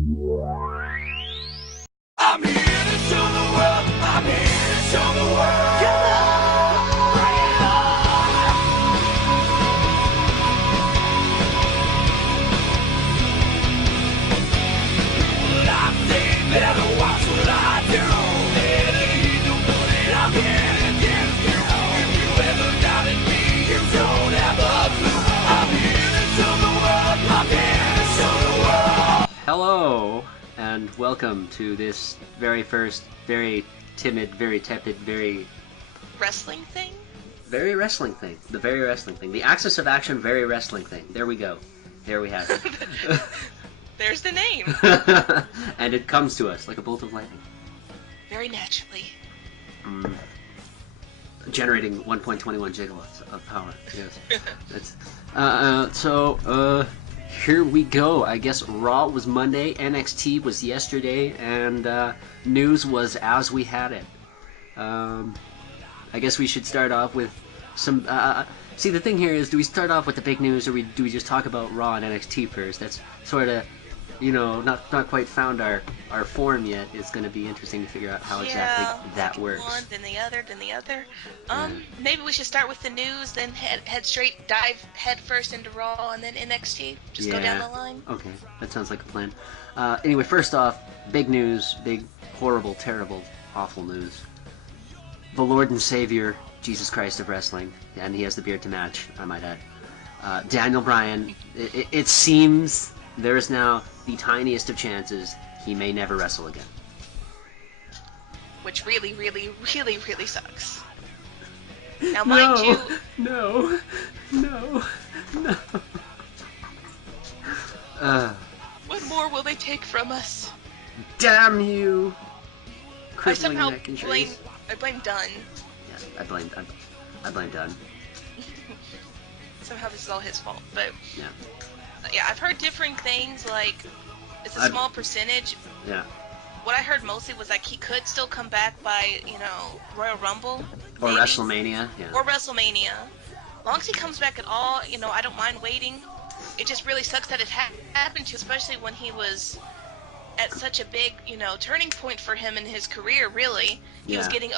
I'm here to show the world. I'm here to show the world. Come on, bring it on. Well, I'm saying better watch what I do. Better heed the warning I'm here against you. If you ever doubted me, you don't have a clue. I'm here to show the world. I'm here to show the world. Hello, and welcome to this very first, very timid, very tepid, very Wrestling thing? very wrestling thing. The very wrestling thing. The Axis of Action very wrestling thing. There we go. There we have it. There's the name. And it comes to us like a bolt of lightning. Very naturally. Generating 1.21 gigawatts of power. Yes. Here we go. I guess Raw was Monday, NXT was yesterday, and news was as we had it. I guess we should start off with some... see, the thing here is, do we start off with the big news, or do we just talk about Raw and NXT first? That's sort of, not quite found our form yet. It's going to be interesting to figure out how exactly that works. One, then the other. Maybe we should start with the news, then dive head first into Raw, and then NXT. Just go down the line. Okay, that sounds like a plan. Anyway, first off, big news, big, horrible, terrible, awful news. The Lord and Savior, Jesus Christ of wrestling, and he has the beard to match, I might add. Daniel Bryan, it seems there is now the tiniest of chances he may never wrestle again. Which really, really, really, really sucks. Now, mind you... No. What more will they take from us? Damn you! I somehow blame Dunn. Yeah, I blame Dunn. Somehow this is all his fault, but... Yeah, I've heard differing things, like, it's a small percentage. Yeah. What I heard mostly was, like, he could still come back by, Royal Rumble. Or maybe. WrestleMania, yeah. Or WrestleMania. As long as he comes back at all, I don't mind waiting. It just really sucks that it happened to, especially when he was at such a big, turning point for him in his career, really. He was getting,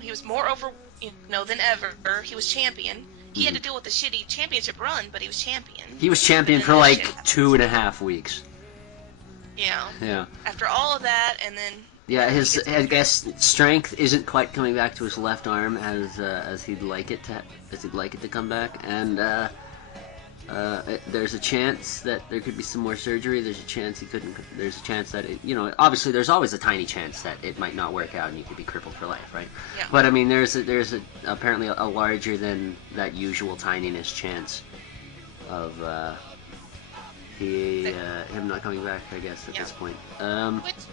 he was more over, than ever. He was champion. He had to deal with the shitty championship run, but he was champion. He was champion for like 2.5 weeks. Yeah. After all of that, and then... Yeah, I guess strength isn't quite coming back to his left arm as he'd like it to come back, and there's a chance that there could be some more surgery. There's a chance he couldn't. There's a chance that obviously there's always a tiny chance that it might not work out and you could be crippled for life, right? Yeah. But I mean, there's apparently a larger than that usual tininess chance of him not coming back, I guess, at this point.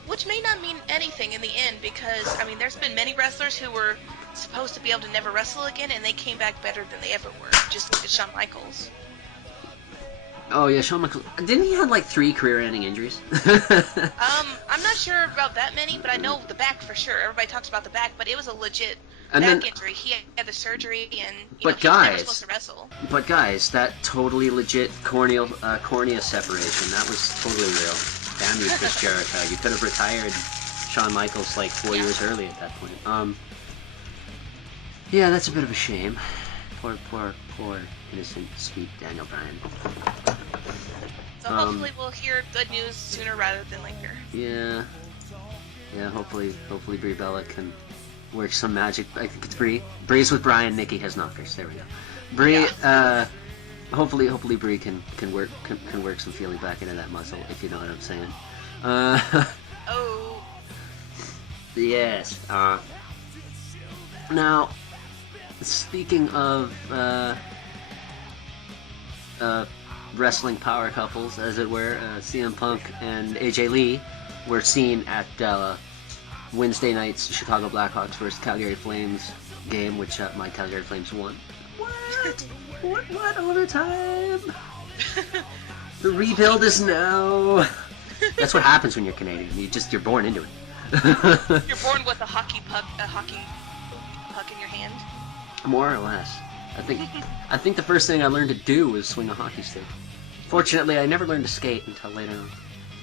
Which may not mean anything in the end, because there's been many wrestlers who were supposed to be able to never wrestle again, and they came back better than they ever were. Just look at Shawn Michaels. Oh yeah, Shawn Michaels. Didn't he have like 3 career-ending injuries? I'm not sure about that many, but I know the back for sure. Everybody talks about the back, but it was a legit back injury. He had the surgery, and he was never supposed to wrestle. But guys, that totally legit cornea separation, that was totally real. Damn you, Chris Jericho. You could have retired Shawn Michaels like 4 years early at that point. Yeah, that's a bit of a shame. Poor innocent, sweet Daniel Bryan. So hopefully we'll hear good news sooner rather than later. Yeah. Hopefully Brie Bella can work some magic. I think it's Brie. Brie's with Bryan. Nikki has knockers. There we go. Brie. Hopefully Brie can work some feeling back into that muscle, if you know what I'm saying. Oh. Yes. Now, speaking of wrestling power couples, as it were, CM Punk and AJ Lee were seen at Wednesday night's Chicago Blackhawks versus Calgary Flames game, which my Calgary Flames won. What overtime? The rebuild is now. That's what happens when you're Canadian. You're born into it. You're born with a hockey puck in your hand. More or less. I think the first thing I learned to do was swing a hockey stick. Fortunately, I never learned to skate until later on.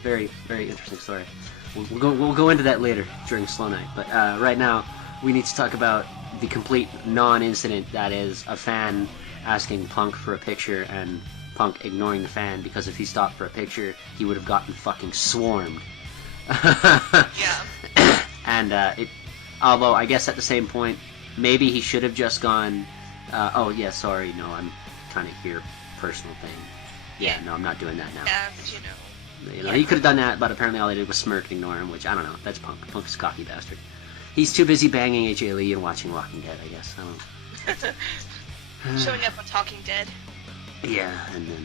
Very, very interesting story. We'll go into that later during Slow Night. But right now, we need to talk about the complete non-incident that is a fan asking Punk for a picture and Punk ignoring the fan because if he stopped for a picture, he would have gotten fucking swarmed. Yeah. And although I guess at the same point, maybe he should have just gone, oh yeah, sorry, no, I'm trying to hear personal thing. Yeah, no, I'm not doing that now. Yeah, but You know, he could have done that, but apparently all they did was smirk and ignore him, which, I don't know, that's Punk. Punk's a cocky bastard. He's too busy banging AJ Lee and watching Walking Dead, I guess. I don't know. Showing up on Talking Dead. Yeah, and then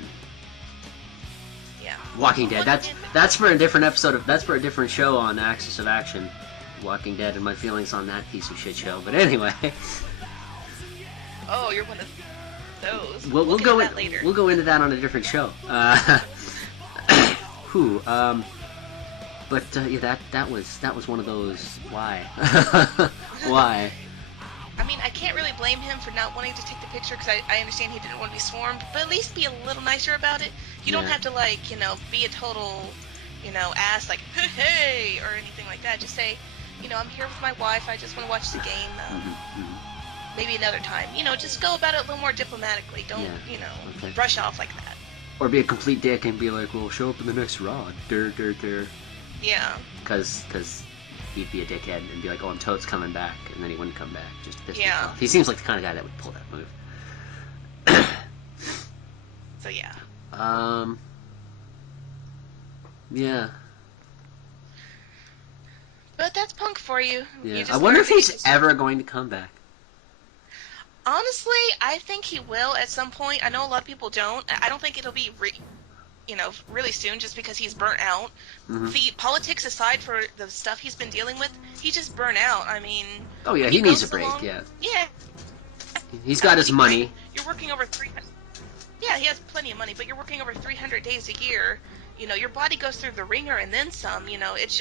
Yeah. Walking Dead. That's for a different episode that's for a different show on Axis of Action. Walking Dead and my feelings on that piece of shit show. But anyway, Oh, you're one of those. we'll get go to that later. We'll go into that on a different show. But yeah, that was one of those. Why? Why? I mean, I can't really blame him for not wanting to take the picture because I understand he didn't want to be swarmed, but at least be a little nicer about it. You don't Yeah. have to, like, you know, be a total, you know, ass, like, hey, or anything like that. Just say, you know, I'm here with my wife, I just want to watch the game. Maybe another time. You know, just go about it a little more diplomatically. Don't, Yeah. you know, Okay. brush off like that. Or be a complete dick and be like, well, show up in the next Raw. Dur. Yeah. Because he'd be a dickhead and be like, oh, I'm totes coming back, and then he wouldn't come back. Just to piss me Yeah. off. He seems like the kind of guy that would pull that move. So, yeah. Yeah. But that's Punk for you. Yeah. You just I wonder learned if he's that you just- ever going to come back. Honestly, I think he will at some point. I know a lot of people don't. I don't think it'll be, really soon just because he's burnt out. Mhm. The politics aside for the stuff he's been dealing with, he just burnt out. I mean... Oh, yeah, when he needs goes a break, along- yeah. Yeah. He's got his money. You're working over 300... Yeah, he has plenty of money, but you're working over 300 days a year. You know, your body goes through the ringer and then some. You know, it's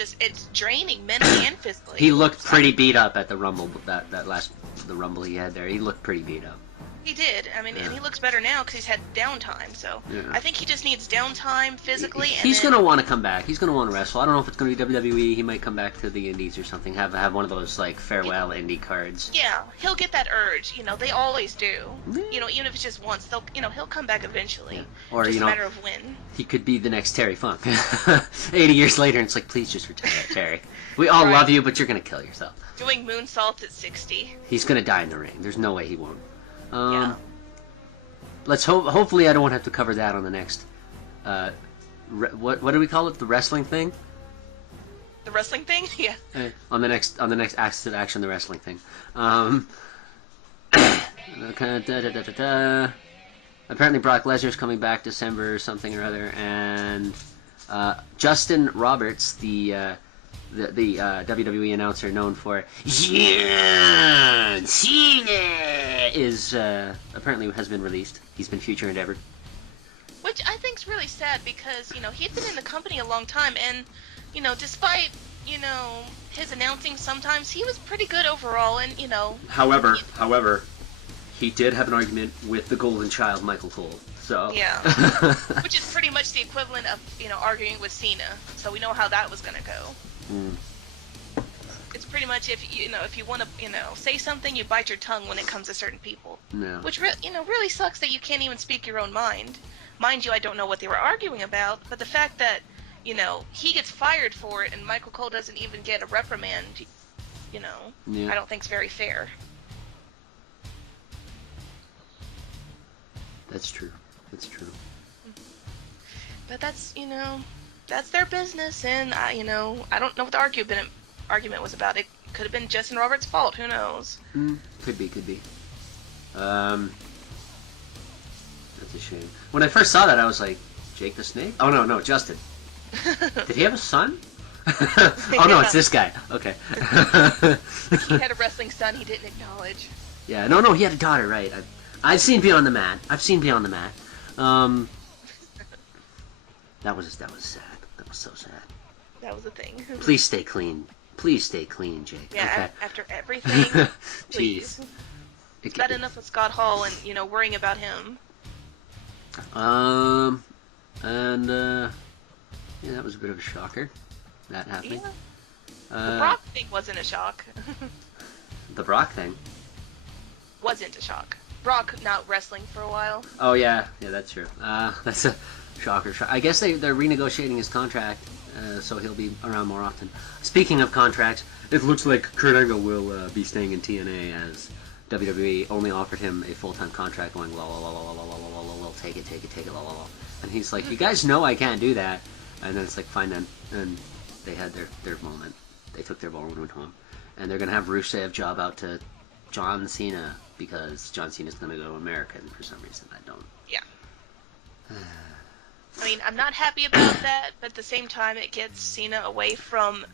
draining mentally and physically. He looked pretty beat up at the Rumble, the Rumble he had there. He looked pretty beat up. He did. I mean, Yeah. and he looks better now because he's had downtime. So Yeah. I think he just needs downtime physically. He's and then, gonna want to come back. He's gonna want to wrestle. I don't know if it's gonna be WWE. He might come back to the Indies or something. Have one of those like farewell indie cards. Yeah, he'll get that urge. You know, they always do. Yeah. You know, even if it's just once, he'll come back eventually. Yeah. Or just you a know, matter of when. he could be the next Terry Funk. 80 years later, and it's like, please just retire, Terry. We all Right. love you, but you're gonna kill yourself. Doing moonsaults at 60. He's gonna die in the ring. There's no way he won't. Yeah. Let's hope. Hopefully, I don't have to cover that on the next. What do we call it? The wrestling thing. The wrestling thing? Yeah. On the next Axis of Action, the wrestling thing. Apparently, Brock Lesnar's coming back December or something or other, and Justin Roberts, the WWE announcer known for John Cena, is apparently has been released. He's been future endeavored. Which I think's really sad because, you know, he'd been in the company a long time and, you know, despite, you know, his announcing sometimes, he was pretty good overall and, you know... However, he did have an argument with the golden child, Michael Cole. So Yeah. Which is pretty much the equivalent of, you know, arguing with Cena. So we know how that was going to go. It's pretty much if you want to, you know, say something, you bite your tongue when it comes to certain people. No. Which, really sucks that you can't even speak your own mind. Mind you, I don't know what they were arguing about, but the fact that, you know, he gets fired for it and Michael Cole doesn't even get a reprimand, you know, Yeah. I don't think's very fair. That's true. That's true. But that's, you know, that's their business, and, I don't know what the argument was about. It could have been Justin Roberts' fault, who knows? Could be. That's a shame. When I first saw that, I was like, Jake the Snake? Oh, no, Justin. Did he have a son? Oh, no, it's this guy. Okay. He had a wrestling son he didn't acknowledge. Yeah, no, he had a daughter, right. I've seen Beyond the Mat. That was sad. That was so sad. That was the thing. Please stay clean. Jake. Yeah, Okay. after everything, please. Jeez. It's bad enough with Scott Hall and, you know, worrying about him. Yeah, that was a bit of a shocker. That happening. Yeah. The Uh, Brock thing wasn't a shock. the Brock thing. Wasn't a shock. Brock not wrestling for a while. Oh yeah, that's true. That's a shocker. I guess they're renegotiating his contract, so he'll be around more often. Speaking of contracts, it looks like Kurt Angle will be staying in TNA as WWE only offered him a full-time contract, going la la la la la la la la la, take it, la la la, and he's like, you guys know I can't do that, and then it's like, fine then, and they had their moment. They took their ballroom home, and they're gonna have Rusev job out to John Cena because John Cena's gonna go to America, and for some reason I don't. Yeah. I mean, I'm not happy about that, but at the same time, it gets Cena away from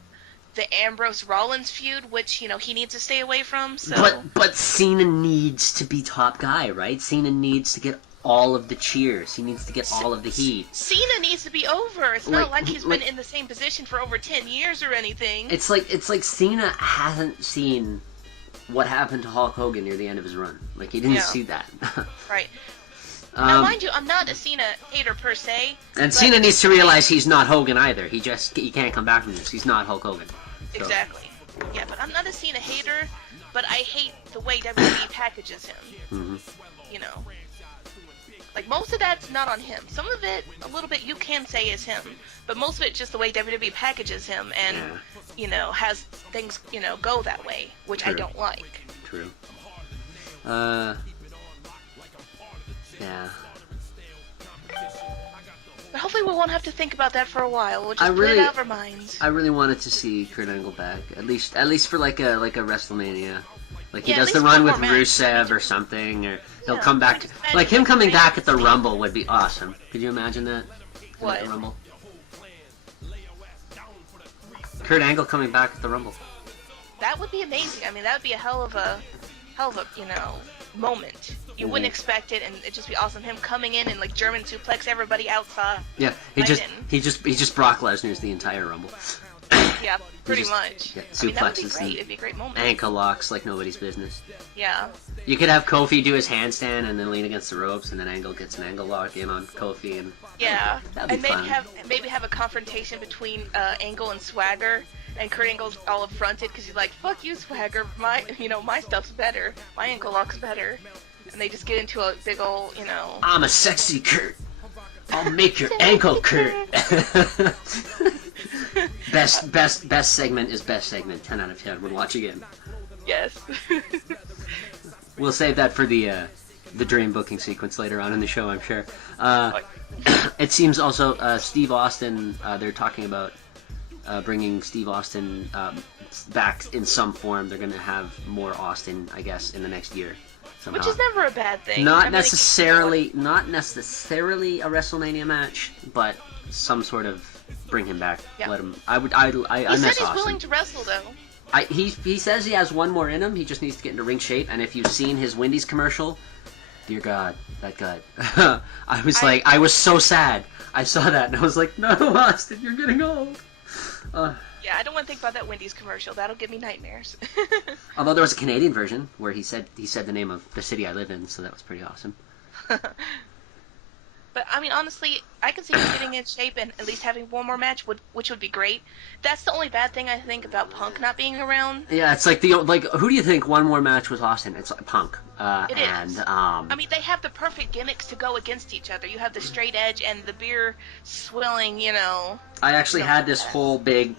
the Ambrose Rollins feud, which, you know, he needs to stay away from. So. But Cena needs to be top guy, right? Cena needs to get all of the cheers. He needs to get all of the heat. Cena needs to be over. It's not like he's been in the same position for over 10 years or anything. It's like Cena hasn't seen what happened to Hulk Hogan near the end of his run. Like, he didn't see that. Right. Now, mind you, I'm not a Cena hater per se. And Cena needs to realize he's not Hogan either. He can't come back from this. He's not Hulk Hogan. So. Exactly. Yeah, but I'm not a Cena hater, but I hate the way WWE packages him. Mm-hmm. You know. Like, most of that's not on him. Some of it, a little bit, you can say is him. But most of it just the way WWE packages him and, you know, has things, you know, go that way, which I don't like. True. Yeah. But hopefully we won't have to think about that for a while. We'll just put it out of our minds. I really wanted to see Kurt Angle back, at least for like a WrestleMania. Like he does the run with Rusev or something, or he'll come back. Like him coming back at the Rumble would be awesome. Could you imagine that? What? At the Rumble. Kurt Angle coming back at the Rumble. That would be amazing. I mean, that would be a hell of a, you know, moment. You wouldn't expect it, and it'd just be awesome. Him coming in and like German suplex everybody outside. Yeah, he just Brock Lesnar's the entire Rumble. Yeah, pretty much. Yeah, I mean, that would be great. It'd be a great moment. Ankle locks like nobody's business. Yeah. You could have Kofi do his handstand and then lean against the ropes, and then Angle gets an angle lock in on Kofi, and that'd be fun. maybe have a confrontation between Angle and Swagger, and Kurt Angle's all affronted because he's like, "Fuck you, Swagger. My stuff's better. My ankle lock's better." And they just get into a big old, you know. I'm a sexy Kurt. I'll make your ankle Kurt. Best segment is best segment. 10 out of 10. We'll watch again. Yes. We'll save that for the dream booking sequence later on in the show, I'm sure. It seems also Steve Austin. They're talking about bringing Steve Austin back in some form. They're going to have more Austin, I guess, in the next year. Somehow. Which is never a bad thing. Not necessarily a WrestleMania match, but some sort of bring him back. Yeah. Let him. I miss Austin. He said he's willing to wrestle though. He says he has one more in him. He just needs to get into ring shape. And if you've seen his Wendy's commercial, dear God, that guy. I was so sad. I saw that and I was like, no, Austin, you're getting old. Yeah, I don't want to think about that Wendy's commercial. That'll give me nightmares. Although there was a Canadian version where he said the name of the city I live in, so that was pretty awesome. But I mean, honestly, I can see him getting in shape and at least having one more match, which would be great. That's the only bad thing I think about Punk not being around. Yeah, it's like who do you think one more match with Austin? It's like Punk. It is. I mean, they have the perfect gimmicks to go against each other. You have the straight edge and the beer swilling, you know. I actually had this whole big,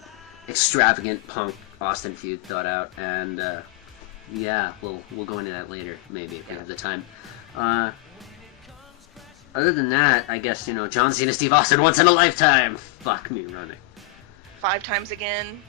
extravagant Punk Austin feud thought out, and yeah, we'll go into that later, maybe if we have the time. Other than that, I guess, you know, John Cena, Steve Austin, once in a lifetime. Fuck me running. 5 times again.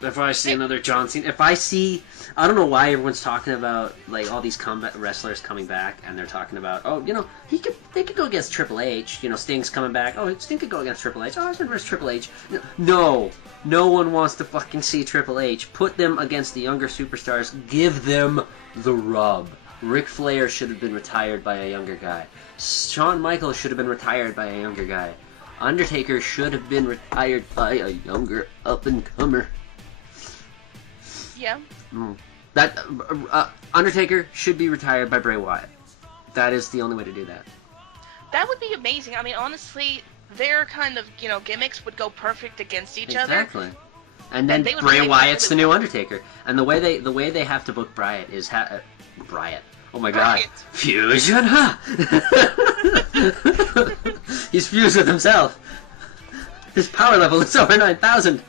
If I see another John Cena, I don't know why everyone's talking about like all these combat wrestlers coming back, and they're talking about, oh, you know, they could go against Triple H. You know, Sting's coming back. Oh, Sting could go against Triple H. Oh, Austin versus Triple H. No one wants to fucking see Triple H. Put them against the younger superstars. Give them the rub. Ric Flair should have been retired by a younger guy. Shawn Michaels should have been retired by a younger guy. Undertaker should have been retired by a younger up-and-comer. Yeah. That Undertaker should be retired by Bray Wyatt. That is the only way to do that. That would be amazing. I mean, honestly, their kind of, gimmicks would go perfect against each other. Exactly. And then they would Bray really Wyatt's the really new well. Undertaker. And the way they have to book Bryant is Bryant. Oh my God. Bryant. Fusion, huh? He's fused with himself. His power level is over 9,000.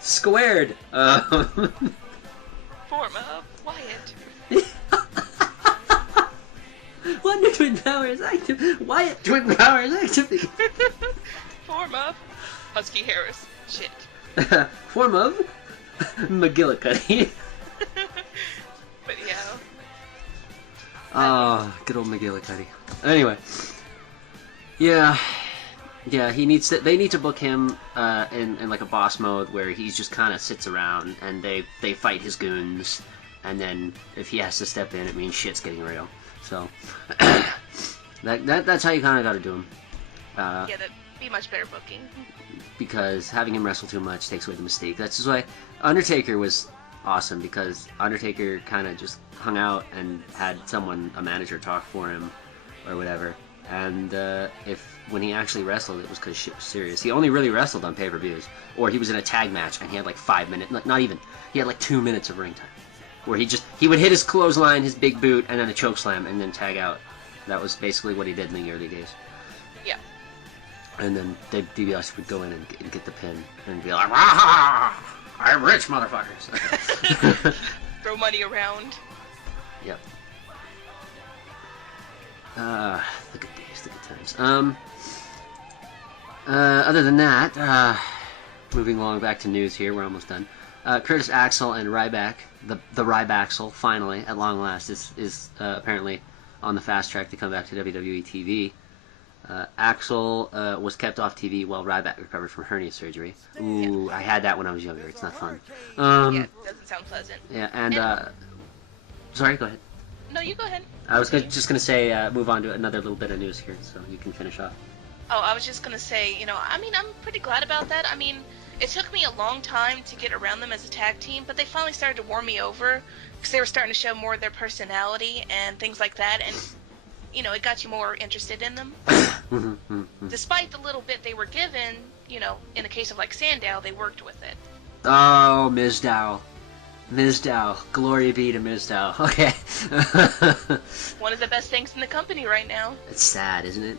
Squared. Form of Wyatt. Wonder Twin Powers active. Wyatt Twin Powers activate. Form of Husky Harris. Shit. Form of McGillicuddy. But yeah. Oh, good old McGillicuddy. Anyway, yeah, he needs to. They need to book him in like a boss mode where he just kind of sits around and they fight his goons, and then if he has to step in, it means shit's getting real. So that's how you kind of got to do him. Yeah, that'd be much better booking. Because having him wrestle too much takes away the mystique. That's just why Undertaker was awesome, because Undertaker kind of just hung out and had a manager talk for him or whatever. And when he actually wrestled, it was because shit was serious. He only really wrestled on pay-per-views, or he was in a tag match and he had like 5 minutes, not even. He had like 2 minutes of ring time, where he would hit his clothesline, his big boot, and then a choke slam, and then tag out. That was basically what he did in the early days. Yeah. And then DBS would go in and get the pin and be like, "Ah, I'm rich, motherfuckers." Throw money around. Yep. The good days, the good times. Other than that, moving along back to news here, we're almost done. Curtis Axel and Ryback, the Rybaxel, finally, at long last, is apparently on the fast track to come back to WWE TV. Axel was kept off TV while Ryback recovered from hernia surgery. Ooh, I had that when I was younger. It's not fun. Yeah, it doesn't sound pleasant. Yeah, and sorry, go ahead. No, you go ahead. I was just gonna say, move on to another little bit of news here, so you can finish off. Oh, I was just gonna say, I'm pretty glad about that. I mean, it took me a long time to get around them as a tag team, but they finally started to win me over because they were starting to show more of their personality and things like that, and it got you more interested in them. Despite the little bit they were given, in the case of like Sandow, they worked with it. Oh, Mizdow. Glory be to Mizdow. Okay. One of the best things in the company right now. It's sad, isn't it?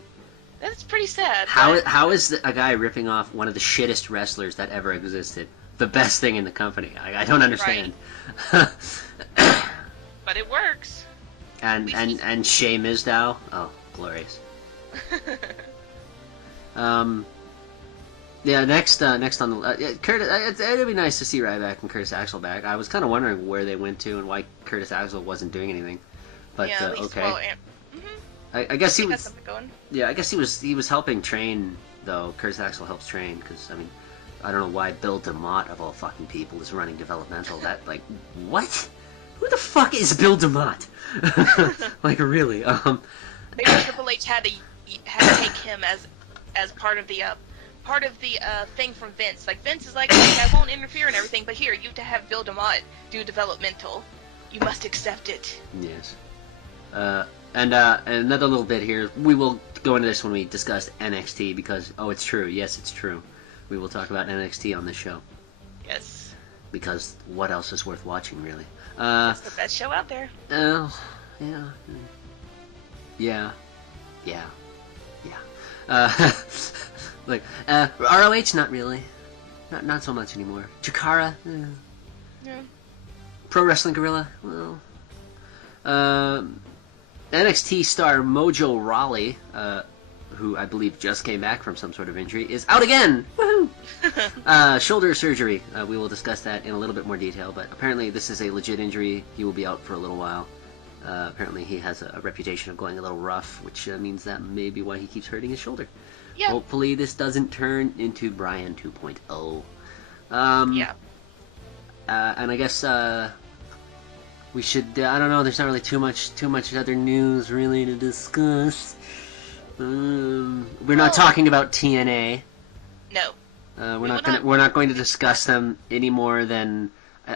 That's pretty sad. How is a guy ripping off one of the shittest wrestlers that ever existed the best thing in the company? I don't understand. Right. But it works. And Shea Mizdow, oh, glorious. Yeah, next on the Curtis. It'd be nice to see Ryback and Curtis Axel back. I was kind of wondering where they went to and why Curtis Axel wasn't doing anything. But yeah, at least, okay. Well, I guess he was. something going. Yeah, I guess he was helping train though. Curtis Axel helps train because I don't know why Bill DeMott of all fucking people is running developmental. That what? Who the fuck is Bill DeMott? Like really? Maybe Triple H had to take him as part of the thing from Vince. Like Vince is like, I won't interfere and everything, but here you have to have Bill DeMott do developmental. You must accept it. Yes. And another little bit here. We will go into this when we discuss NXT because it's true. Yes, it's true. We will talk about NXT on this show. Yes. Because what else is worth watching, really? It's the best show out there. Yeah. Like ROH, not really. Not so much anymore. Chikara, Yeah. Pro Wrestling Guerrilla, well. NXT star Mojo Rawley, who I believe just came back from some sort of injury, is out again! Woohoo! Shoulder surgery. We will discuss that in a little bit more detail, but apparently this is a legit injury. He will be out for a little while. Apparently he has a reputation of going a little rough, which means that may be why he keeps hurting his shoulder. Yeah. Hopefully this doesn't turn into Brian 2.0. Yeah. And I guess we should. I don't know. There's not really too much other news really to discuss. We're not talking about TNA. No. We're not going to discuss them any more than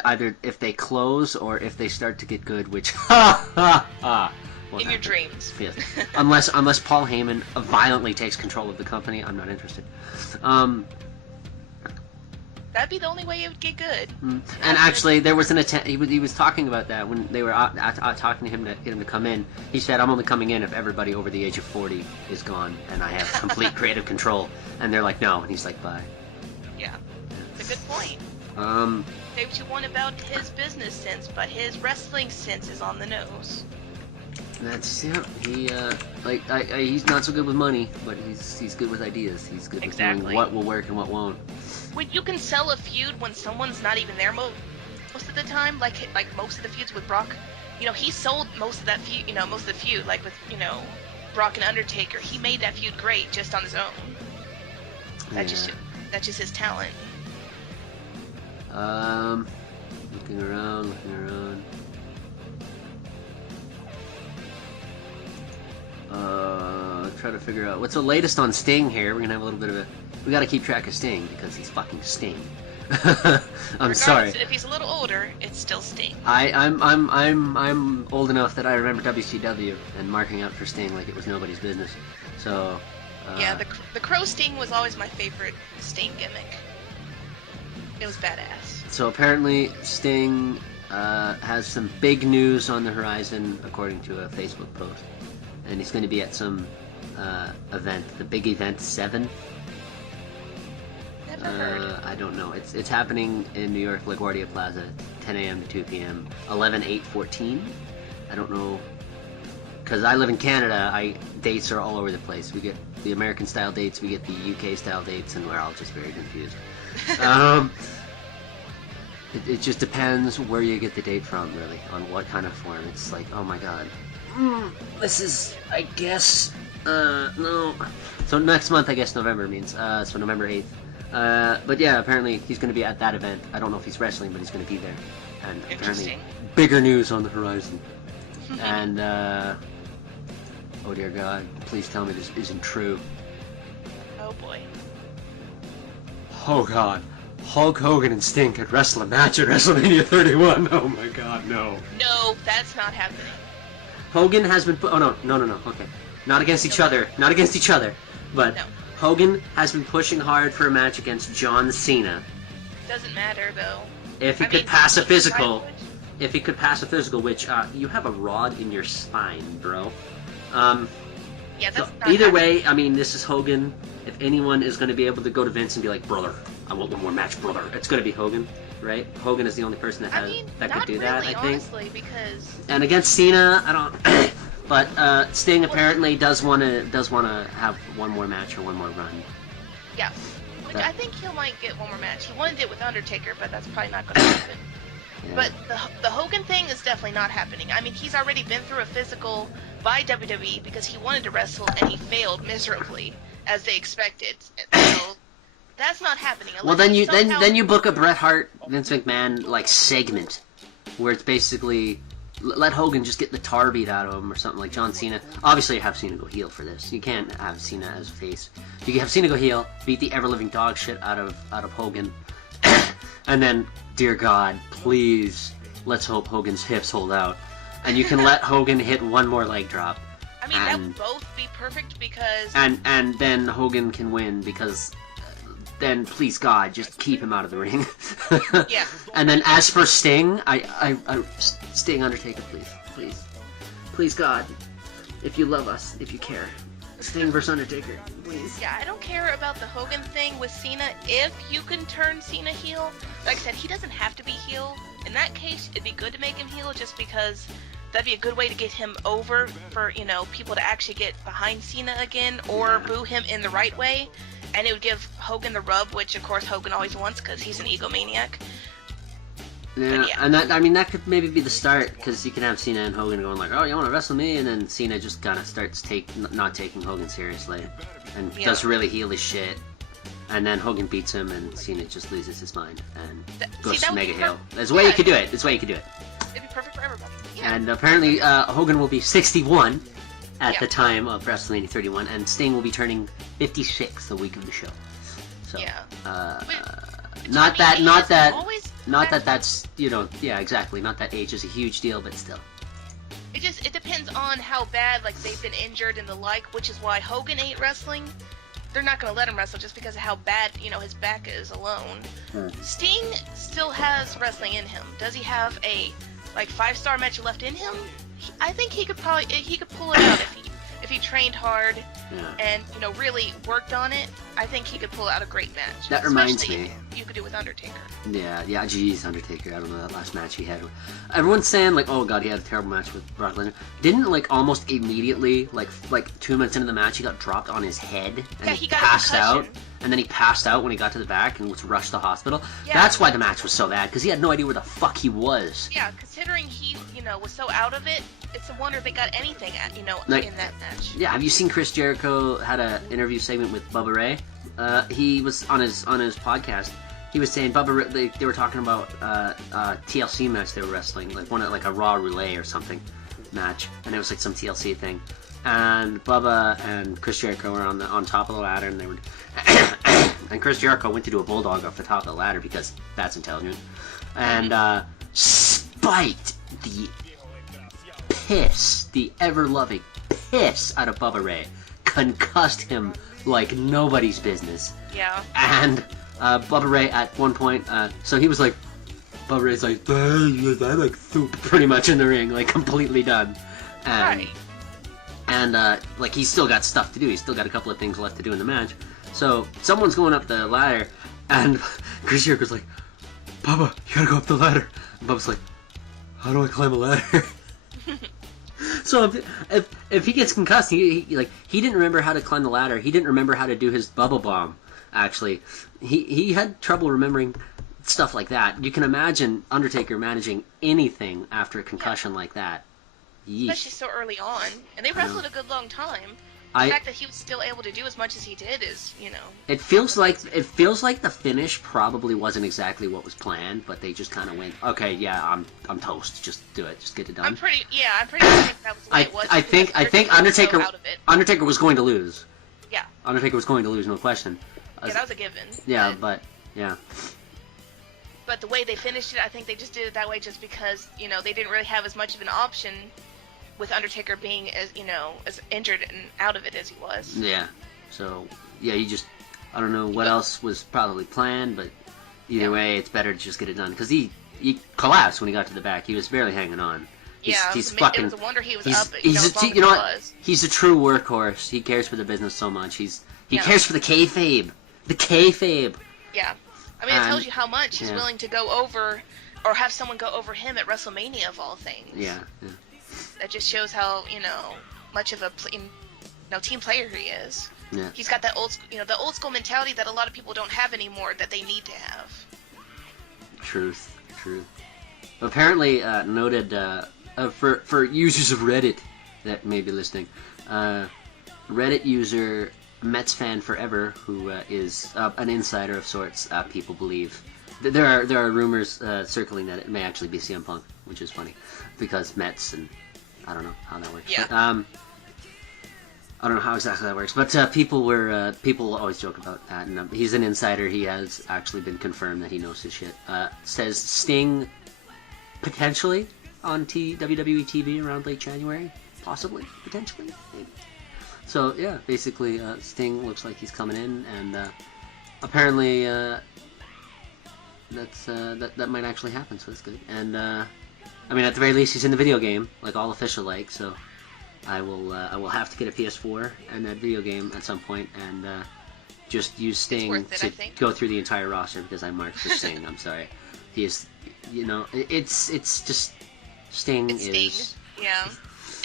either if they close or if they start to get good. Which won't In your happen. dreams. Yes. Unless Paul Heyman violently takes control of the company, I'm not interested. That'd be the only way it would get good. And actually, there was an attempt. He was talking about that when they were talking to him to get him to come in. He said, "I'm only coming in if everybody over the age of 40 is gone, and I have complete creative control." And they're like, "No," and he's like, "Bye." Yeah, it's a good point. Say what you want about his business sense, but his wrestling sense is on the nose. That's he he's not so good with money, but he's good with ideas. He's good with knowing what will work and what won't. When you can sell a feud when someone's not even there most of the time, like most of the feuds with Brock, he sold most of that feud, most of the feud, like with Brock and Undertaker. He made that feud great just on his own. That's just his talent. Looking around. Try to figure out what's the latest on Sting here. We're gonna have a little bit of a. We gotta keep track of Sting because he's fucking Sting. I'm sorry. If he's a little older, it's still Sting. I'm old enough that I remember WCW and marking out for Sting like it was nobody's business. So. Yeah, the Crow Sting was always my favorite Sting gimmick. It was badass. So apparently Sting has some big news on the horizon, according to a Facebook post, and he's going to be at some event, the Big Event 7. Never heard. I don't know. It's happening in New York, LaGuardia Plaza, 10 a.m. to 2 p.m. 11/8/14. I don't know, because I live in Canada. Dates are all over the place. We get the American style dates, we get the UK style dates, and we're all just very confused. It just depends where you get the date from, really, on what kind of form. It's like, oh my god. This is, I guess, no. So next month, I guess November means, so November 8th. But yeah, apparently he's going to be at that event. I don't know if he's wrestling, but he's going to be there. And apparently bigger news on the horizon. And, oh dear god, please tell me this isn't true. Oh boy. Oh god. Hulk Hogan and Sting could wrestle a match at WrestleMania 31. Oh my god, no. No, that's not happening. Hogan has been oh no, okay. Not against each other. But no. Hogan has been pushing hard for a match against John Cena. Doesn't matter though. If he could pass a physical, which you have a rod in your spine, bro. Yeah, So that's not either happening. way, I mean, this is Hogan. If anyone is going to be able to go to Vince and be like, brother, I want one more match, brother, it's going to be Hogan, right? Hogan is the only person that could do that, I think. Honestly, because And against Cena, I don't. But Sting apparently does want to have one more match or one more run. yeah, which I think he might get one more match. He wanted it with Undertaker, but that's probably not going to happen. Yeah. But the Hogan thing is definitely not happening. I mean, he's already been through a physical by WWE because he wanted to wrestle and he failed miserably as they expected. So that's not happening. Well, then you book a Bret Hart Vince McMahon like segment where it's basically let Hogan just get the tar beat out of him or something like John Cena. Obviously, you have Cena go heel for this. You can't have Cena as a face. You can have Cena go heel, beat the ever living dog shit out of Hogan, and then, dear God, please, let's hope Hogan's hips hold out, and you can let Hogan hit one more leg drop. I mean, that would both be perfect because... And then Hogan can win because... Then, please God, just keep him out of the ring. Yeah. And then as for Sting, Sting, Undertaker, please God, if you love us, if you care, Sting versus Undertaker, please. Yeah, I don't care about the Hogan thing with Cena. If you can turn Cena heel, like I said, he doesn't have to be heel. In that case, it'd be good to make him heel just because that'd be a good way to get him over for, people to actually get behind Cena again or boo him in the right way. And it would give Hogan the rub, which of course Hogan always wants because he's an egomaniac. Yeah, and that could maybe be the start, because you can have Cena and Hogan going like, oh, you want to wrestle me? And then Cena just kind of starts not taking Hogan seriously and does really heelish shit. And then Hogan beats him and Cena just loses his mind and goes to mega heel. There's a way you could do it. There's a way you could do it. It'd be perfect for everybody. Yeah. And apparently Hogan will be 61 at the time of WrestleMania 31, and Sting will be turning 56 the week of the show. So, not that that's, yeah, exactly. Not that age is a huge deal, but still. it depends on how bad, like, they've been injured and the like, which is why Hogan ain't wrestling. They're not going to let him wrestle just because of how bad, his back is alone. Sting still has wrestling in him. Does he have a, 5-star match left in him? I think he could pull it out if he trained hard and, really worked on it. I think he could pull out a great match. That reminds Especially me. if you could do with Undertaker. Yeah, geez, Undertaker. I don't know that last match he had. Everyone's saying, oh god, he had a terrible match with Brock Lesnar. Didn't, almost immediately, 2 minutes into the match, he got dropped on his head and he got a passed out. concussion. And then he passed out when he got to the back and was rushed to the hospital. Yeah. That's why the match was so bad, because he had no idea where the fuck he was. Yeah, considering he, was so out of it, it's a wonder they got anything in that match. Yeah, have you seen Chris Jericho had an interview segment with Bubba Ray? He was on his podcast. He was saying Bubba Ray, they were talking about TLC match they were wrestling, like a Raw Relay or something match, and it was some TLC thing. And Bubba and Chris Jericho were on top of the ladder, and they were, and Chris Jericho went to do a bulldog off the top of the ladder because that's intelligent, and spiked the ever-loving piss out of Bubba Ray, concussed him like nobody's business. Yeah. And Bubba Ray at one point, so he was Bubba Ray's I like soup, pretty much in the ring, completely done. And, Right. And he's still got stuff to do. He's still got a couple of things left to do in the match. So someone's going up the ladder, and Chris Jericho's like, Bubba, you gotta go up the ladder. And Bubba's like, how do I climb a ladder? So if he gets concussed, he didn't remember how to climb the ladder. He didn't remember how to do his bubble bomb. Actually, he had trouble remembering stuff like that. You can imagine Undertaker managing anything after a concussion like that. Yeesh. Especially so early on, and they wrestled a good long time. The fact that he was still able to do as much as he did is, It feels like the finish probably wasn't exactly what was planned, but they just kind of went, okay, yeah, I'm toast. Just do it. Just get it done. I'm pretty sure that was the way it was. I think Undertaker was so out of it. Undertaker was going to lose. Yeah. Undertaker was going to lose, no question. Yeah, that was a given. Yeah, but yeah. But the way they finished it, I think they just did it that way just because, they didn't really have as much of an option with Undertaker being as injured and out of it as he was. Yeah. So, yeah, I don't know what else was probably planned, but either way, it's better to just get it done. Because he collapsed when he got to the back. He was barely hanging on. It was a wonder he was up. He's a true workhorse. He cares for the business so much. He cares for the kayfabe. The kayfabe. Yeah. I mean, it tells you how much he's willing to go over, or have someone go over him at WrestleMania of all things. Yeah. That just shows how, much of a team player he is. Yeah. He's got that the old school mentality that a lot of people don't have anymore that they need to have. Truth. Apparently, noted for users of Reddit that may be listening, Reddit user Mets fan forever, who is an insider of sorts, people believe. There are rumors circling that it may actually be CM Punk, which is funny because Mets and I don't know how that works. Yeah. But, I don't know how exactly that works, but people always joke about that. And he's an insider. He has actually been confirmed that he knows his shit. Says Sting potentially on WWE TV around late January, possibly, potentially, maybe. So yeah, basically, Sting looks like he's coming in, and apparently that might actually happen. So that's good. And I mean, at the very least, he's in the video game, like all official like. So I will have to get a PS4 and that video game at some point, and just use Sting to go through the entire roster because I marked for Sting. I'm sorry, he is, it's just Sting it's is. Sting. Yeah,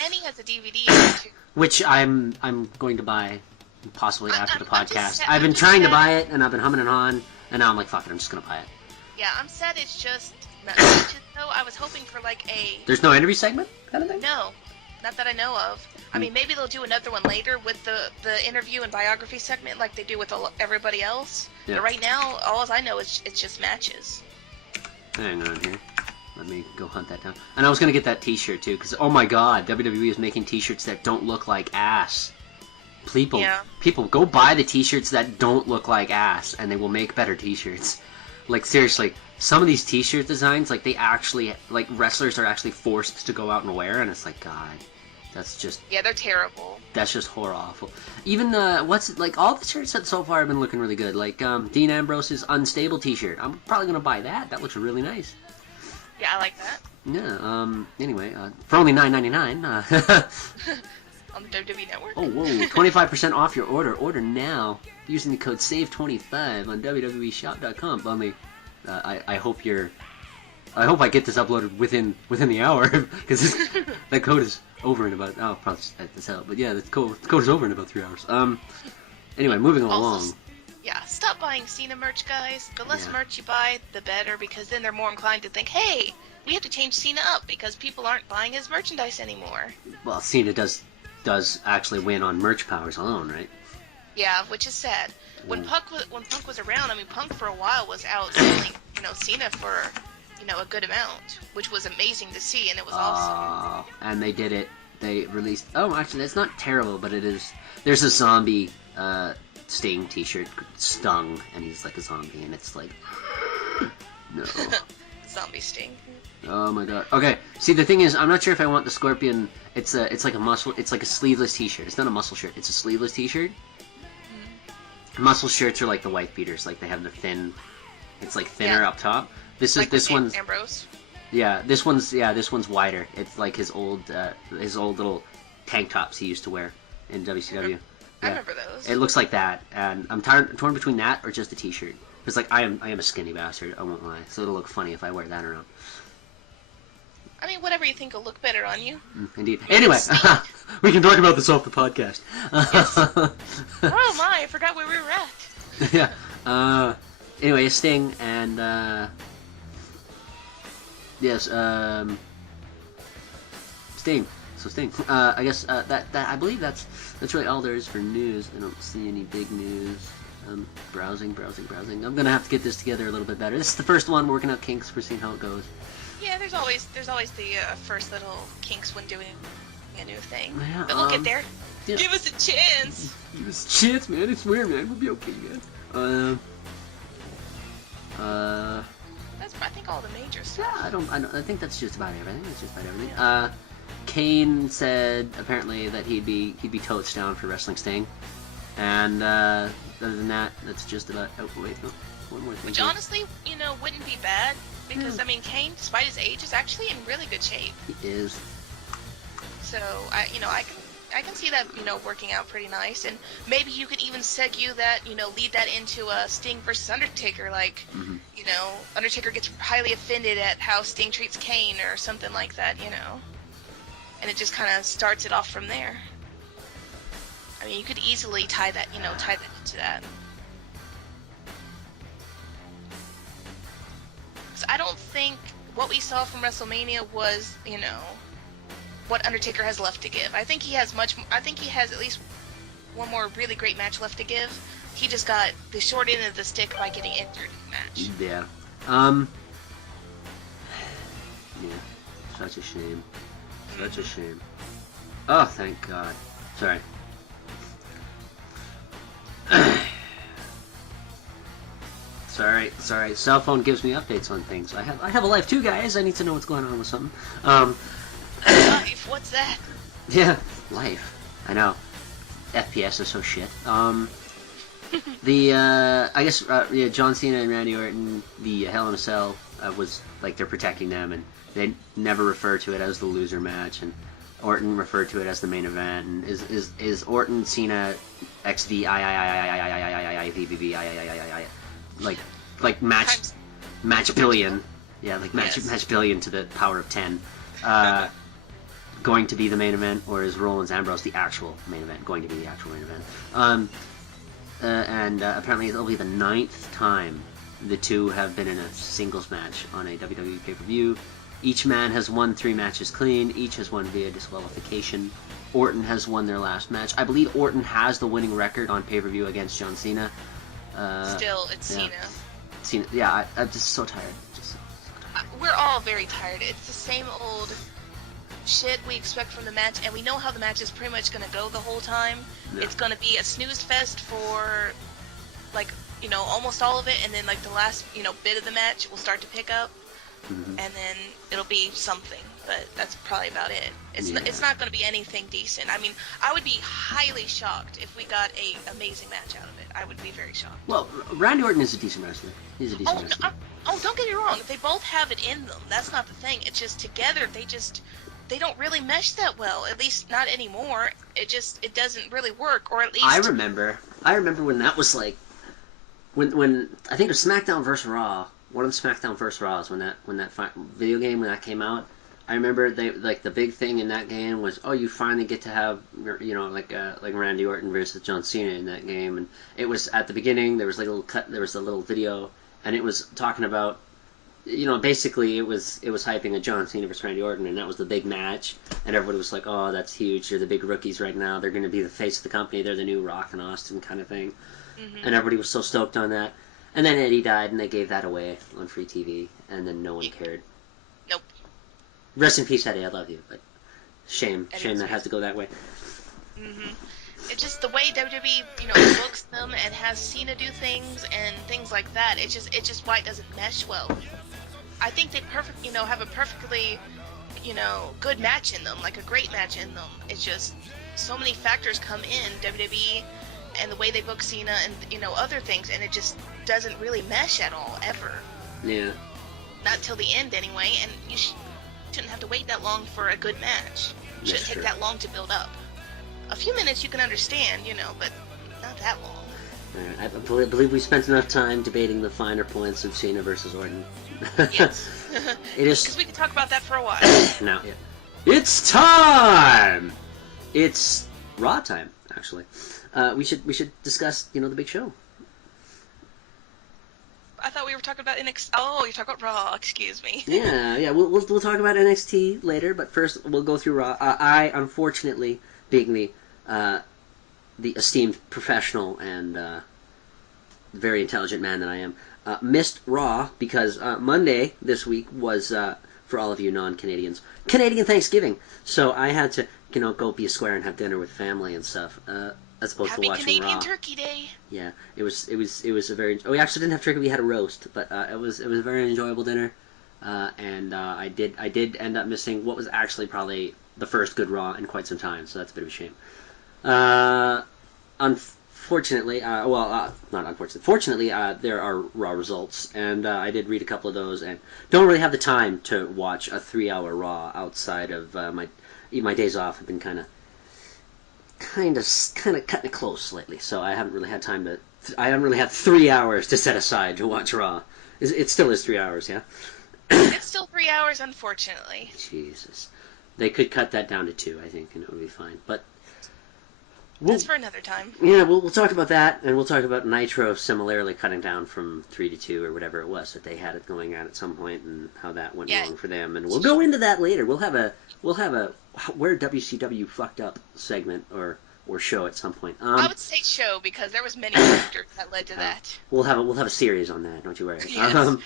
and he has a DVD too. Which I'm going to buy possibly after the podcast. I've been trying to buy it, and I've been humming and hawing, and now I'm like, fuck it, I'm just gonna buy it. Yeah, I'm sad it's just not matches, though. I was hoping for like a... There's no interview segment kind of thing? No, not that I know of. I mean, maybe they'll do another one later with the interview and biography segment like they do with everybody else. Yeah. But right now, all I know is it's just matches. Hang on here. Let me go hunt that down. And I was going to get that t-shirt, too, because, oh my god, WWE is making t-shirts that don't look like ass. People, go buy the t-shirts that don't look like ass, and they will make better t-shirts. Like, seriously, some of these T-shirt designs, like they actually, like wrestlers are actually forced to go out and wear, and it's like, God, that's just they're terrible. That's just horror awful. Even like all the shirts that so far have been looking really good. Like Dean Ambrose's Unstable T-shirt. I'm probably gonna buy that. That looks really nice. Yeah, I like that. Yeah. Anyway, for only $9.99. On the WWE Network. Oh, whoa! 25% off your order. Order now using the code SAVE25 on WWEshop.com. Only, I hope I get this uploaded within the hour because that code is over in about. I'll probably just edit this out. But yeah, the code is over in about 3 hours. Anyway, moving along. Yeah, stop buying Cena merch, guys. The less Yeah. merch you buy, the better, because then they're more inclined to think, hey, we have to change Cena up because people aren't buying his merchandise anymore. Well, Cena does actually win on merch powers alone, right? Yeah, which is sad. When Punk was around, I mean, Punk for a while was out selling, Cena for, a good amount, which was amazing to see, and it was awesome. And they did it. They released. Oh, actually, that's not terrible, but it is. There's a zombie Sting T-shirt, Stung, and he's like a zombie, and it's like, no. Zombie Sting. Oh my god. Okay. See, the thing is, I'm not sure if I want the Scorpion. It's like a muscle. It's like a sleeveless T-shirt. It's not a muscle shirt. It's a sleeveless T-shirt. Muscle shirts are like the wife beaters. Like they have the thin. It's like thinner up top. This one's. Ambrose. Yeah, this one's wider. It's like his old little tank tops he used to wear in WCW. I remember those. It looks like that, and I'm torn between that or just a T-shirt. Because like I am a skinny bastard. I won't lie. So it'll look funny if I wear that around. I mean, whatever you think will look better on you. Indeed. Anyway, we can talk about this off the podcast. Yes. Oh my, I forgot where we were at. Yeah. Anyway, Sting and yes, Sting. So Sting. I guess that I believe that's really all there is for news. I don't see any big news. Browsing. I'm gonna have to get this together a little bit better. This is the first one, working out kinks. We're seeing how it goes. Yeah, there's always the first little kinks when doing a new thing. Yeah, but we'll get there. Yeah. Give us a chance. Give us a chance, man. It's weird, man. We'll be okay, man. That's I think all the major stuff. Yeah, I think that's just about everything. Kane said apparently that he'd be totes down for wrestling Sting, and other than that, that's just about. Oh wait, no, one more thing. Which honestly, wouldn't be bad because I mean, Kane, despite his age, is actually in really good shape. He is. So I can see that working out pretty nice, and maybe you could even segue that lead that into a Sting versus Undertaker, like Undertaker gets highly offended at how Sting treats Kane or something like that, and it just kind of starts it off from there. I mean, you could easily tie that into that. So I don't think what we saw from WrestleMania was, what Undertaker has left to give. I think he has at least one more really great match left to give. He just got the short end of the stick by getting injured in the match. Yeah. Yeah. Such a shame. Such a shame. Oh, thank God. Sorry. Sorry. Cell phone gives me updates on things. I have a life too, guys. I need to know what's going on with something. Life, what's that? Yeah, life. I know. FPS is so shit. I guess John Cena and Randy Orton, the Hell in a Cell was like they're protecting them, and they never refer to it as the loser match, and Orton referred to it as the main event. And is Orton Cena XD like match billion, yeah, like match billion to the power of 10, going to be the main event, or is Rollins Ambrose the actual main event going to be the actual main event? And apparently it'll be the 9th time the two have been in a singles match on a WWE pay-per-view. Each man has won 3 matches clean. Each has won via disqualification. Orton has won their last match. I believe Orton has the winning record on pay-per-view against John Cena. Still, it's Cena. Cena. Yeah, I'm just so tired. We're all very tired. It's the same old shit we expect from the match, and we know how the match is pretty much going to go the whole time. Yeah. It's going to be a snooze fest for like, almost all of it, and then like the last, bit of the match will start to pick up, Mhm. and then it'll be something. But that's probably about it. It's Yeah. it's not going to be anything decent. I mean, I would be highly shocked if we got a amazing match out of it. I would be very shocked. Well, Randy Orton is a decent wrestler. He's a decent Oh, wrestler. don't get me wrong. They both have it in them. That's not the thing. It's just together they don't really mesh that well. At least not anymore. It doesn't really work. Or at least I remember when that was like when I think it was SmackDown vs. Raw. One of the SmackDown vs. Raws when that video game when that came out. I remember they like the big thing in that game was you finally get to have like Randy Orton versus John Cena in that game, and it was at the beginning there was like a little cut, there was a little video, and it was talking about basically it was hyping a John Cena versus Randy Orton, and that was the big match, and everybody was like, oh, that's huge, they're the big rookies right now, they're going to be the face of the company, they're the new Rock and Austin kind of thing, and everybody was so stoked on that, and then Eddie died, and they gave that away on free TV, and then no one cared. Nope. Rest in peace, Eddie. I love you, but shame Eddie that has to go that way. It's just the way WWE, books them and has Cena do things and things like that. It's just why it doesn't mesh well. I think they have a perfectly, good match in them, like a great match in them. It's just so many factors come in WWE and the way they book Cena and other things, and it just doesn't really mesh at all ever. Yeah. Not till the end anyway, and you shouldn't have to wait that long for a good match. It shouldn't take that long to build up. A few minutes you can understand, but not that long. All right. I believe we spent enough time debating the finer points of Cena versus Orton. Yes. It is. Because we could talk about that for a while. Now, it's time. It's Raw time, actually. We should discuss, the big show. I thought we were talking about NXT. Oh, you're talking about Raw. Excuse me. Yeah. We'll talk about NXT later, but first we'll go through Raw. I unfortunately, being the esteemed professional and very intelligent man that I am, missed Raw because Monday this week was for all of you non-Canadians Canadian Thanksgiving. So I had to go be a square and have dinner with family and stuff. As opposed Happy to watching Canadian Raw. Turkey Day. Yeah, it was a very. We actually didn't have turkey. We had a roast, but it was a very enjoyable dinner, and I did end up missing what was actually probably the first good Raw in quite some time. So that's a bit of a shame. Unfortunately, not unfortunately. Fortunately, there are Raw results, and I did read a couple of those, and don't really have the time to watch a 3-hour Raw outside of my days off. Have been kind of cutting it close lately, so I haven't really had time to. I haven't really had 3 hours to set aside to watch Raw. It still is 3 hours, yeah. It's still 3 hours, unfortunately. Jesus, they could cut that down to 2, I think, and it would be fine. But that's for another time. Yeah, we'll talk about that, and we'll talk about Nitro similarly cutting down from 3 to 2 or whatever it was that they had it going at some point, and how that went wrong for them. And we'll go into that later. We'll have a where WCW fucked up segment or show at some point. I would say show because there was many factors that led to that. We'll have a series on that. Don't you worry. Yes.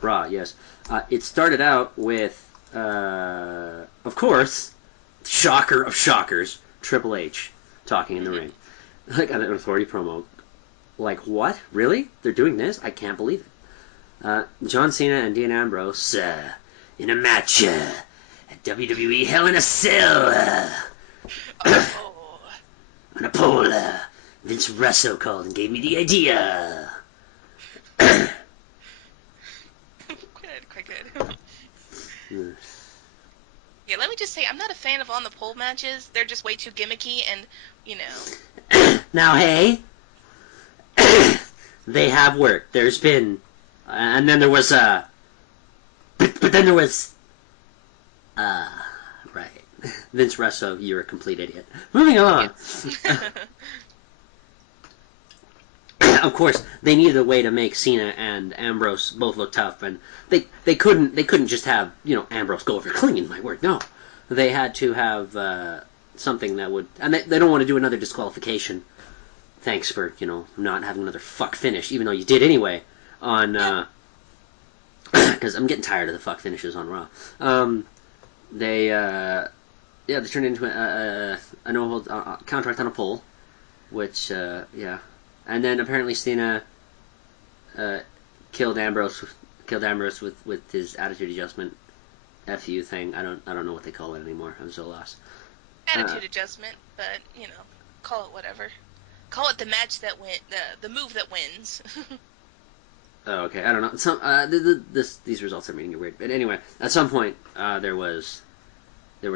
Raw, yes. It started out with, of course, shocker of shockers, Triple H talking in the ring, like on an authority promo. Like, what? Really? They're doing this? I can't believe it. John Cena and Dean Ambrose in a match at WWE Hell in a Cell on a pole. Vince Russo called and gave me the idea. Quite good. Yeah, let me just say, I'm not a fan of on the pole matches. They're just way too gimmicky, and Now, hey, they have worked. There's been, and then there was but then there was, right, Vince Russo, you're a complete idiot. Moving on. Of course, they needed a way to make Cena and Ambrose both look tough, and they couldn't just have Ambrose go over clean. My word, no. They had to have something that would, and they don't want to do another disqualification. Thanks for not having another fuck finish, even though you did anyway on because I'm getting tired of the fuck finishes on Raw. They yeah, they turned into a no-hold contract on a pole, which, yeah. And then apparently Cena killed Ambrose with his attitude adjustment FU thing. I don't know what they call it anymore. I'm so lost. Attitude adjustment, but call it whatever. Call it the match that win, the move that wins. Oh, okay. I don't know. Some these results are making it weird. But anyway, at some point there was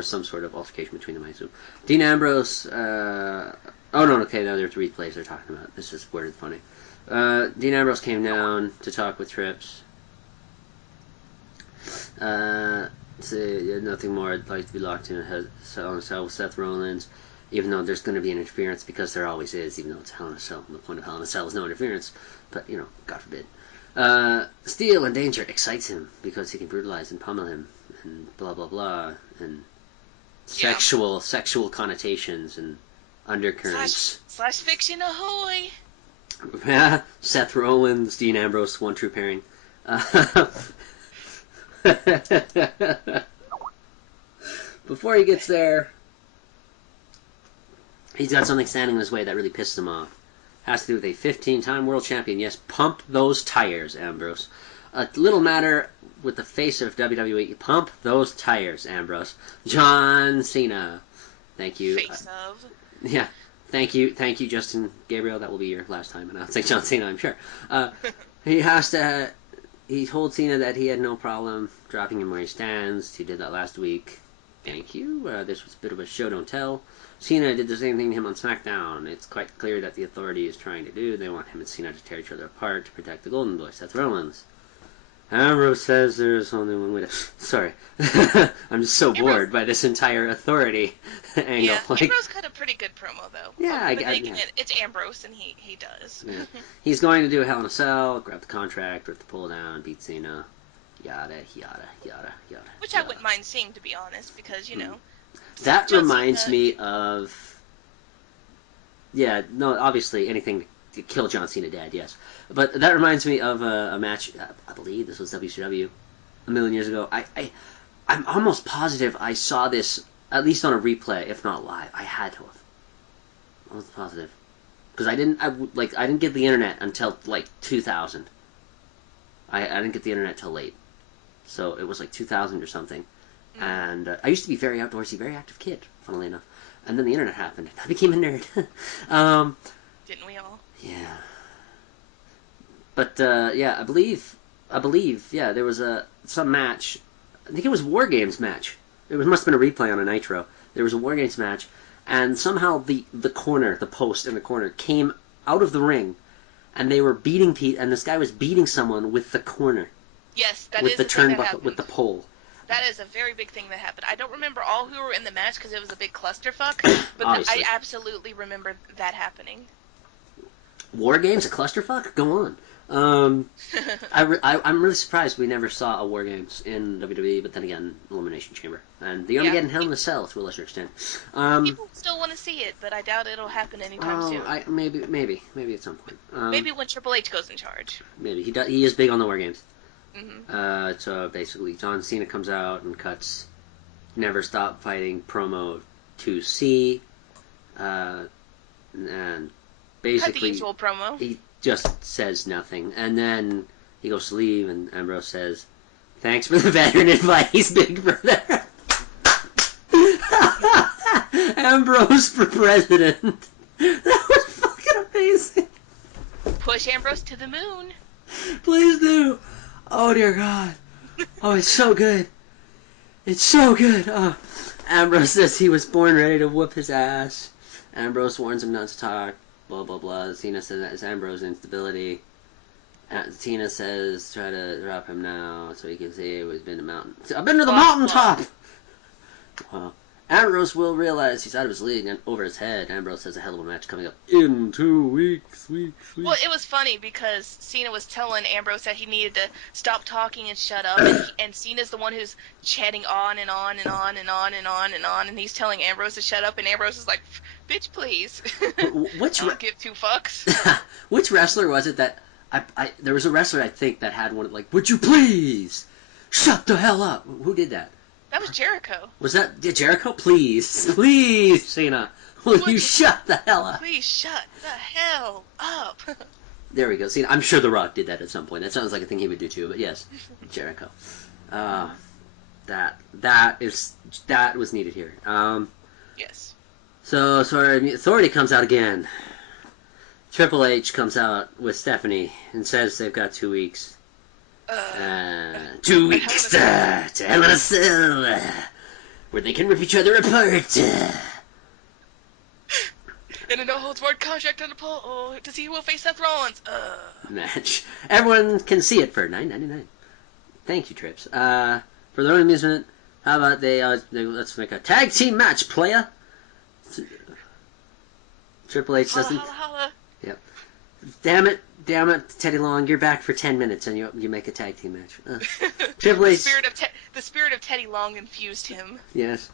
some sort of altercation between them. I assume Dean Ambrose. Oh no, okay. No, there's replays they're talking about. This is weird and funny. Dean Ambrose came down to talk with Trips. Nothing more. I'd like to be locked in a cell with Seth Rollins, even though there's going to be an interference because there always is, even though it's Hell in a Cell. The point of Hell in a Cell is no interference, but God forbid. Steel and Danger excites him because he can brutalize and pummel him, and blah blah blah, and sexual connotations and undercurrents. Slash fiction ahoy! Seth Rollins, Dean Ambrose, one true pairing. Before he gets there, he's got something standing in his way that really pisses him off. Has to do with a 15-time world champion. Yes, pump those tires, Ambrose. A little matter with the face of WWE. Pump those tires, Ambrose. John Cena. Thank you. Face of. Yeah. Thank you, Justin Gabriel. That will be your last time announcing John Cena, I'm sure. He has to. He told Cena that he had no problem dropping him where he stands. He did that last week. Thank you. This was a bit of a show don't tell. Cena did the same thing to him on SmackDown. It's quite clear that the Authority is trying to do. They want him and Cena to tear each other apart to protect the Golden Boy, Seth Rollins. Ambrose says there's only one way to... Sorry. I'm just so bored by this entire Authority angle. Yeah, Ambrose cut a pretty good promo, though. Yeah, it's Ambrose, and he does. Yeah. He's going to do a Hell in a Cell, grab the contract, rip the pull down, beat Cena, yada, yada, yada, yada. Which I wouldn't mind seeing, to be honest, because, That reminds me of... Yeah, no, obviously anything to kill John Cena dead, yes. But that reminds me of a match, I believe this was WCW, a million years ago. I'm almost positive I saw this, at least on a replay, if not live. I had to have. I was positive. Because I didn't get the internet until, 2000. I didn't get the internet till late. So it was 2000 or something. And I used to be a very outdoorsy, very active kid, funnily enough. And then the internet happened, and I became a nerd. Didn't we all? Yeah. But, yeah, I believe, yeah, there was some match. I think it was a War Games match. It must have been a replay on a Nitro. There was a War Games match, and somehow the corner, the post in the corner, came out of the ring, and they were beating Pete, and this guy was beating someone with the corner. Yes, that with is the thing that turnbuckle, happened. with the pole. That is a very big thing that happened. I don't remember all who were in the match because it was a big clusterfuck, but I absolutely remember that happening. War Games, a clusterfuck? Go on. I'm really surprised we never saw a War Games in WWE, but then again, Elimination Chamber. And the Armageddon Hell in a Cell, to a lesser extent. People still want to see it, but I doubt it'll happen anytime soon. Maybe at some point. Maybe when Triple H goes in charge. Maybe. He is big on the War Games. Mm-hmm. So basically, John Cena comes out and cuts Never Stop Fighting promo 2C. And basically... Cut the usual promo. He just says nothing. And then he goes to leave, and Ambrose says, "Thanks for the veteran advice, big brother." Ambrose for president. That was fucking amazing. Push Ambrose to the moon. Please do. Oh, dear God. Oh, it's so good. It's so good. Oh. Ambrose says he was born ready to whoop his ass. Ambrose warns him not to talk. Blah, blah, blah. Cena says that it's Ambrose's instability. Tina says, try to drop him now so he can see he's been to mountain. I've been to the mountaintop! Well, Ambrose will realize he's out of his league and over his head. Ambrose has a hell of a match coming up in 2 weeks. Well, it was funny because Cena was telling Ambrose that he needed to stop talking and shut up, and Cena's the one who's chatting on and on and on and on and on and on, and he's telling Ambrose to shut up, and Ambrose is like, "Bitch, please." I don't give 2 fucks. Which wrestler was it that... there was a wrestler, I think, that had one would you please shut the hell up? Who did that? That was Jericho. Was that Jericho? Please, please, Cena, will you shut the hell up? Please shut the hell up. There we go. See, I'm sure The Rock did that at some point. That sounds like a thing he would do too. But yes, Jericho. That was needed here. Yes. So Authority comes out again. Triple H comes out with Stephanie and says they've got 2 weeks. 2 weeks to Hell in a Cell, where they can rip each other apart. In a no-holds-barred contract on the pole to see who will face Seth Rollins. Match. Everyone can see it for $9.99. Thank you, Trips. For their own amusement, how about let's make a tag team match, playa. Triple H doesn't. Holla, holla. Yep. Damn it, Teddy Long, you're back for 10 minutes and you make a tag team match. Triple H. The spirit of Teddy Long infused him. Yes.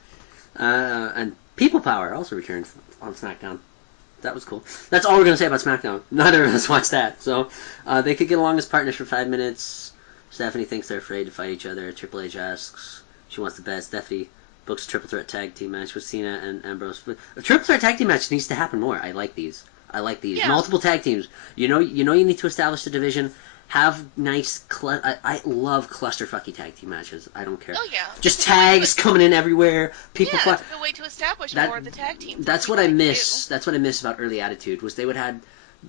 And People Power also returns on SmackDown. That was cool. That's all we're going to say about SmackDown. Neither of us watched that. So they could get along as partners for 5 minutes. Stephanie thinks they're afraid to fight each other. Triple H asks. She wants the best. Stephanie books a triple threat tag team match with Cena and Ambrose. But a triple threat tag team match needs to happen more. I like these. Yeah. Multiple tag teams. You know you need to establish the division. Have nice. I love clusterfucky tag team matches. I don't care. Oh yeah. Just tags coming in everywhere. People. Yeah, that's a good way to establish more of the tag teams. That's what I miss. That's what I miss about early Attitude was they would have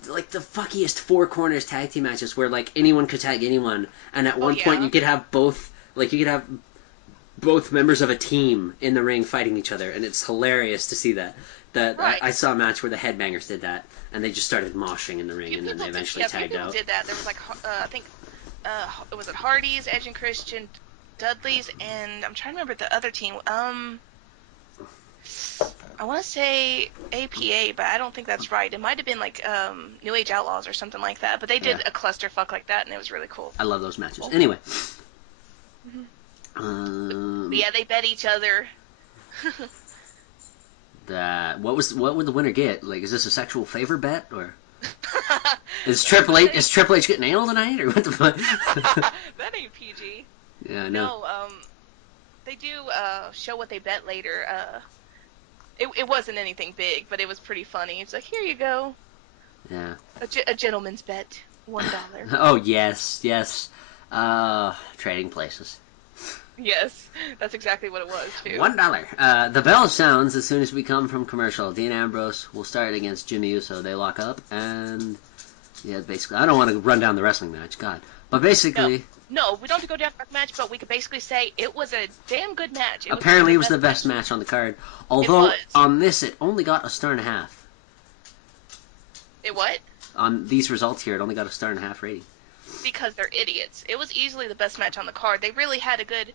like the fuckiest four corners tag team matches where like anyone could tag anyone, and at one point you could have both. Like you could have both members of a team in the ring fighting each other, and it's hilarious to see that. Right. I saw a match where the Headbangers did that, and they just started moshing in the ring, and then they eventually tagged people out. Did that. There was like I think it was at Hardy's, Edge and Christian, Dudley's, and I'm trying to remember the other team. I want to say APA, but I don't think that's right. It might have been like New Age Outlaws or something like that. But they did a clusterfuck like that, and it was really cool. I love those matches. Anyway. But yeah, they bet each other. What would the winner get? Like, is this a sexual favor bet, or is Triple H getting anal tonight, or what the fuck? That ain't PG. Yeah, I know. No, they do show what they bet later. It wasn't anything big, but it was pretty funny. It's like, here you go. Yeah. A gentleman's bet, $1. Oh yes. Trading places. Yes, that's exactly what it was too. $1. The bell sounds as soon as we come from commercial. Dean Ambrose will start against Jimmy Uso. They lock up, and yeah, basically, I don't want to run down the wrestling match, God, but basically, no, we don't have to go down the match, but we could basically say it was a damn good match. Apparently, it was the best match on the card. Although on this, it only got a 1.5 stars. It what? On these results here, it only got a 1.5 stars rating. Because they're idiots. It was easily the best match on the card. They really had a good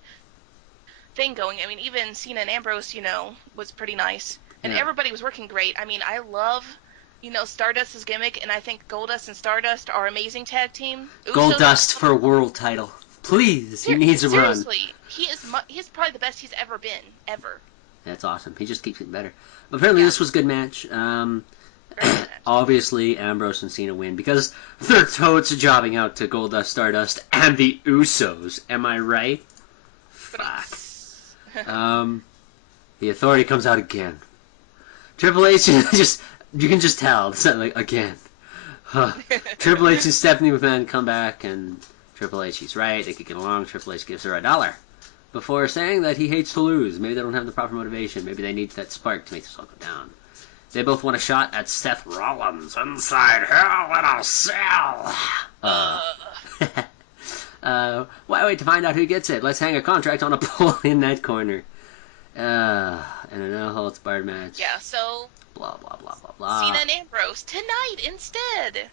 thing going. I mean, even Cena and Ambrose, was pretty nice. And everybody was working great. I mean, I love, Stardust's gimmick, and I think Goldust and Stardust are amazing tag team. Goldust for a world title. Please, he needs a run. Seriously, he's probably the best he's ever been, ever. That's awesome. He just keeps getting better. But apparently this was a good match. Obviously, Ambrose and Cena win because they're totes jobbing out to Goldust, Stardust, and the Usos. Am I right? Fuck. The Authority comes out again. Triple H you can just tell. It's not like again. Triple H and Stephanie McMahon come back, and Triple H, he's right. They could get along. Triple H gives her $1 before saying that he hates to lose. Maybe they don't have the proper motivation. Maybe they need that spark to make this all go down. They both want a shot at Seth Rollins inside Hell in a Cell. Why wait to find out who gets it? Let's hang a contract on a pole in that corner. And a no-holds-barred match. Yeah, so... Blah, blah, blah, blah, blah. Cena and Ambrose tonight instead.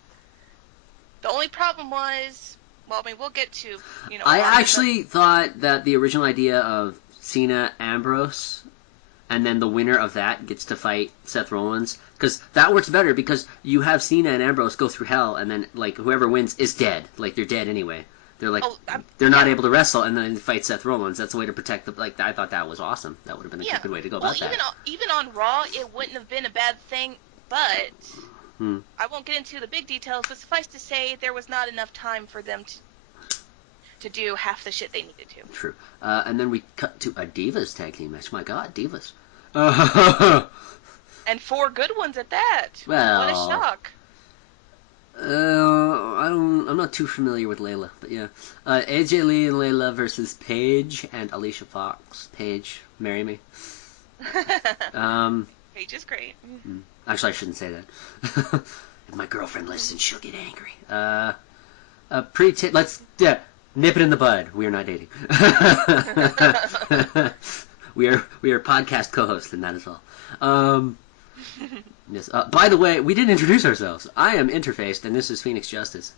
The only problem was... Well, I mean, we'll get to, I actually thought that the original idea of Cena-Ambrose... and then the winner of that gets to fight Seth Rollins, because that works better, because you have Cena and Ambrose go through hell, and then like whoever wins is dead. Like they're dead anyway. They're like they're not able to wrestle, and then fight Seth Rollins. That's the way to protect the. Like I thought that was awesome. That would have been a good way to go about that. Even on Raw, it wouldn't have been a bad thing, but I won't get into the big details. But suffice to say, there was not enough time for them to do half the shit they needed to. True. And then we cut to a Divas tag team match. My God, Divas. And 4 good ones at that. Well, what a shock. I'm not too familiar with Layla, but yeah. AJ Lee and Layla versus Paige and Alicia Fox. Paige, marry me. Paige is great. Actually, I shouldn't say that. If my girlfriend listens, she'll get angry. Let's nip it in the bud. We are not dating. we are podcast co-hosts, and that is all. Yes. By the way, we didn't introduce ourselves. I am Interfaced, and this is Phoenix Justice.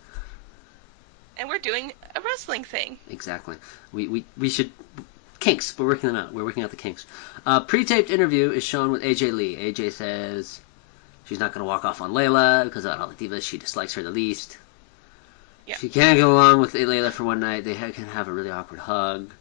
And we're doing a wrestling thing. Exactly. We should... Kinks. We're working them out. We're working out the kinks. Pre-taped interview is shown with AJ Lee. AJ says she's not going to walk off on Layla because out of all the divas, she dislikes her the least. Yeah. She can't get along with Layla for one night. They can have a really awkward hug.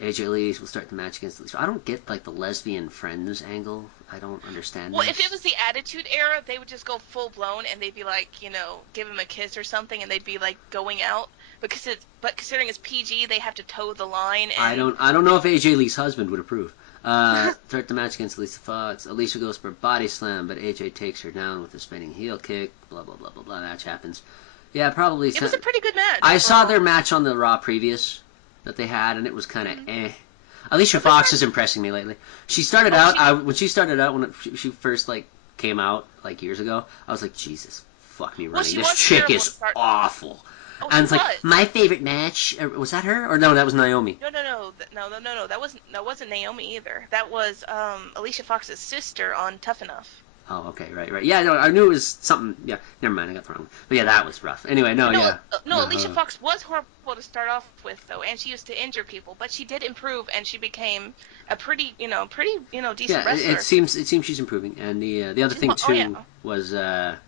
AJ Lee will start the match against Alicia. I don't get like the lesbian friends angle. I don't understand. Well, that. if it was the Attitude Era, they would just go full blown and they'd be like, give him a kiss or something, and they'd be like going out. But considering it's PG, they have to toe the line. And... I don't know if AJ Lee's husband would approve. Start the match against Alicia Fox. Alicia goes for a body slam, but AJ takes her down with a spinning heel kick. Blah blah blah blah blah. Match happens. Yeah, probably. It was a pretty good match. I saw their match on the Raw previous that they had, and it was kind of Alicia Fox is impressing me lately. She started out when she she first came out years ago. I was like, Jesus, fuck me running. This chick is awful. Oh, and it's like my favorite match. Was that her or no? That was Naomi. No. That wasn't Naomi either. That was Alicia Fox's sister on Tough Enough. Oh, okay, right. Yeah, no, I knew it was something. Yeah, never mind, I got the wrong one. But yeah, that was rough. Anyway, No, Alicia Fox was horrible to start off with, though, and she used to injure people, but she did improve, and she became a pretty decent wrestler. It seems she's improving, and the other thing too was I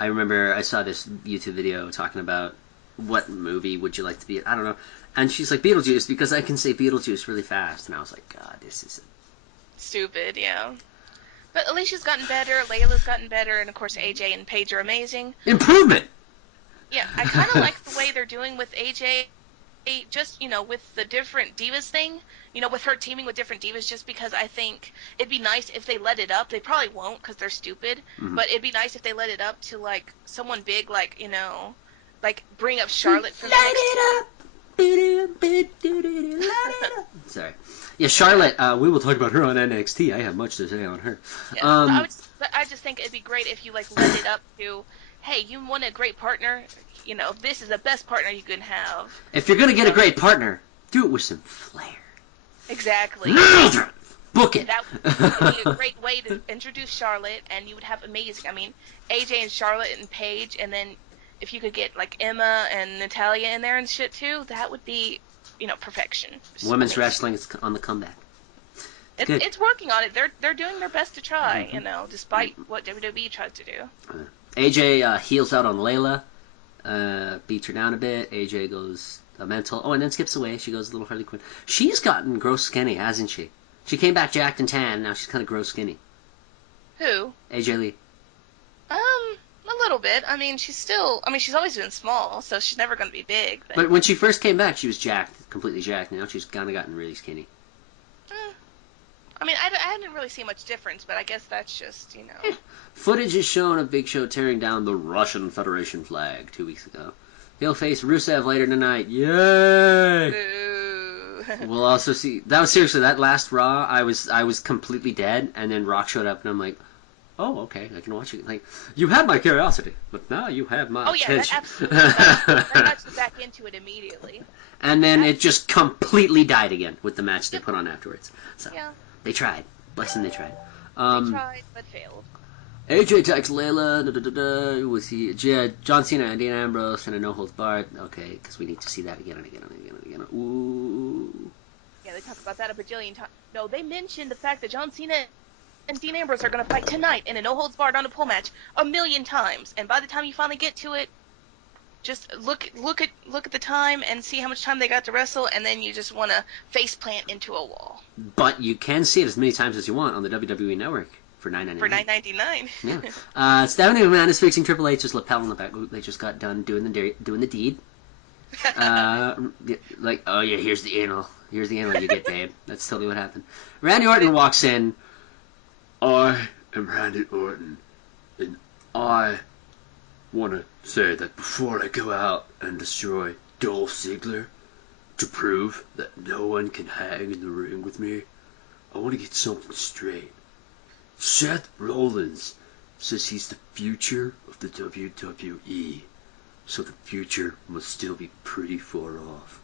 remember I saw this YouTube video talking about what movie would you like to be in? I don't know, and she's like Beetlejuice because I can say Beetlejuice really fast, and I was like, God, this is stupid, yeah. But Alicia's gotten better, Layla's gotten better, and of course AJ and Paige are amazing. Improvement! Yeah, I kind of like the way they're doing with AJ, just, with the different divas thing, with her teaming with different divas, just because I think it'd be nice if they let it up. They probably won't because they're stupid, but it'd be nice if they let it up to, someone big, bring up Charlotte from Light it up! Sorry. Yeah, Charlotte, we will talk about her on NXT. I have much to say on her. Yeah, I just think it'd be great if you, let it up to, hey, you want a great partner? This is the best partner you can have. If you're going to get a great partner, do it with some flair. Exactly. Book it. That would be a great way to introduce Charlotte, and you would have amazing. I mean, AJ and Charlotte and Paige, and then if you could get, Emma and Natalya in there and shit, too, that would be... perfection. Women's wrestling is on the comeback. It's working on it. They're doing their best to try, despite what WWE tried to do. AJ heals out on Layla, beats her down a bit. AJ goes mental. Oh, and then skips away. She goes a little Harley Quinn. She's gotten gross skinny, hasn't she? She came back jacked and tan. Now she's kind of gross skinny. Who? AJ Lee. A little bit. I mean, she's always been small, so she's never going to be big. But when she first came back, she was jacked, completely jacked. Now she's kind of gotten really skinny. I mean, I didn't really see much difference, but I guess that's just, Footage is shown of Big Show tearing down the Russian Federation flag 2 weeks ago. He'll face Rusev later tonight. Yay! Boo. We'll also see... That was seriously, that last Raw, I was completely dead, and then Rock showed up, and I'm like... Oh, okay, I can watch it. You had my curiosity, but now you have my attention. That absolutely. They got you back into it immediately. And then it just completely died again with the match they put on afterwards. So they tried. Bless them, they tried. They tried, but failed. AJ attacks Layla. Was he? Yeah, John Cena and Dean Ambrose and a no holds barred. Okay, because we need to see that again and again and again and again. Ooh. Yeah, they talk about that a bajillion times. No, they mentioned the fact that John Cena and Dean Ambrose are going to fight tonight in a no-holds-barred on a pole match 1,000,000 times, and by the time you finally get to it, just look at the time and see how much time they got to wrestle, and then you just want to faceplant into a wall. But you can see it as many times as you want on the WWE Network for $9.99. For $9.99. Yeah. Stephanie McMahon is fixing Triple H's lapel in the back. They just got done doing the deed. Like, oh yeah, here's the anal you get, babe. That's totally what happened. Randy Orton walks in. I am Randy Orton, and I want to say that before I go out and destroy Dolph Ziggler, to prove that no one can hang in the ring with me, I want to get something straight. Seth Rollins says he's the future of the WWE, so the future must still be pretty far off.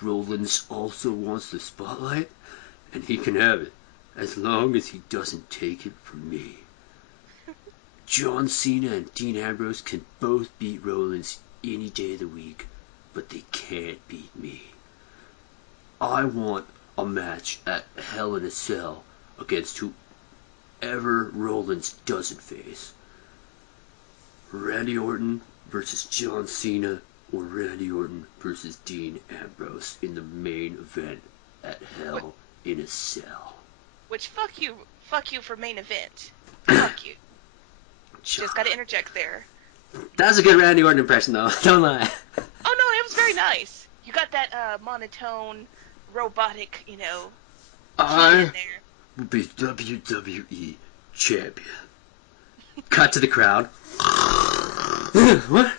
Rollins also wants the spotlight, and he can have it, as long as he doesn't take it from me. John Cena and Dean Ambrose can both beat Rollins any day of the week, but they can't beat me. I want a match at Hell in a Cell against whoever Rollins doesn't face. Randy Orton versus John Cena, or Randy Orton versus Dean Ambrose in the main event at Hell in a Cell. Which, fuck you for main event. Fuck you. Just gotta interject there. That was a good Randy Orton impression, though. Don't lie. Oh no, it was very nice. You got that monotone, robotic, key in I there. will be WWE champion. Cut to the crowd. What?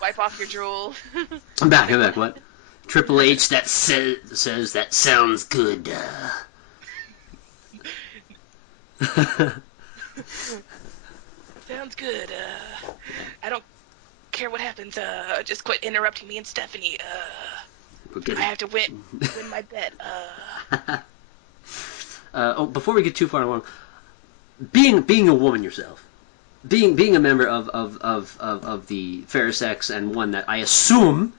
Wipe off your drool. I'm back. What? Triple H that says that sounds good. Sounds good. I don't care what happens. Just quit interrupting me and Stephanie. I have to win my bet. Before we get too far along, being a woman yourself, being a member of the fair sex, and one that I assume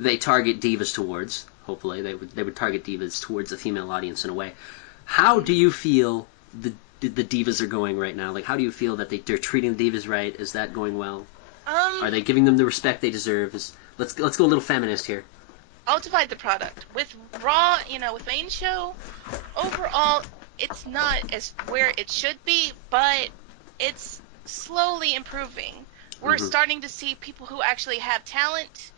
they target divas towards. Hopefully, they would target divas towards the female audience in a way. How do you feel the divas are going right now? Like, how do you feel that they're treating the divas right? Is that going well? Are they giving them the respect they deserve? Let's go a little feminist here. I'll divide the product. With Raw, with main show, overall, it's not as where it should be, but it's slowly improving. We're starting to see people who actually have talent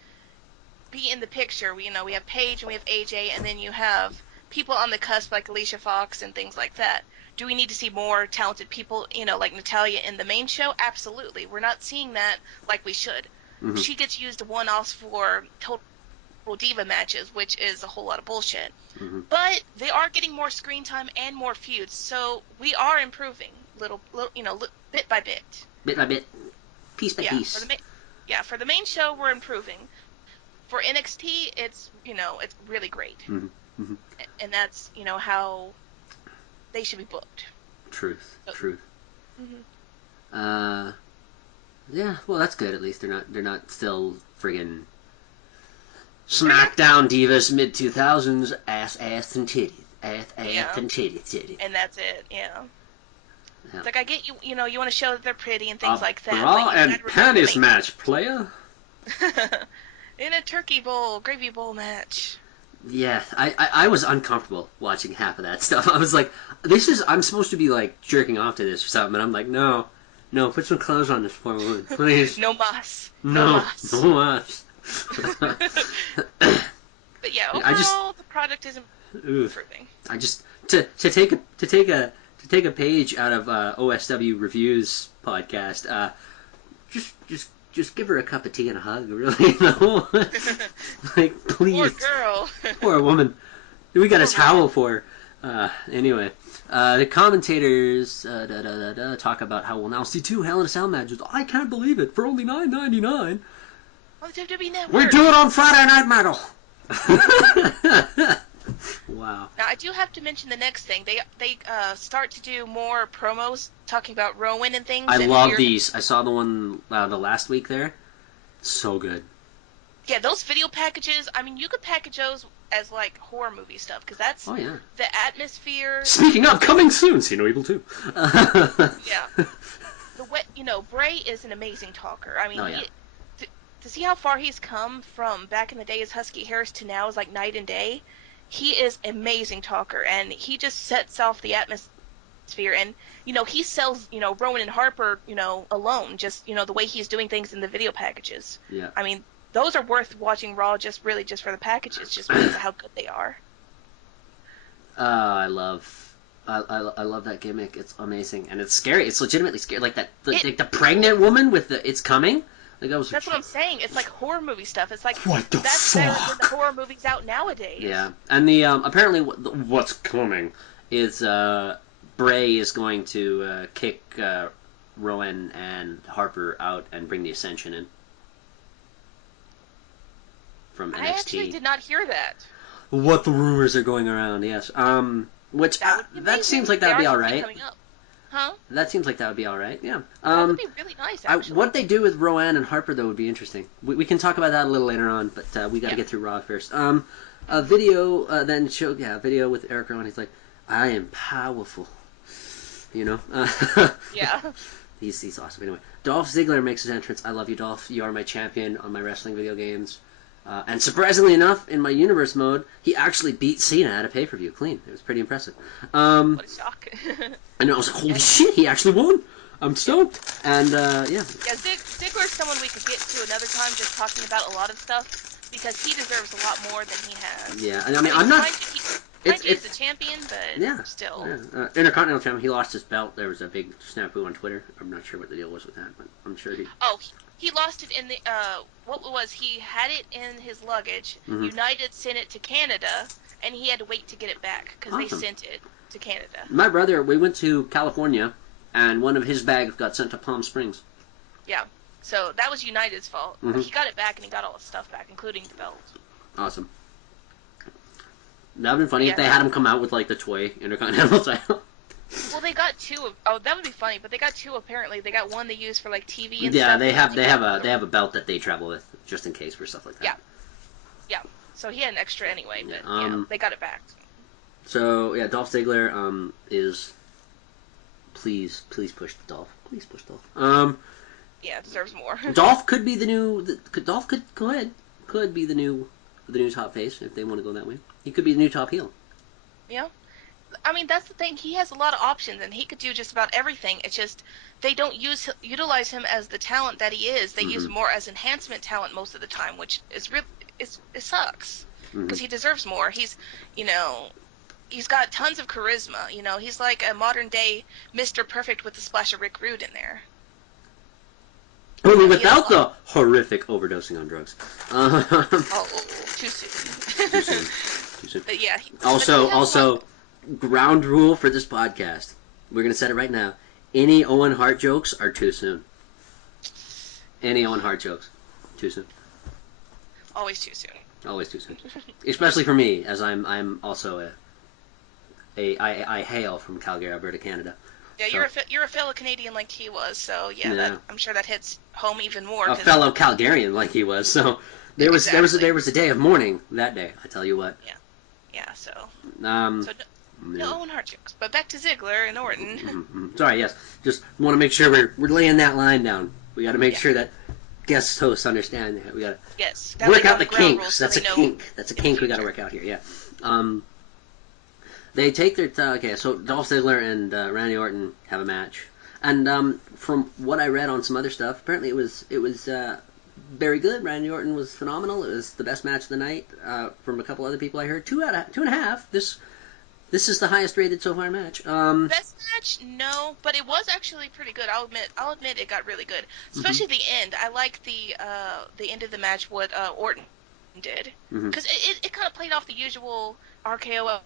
be in the picture. We have Paige and we have AJ, and then you have people on the cusp like Alicia Fox and things like that. Do we need to see more talented people, like Natalya in the main show? Absolutely. We're not seeing that like we should. Mm-hmm. She gets used one-offs for total diva matches, which is a whole lot of bullshit. Mm-hmm. But they are getting more screen time and more feuds, so we are improving little bit by bit. Bit by bit. Piece by piece. For the main show, we're improving. For NXT, it's really great. Mm-hmm. Mm-hmm. And that's, how they should be booked. Truth. Mm-hmm. Yeah, well, that's good. At least they're not still friggin' SmackDown divas mid 2000s ass and titties, ass and titty. And that's it. Yeah. It's like, I get you. You want to show that they're pretty and things like that. Bra and panties match, playa. In a turkey bowl, gravy bowl match. Yeah, I was uncomfortable watching half of that stuff. I was like, I'm supposed to be like jerking off to this or something, and I'm like, no, put some clothes on this poor woman, please. No mas. No mas. But yeah, overall, the product is improving. I just to take a page out of OSW Reviews podcast. Just give her a cup of tea and a hug, really. Like, please. Poor girl. Poor woman. We got a towel for her. Anyway, the commentators talk about how we'll now see 2 Hell in a Cell matches. I can't believe it, for only $9.99. On the WWE Network. We're doing it on Friday Night Metal. Wow. Now, I do have to mention the next thing. They start to do more promos talking about Rowan and things. I love these. I saw the one the last week there. So good. Yeah, those video packages, I mean, you could package those as, like, horror movie stuff, because that's the atmosphere. Speaking of, coming soon, See No Evil 2. Yeah. Bray is an amazing talker. I mean, to see how far he's come from back in the day as Husky Harris to now is like night and day. He is an amazing talker, and he just sets off the atmosphere. And, he sells, Rowan and Harper, alone, just, the way he's doing things in the video packages. Yeah. I mean, those are worth watching Raw just for the packages, just because of how good they are. I love that gimmick. It's amazing and it's scary. It's legitimately scary. Like that, like the pregnant woman with the "it's coming." Like that's what I'm saying. It's like horror movie stuff. It's like what the that's fuck? better than the horror movies out nowadays. Yeah, and the apparently what's coming is Bray is going to kick Rowan and Harper out and bring the Ascension in from NXT. I actually did not hear that. What the rumors are going around? Yes. Which that seems like that'd be all right. Huh? That seems like that would be all right. Yeah. That would be really nice. Actually. What they do with Rowan and Harper though would be interesting. We can talk about that a little later on, but we got to get through Raw first. A video then showed video with Eric Rowan. He's like, I am powerful. You know. Yeah. He's awesome. Anyway, Dolph Ziggler makes his entrance. I love you, Dolph. You are my champion on my wrestling video games. And surprisingly enough, in my universe mode, he actually beat Cena at a pay-per-view clean. It was pretty impressive. What a shock. And I was like, holy shit, he actually won. I'm stoked. And, yeah. Yeah, Ziggler's someone we could get to another time just talking about a lot of stuff, because he deserves a lot more than he has. Yeah, and I mean, I'm not... Mind you, he's a champion, but still. Yeah. Intercontinental champion, he lost his belt. There was a big snafu on Twitter. I'm not sure what the deal was with that, but I'm sure he... Oh, he lost it in the, he had it in his luggage, United sent it to Canada, and he had to wait to get it back, because they sent it to Canada. My brother, we went to California, and one of his bags got sent to Palm Springs. Yeah, so that was United's fault. But he got it back, and he got all his stuff back, including the belt. Awesome. That would be funny if they had him come out with, like, the toy Intercontinental title. Well, they got two. That would be funny. But they got two apparently. They got one they use for like TV and stuff. Yeah, they have a belt that they travel with just in case for stuff like that. Yeah. So he had an extra anyway, but they got it back. So yeah, Dolph Ziggler is. Please push Dolph. Please push Dolph. Yeah, deserves more. Dolph could be the new. Dolph could be the new top face if they want to go that way. He could be the new top heel. Yeah. I mean, that's the thing. He has a lot of options, and he could do just about everything. It's just they don't utilize him as the talent that he is. They use him more as enhancement talent most of the time, which is really it sucks because he deserves more. He's got tons of charisma. He's like a modern day Mr. Perfect with a splash of Rick Rude in there. Only without the horrific overdosing on drugs. Too soon. Too soon. But yeah. Also. Ground rule for this podcast. We're going to set it right now. Any Owen Hart jokes are too soon. Any Owen Hart jokes. Too soon. Always too soon. Always too soon. Especially for me, as I'm also I hail from Calgary, Alberta, Canada. Yeah, so. You're a fellow Canadian like he was, so yeah. I'm sure that hits home even more. A fellow Calgarian like he was, so there was a day of mourning that day. I tell you what. Yeah. So. No Owen Hart jokes, but back to Ziggler and Orton. Sorry, yes. Just want to make sure we're laying that line down. We got to make sure that guest hosts understand that. We got to work out the kinks. That's a kink. That's a kink we got to work out here. Yeah. They take their okay. So Dolph Ziggler and Randy Orton have a match, and from what I read on some other stuff, apparently it was very good. Randy Orton was phenomenal. It was the best match of the night. From a couple other people I heard, 2.5. This is the highest rated so far match. Best match? No, but it was actually pretty good. I'll admit it got really good. Especially the end. I like the end of the match, what Orton did. Because it kind of played off the usual RKO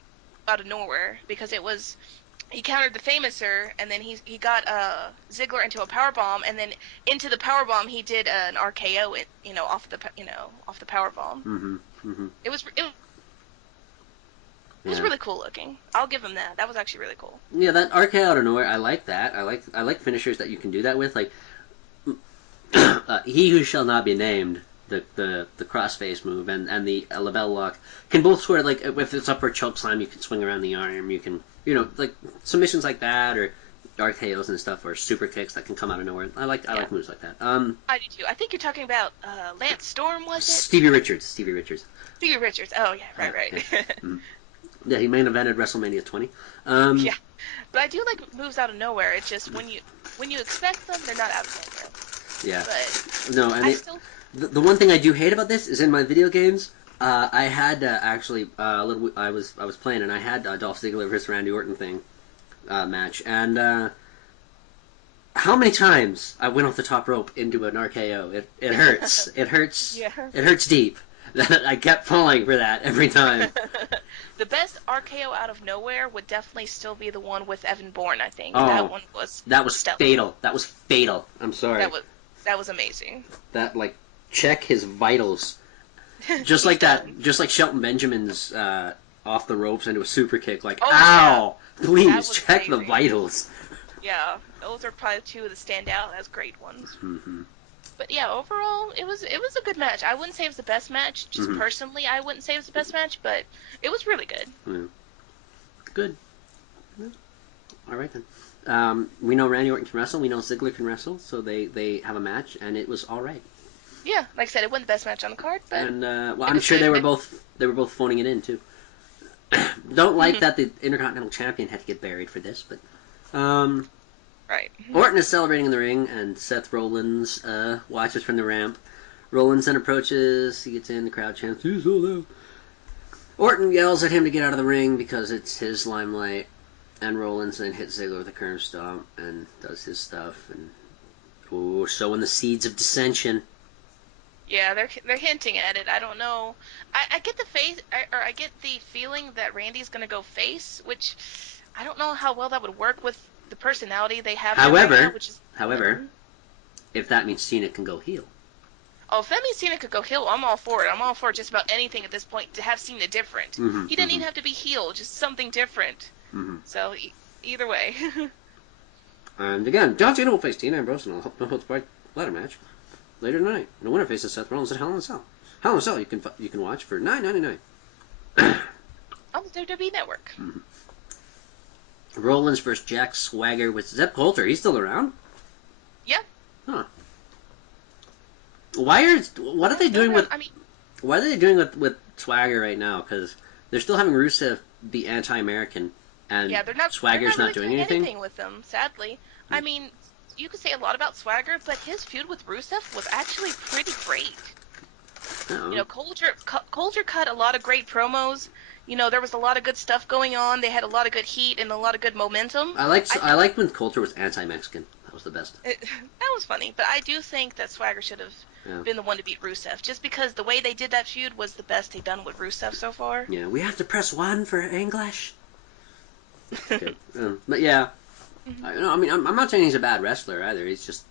out of nowhere. Because he countered the Famouser, and then he got Ziggler into a powerbomb, and then into the powerbomb he did an RKO, off the powerbomb. It was really cool looking. I'll give him that. That was actually really cool. Yeah, that RKO out of nowhere, I like that. I like finishers that you can do that with. Like, he who shall not be named, the crossface move and the label lock can both sort of, like, if it's upward choke slam, you can swing around the arm. You can, like submissions like that, or RKOs and stuff, or super kicks that can come out of nowhere. I like moves like that. I do too. I think you're talking about Lance Storm, was it? Stevie Richards. Stevie Richards. Oh yeah, right. Yeah. Yeah, he main evented WrestleMania 20. Yeah, but I do like moves out of nowhere. It's just when you expect them, they're not out of nowhere. Yeah. But No, and the one thing I do hate about this is in my video games. I had actually a little. I was playing and I had Dolph Ziggler versus Randy Orton thing match, and how many times I went off the top rope into an RKO? It hurts. It hurts. Yeah. It hurts deep. I kept falling for that every time. The best RKO out of nowhere would definitely still be the one with Evan Bourne, I think. Oh, That one was stellar. fatal. That was fatal. I'm sorry. That was amazing. That like check his vitals. Just like that. Just like Shelton Benjamin's off the ropes into a super kick. Like, Oh, ow! That Please was check the amazing. vitals. Yeah, those are probably two of the standout as great ones. Mm-hmm. But yeah, overall, it was a good match. I wouldn't say it was the best match. Just Mhm. personally, I wouldn't say it was the best match, but it was really good. Yeah. Good. Yeah. All right then. We know Randy Orton can wrestle. We know Ziggler can wrestle. So they have a match, and it was all right. Yeah, like I said, it wasn't the best match on the card, but And well, it I'm was sure good. they were both phoning it in too. Don't like that the Intercontinental Champion had to get buried for this, but right. Orton is celebrating in the ring, and Seth Rollins watches from the ramp. Rollins then approaches. He gets in. The crowd chants, "He's so loud." Orton yells at him to get out of the ring because it's his limelight, and Rollins then hits Ziggler with a curb stomp and does his stuff. And sowing the seeds of dissension. Yeah, they're hinting at it. I don't know. I get the I get the feeling that Randy's gonna go face, which I don't know how well that would work with the personality they have. there right now, which is However, if that means Cena can go heel. Oh, if that means Cena could go heel, I'm all for it. I'm all for just about anything at this point to have Cena different. Mhm, He didn't even have to be heel, just something different. Mhm. So, either way. And again, John Cena will face Dean Ambrose in a No Holds Barred ladder match later tonight. The winner faces Seth Rollins at Hell in a Cell. Hell in a Cell you can watch for $9.99. On the WWE Network. Rollins versus Jack Swagger with Zeb Coulter. He's still around? Yeah. Huh. What are they doing with? I mean, What are they doing with Swagger right now? Because they're still having Rusev be anti-American, and yeah, Swagger's they're not not really doing anything. with them, sadly. I mean, you could say a lot about Swagger, but his feud with Rusev was actually pretty great. Oh. You know, Coulter cut a lot of great promos. You know, there was a lot of good stuff going on. They had a lot of good heat and a lot of good momentum. I liked when Coulter was anti-Mexican. That was the best. That was funny, but I do think that Swagger should have been the one to beat Rusev, just because the way they did that feud was the best they've done with Rusev so far. Yeah, we have to press 1 for English. Okay. But yeah, I mean, I'm not saying he's a bad wrestler either. He's just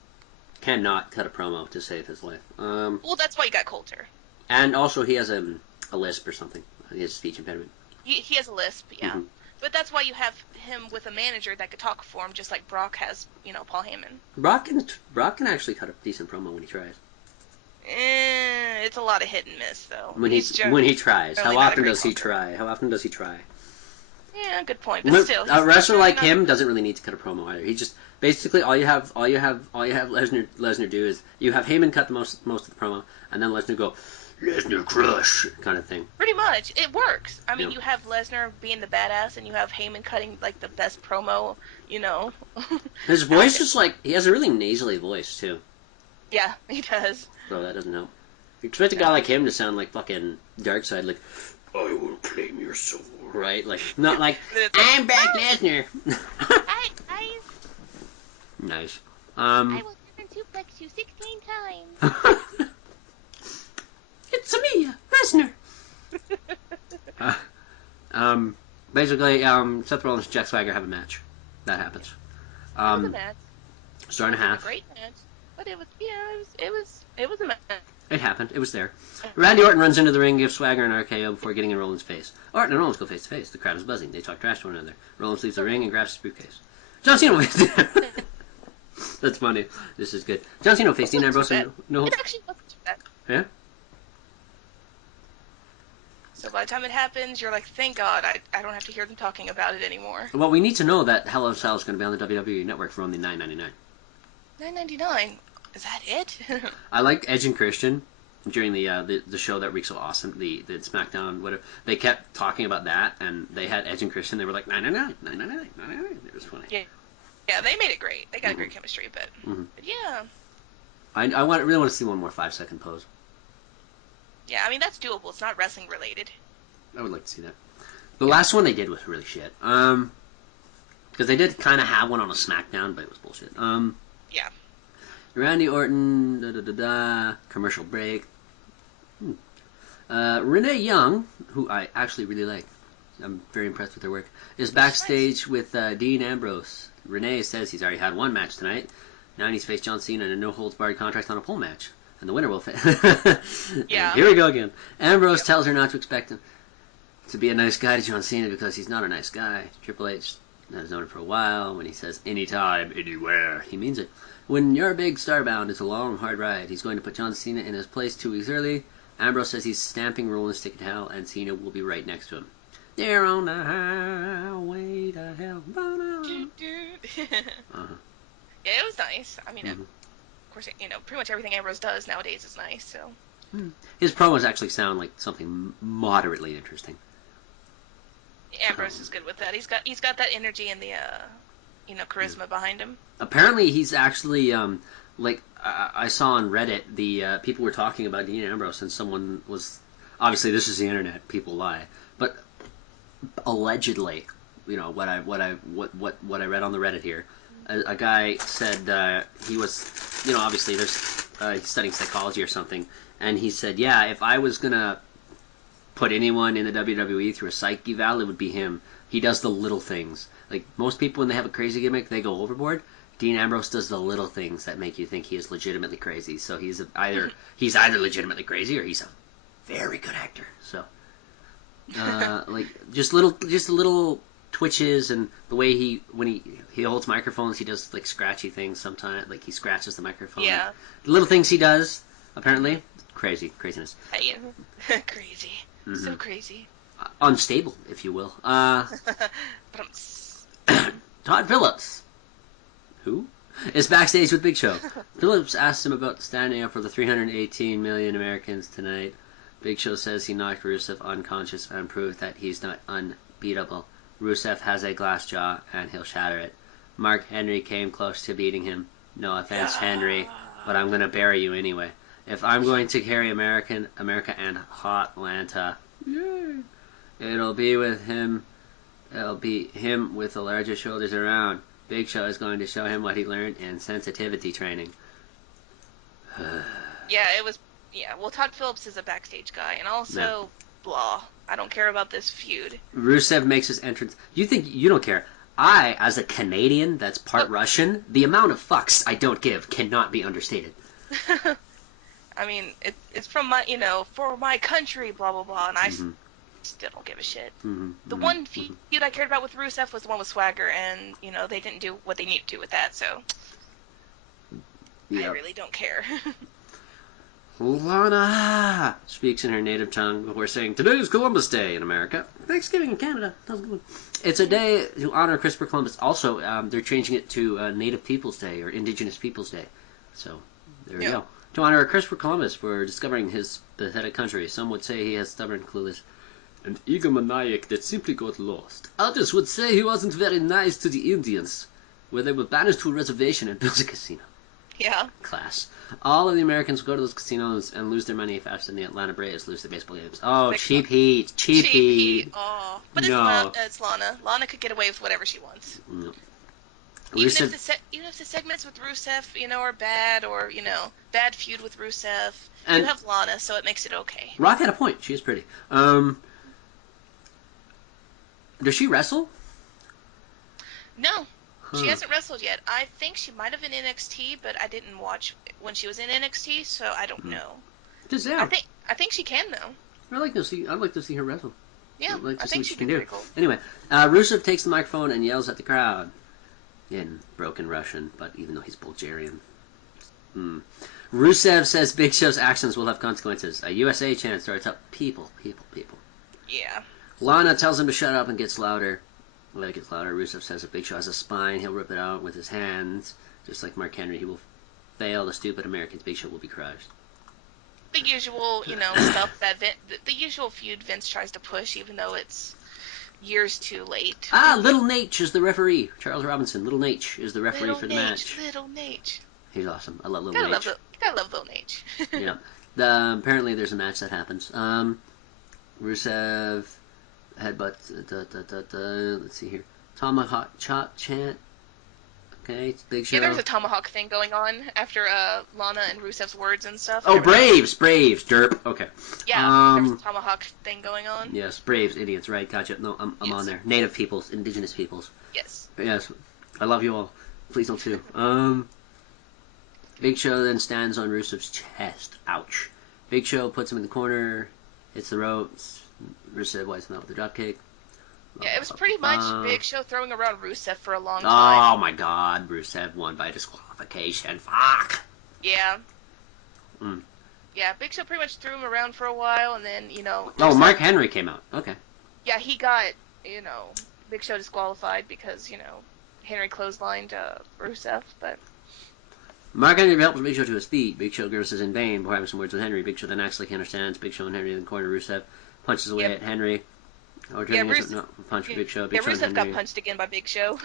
cannot cut a promo to save his life. Well, that's why you got Coulter. And also he has a lisp or something. He has a speech impediment. He has a lisp, yeah. Mhm. But that's why you have him with a manager that could talk for him, just like Brock has, Paul Heyman. Brock can actually cut a decent promo when he tries. It's a lot of hit and miss, though. When he tries. How generally not a often great does he talker. try? How often does he try? Yeah, good point. But still, A wrestler like not- him doesn't really need to cut a promo either. He just basically all you have Lesnar do is you have Heyman cut the most of the promo, and then Lesnar go Lesnar crush kind of thing. Pretty much, it works. I mean, Yeah. you have Lesnar being the badass, and you have Heyman cutting like the best promo. His voice is like he has a really nasally voice too, Yeah, he does. so that doesn't help. You expect a guy like him to sound like fucking Darkseid, like I will claim your soul, right? Like not like I'm Brock Lesnar. Hi, guys. Nice. I will turn suplex you 16 times. It's me, Lesnar. Basically, Seth Rollins and Jack Swagger have a match. That happens. It was a match. Star and a half. A great match, but it was a match. It happened. It was there. Randy Orton runs into the ring, gives Swagger an RKO before getting in Rollins' face. Orton and Rollins go face to face. The crowd is buzzing. They talk trash to one another. Rollins leaves the ring and grabs his briefcase. John Cena That's funny. This is good. John Cena faced Dean Ambrose. No. It actually wasn't too bad. Yeah. So by the time it happens, you're like, thank God, I don't have to hear them talking about it anymore. Well, we need to know that Hell in a Cell is going to be on the WWE Network for only $9.99. $9.99. Is that it? I like Edge and Christian during the show that Reeks of Awesome, the SmackDown, whatever. They kept talking about that, and they had Edge and Christian. They were like $9.99, $9.99, $9.99. It was funny. Yeah, they made it great. They got great chemistry, but Mhm. yeah. really want to see one more 5-second pose. Yeah, I mean, that's doable. It's not wrestling related. I would like to see that. The last one they did was really shit. Because they did kind of have one on a SmackDown, but it was bullshit. Yeah. Randy Orton, commercial break. Renee Young, who I actually really like, I'm very impressed with her work, is backstage with Dean Ambrose. Renee says he's already had one match tonight. Now he's faced John Cena in a no-holds-barred contract on a pole match. And the winner will Yeah. Here we go again. Ambrose tells her not to expect him to be a nice guy to John Cena because he's not a nice guy. Triple H has known it for a while. When he says anytime, anywhere, he means it. When you're big starbound, it's a long, hard ride. He's going to put John Cena in his place 2 weeks early. Ambrose says he's stamping rolling stick to hell, and Cena will be right next to him. They're on the highway to hell. Yeah, it was nice. I mean, of course, pretty much everything Ambrose does nowadays is nice. So his promos actually sound like something moderately interesting. Ambrose is good with that. He's got that energy and the charisma behind him. Apparently, he's actually I saw on Reddit the people were talking about Dean Ambrose, and someone was obviously this is the internet, people lie, but allegedly, what I read on the Reddit here. A guy said he was, obviously he's studying psychology or something, and he said, yeah, if I was gonna put anyone in the WWE through a psych eval, it would be him. He does the little things. Like most people, when they have a crazy gimmick, they go overboard. Dean Ambrose does the little things that make you think he is legitimately crazy. So he's either legitimately crazy or he's a very good actor. So, just little twitches, and the way when he holds microphones, he does like scratchy things sometimes, like he scratches the microphone. Yeah. The little things he does, apparently, craziness. Hey, crazy. Mm-hmm. So crazy. Unstable, if you will. But Todd Phillips, who is backstage with Big Show. Phillips asks him about standing up for the 318 million Americans tonight. Big Show says he knocked Rusev unconscious and proved that he's not unbeatable. Rusev has a glass jaw, and he'll shatter it. Mark Henry came close to beating him. No offense, Henry, but I'm going to bury you anyway. If I'm going to carry America and Hotlanta, it'll be him with the largest shoulders around. Big Show is going to show him what he learned in sensitivity training. Well, Todd Phillips is a backstage guy, and also, blah. I don't care about this feud. Rusev makes his entrance. You think you don't care? I, as a Canadian that's part Russian, the amount of fucks I don't give cannot be understated. I mean, it's from my, for my country, blah, blah, blah, and I still don't give a shit. The one feud I cared about with Rusev was the one with Swagger, and, they didn't do what they needed to with that, so I really don't care. Lana speaks in her native tongue before saying, "Today is Columbus Day in America. Thanksgiving in Canada. It's a day to honor Christopher Columbus. Also, they're changing it to Native Peoples Day or Indigenous Peoples Day. So, there we go. To honor Christopher Columbus for discovering his pathetic country. Some would say he has stubborn, clueless, and egomaniac that simply got lost. Others would say he wasn't very nice to the Indians, where they were banished to a reservation and built a casino." Yeah. Class. All of the Americans go to those casinos and lose their money faster than the Atlanta Braves lose their baseball games. Oh, cheap heat. Cheap heat. Oh. But it's Lana. Lana could get away with whatever she wants. No. Even if the segments with Rusev, are bad, or, bad feud with Rusev, you have Lana, so it makes it okay. Rock had a point. She is pretty. Does she wrestle? No. She hasn't wrestled yet. I think she might have in NXT, but I didn't watch when she was in NXT, so I don't know. Just I think she can though. I'd like to see her wrestle. Yeah, I think she can do. Pretty cool. Anyway, Rusev takes the microphone and yells at the crowd in broken Russian, but even though he's Bulgarian. Rusev says Big Show's actions will have consequences. A USA chant starts up. People. Yeah. Lana tells him to shut up and gets louder. When it gets louder, Rusev says if Big Show has a spine, he'll rip it out with his hands. Just like Mark Henry, he will fail the stupid Americans. Big Show will be crushed. The usual, stuff that the usual feud Vince tries to push, even though it's years too late. Little Nate is the referee. Charles Robinson. Little Nate is the referee for the match. Little Nate. He's awesome. I love Little Gotta love Little Nate. Yeah. Apparently there's a match that happens. Rusev headbutt. Let's see here. Tomahawk chop chant. Okay, it's Big Show. Yeah, there's a tomahawk thing going on after Lana and Rusev's words and stuff. Oh, Braves, derp. Okay. Yeah, there's a tomahawk thing going on. Yes, Braves, idiots, right? Gotcha. No, I'm Yes. on there. Native peoples, indigenous peoples. Yes. Yes, I love you all. Please don't sue. Big Show then stands on Rusev's chest. Ouch. Big Show puts him in the corner, hits the ropes. Rusev wipes him out with a dropkick. Yeah, it was pretty much Big Show throwing around Rusev for a long time. Oh my god, Rusev won by disqualification. Fuck! Yeah. Mm. Yeah, Big Show pretty much threw him around for a while, and then, Oh, Rusev- Mark Henry came out. Okay. Yeah, he got, Big Show disqualified because, Henry clotheslined Rusev, but... Mark Henry helps Big Show to his feet. Big Show grisses in vain before having some words with Henry. Big Show then acts like he understands. Big Show and Henry in the corner. Rusev punches away at Henry. Or punch Big Show. Big Show and Rusev got Henry. punched again by Big Show.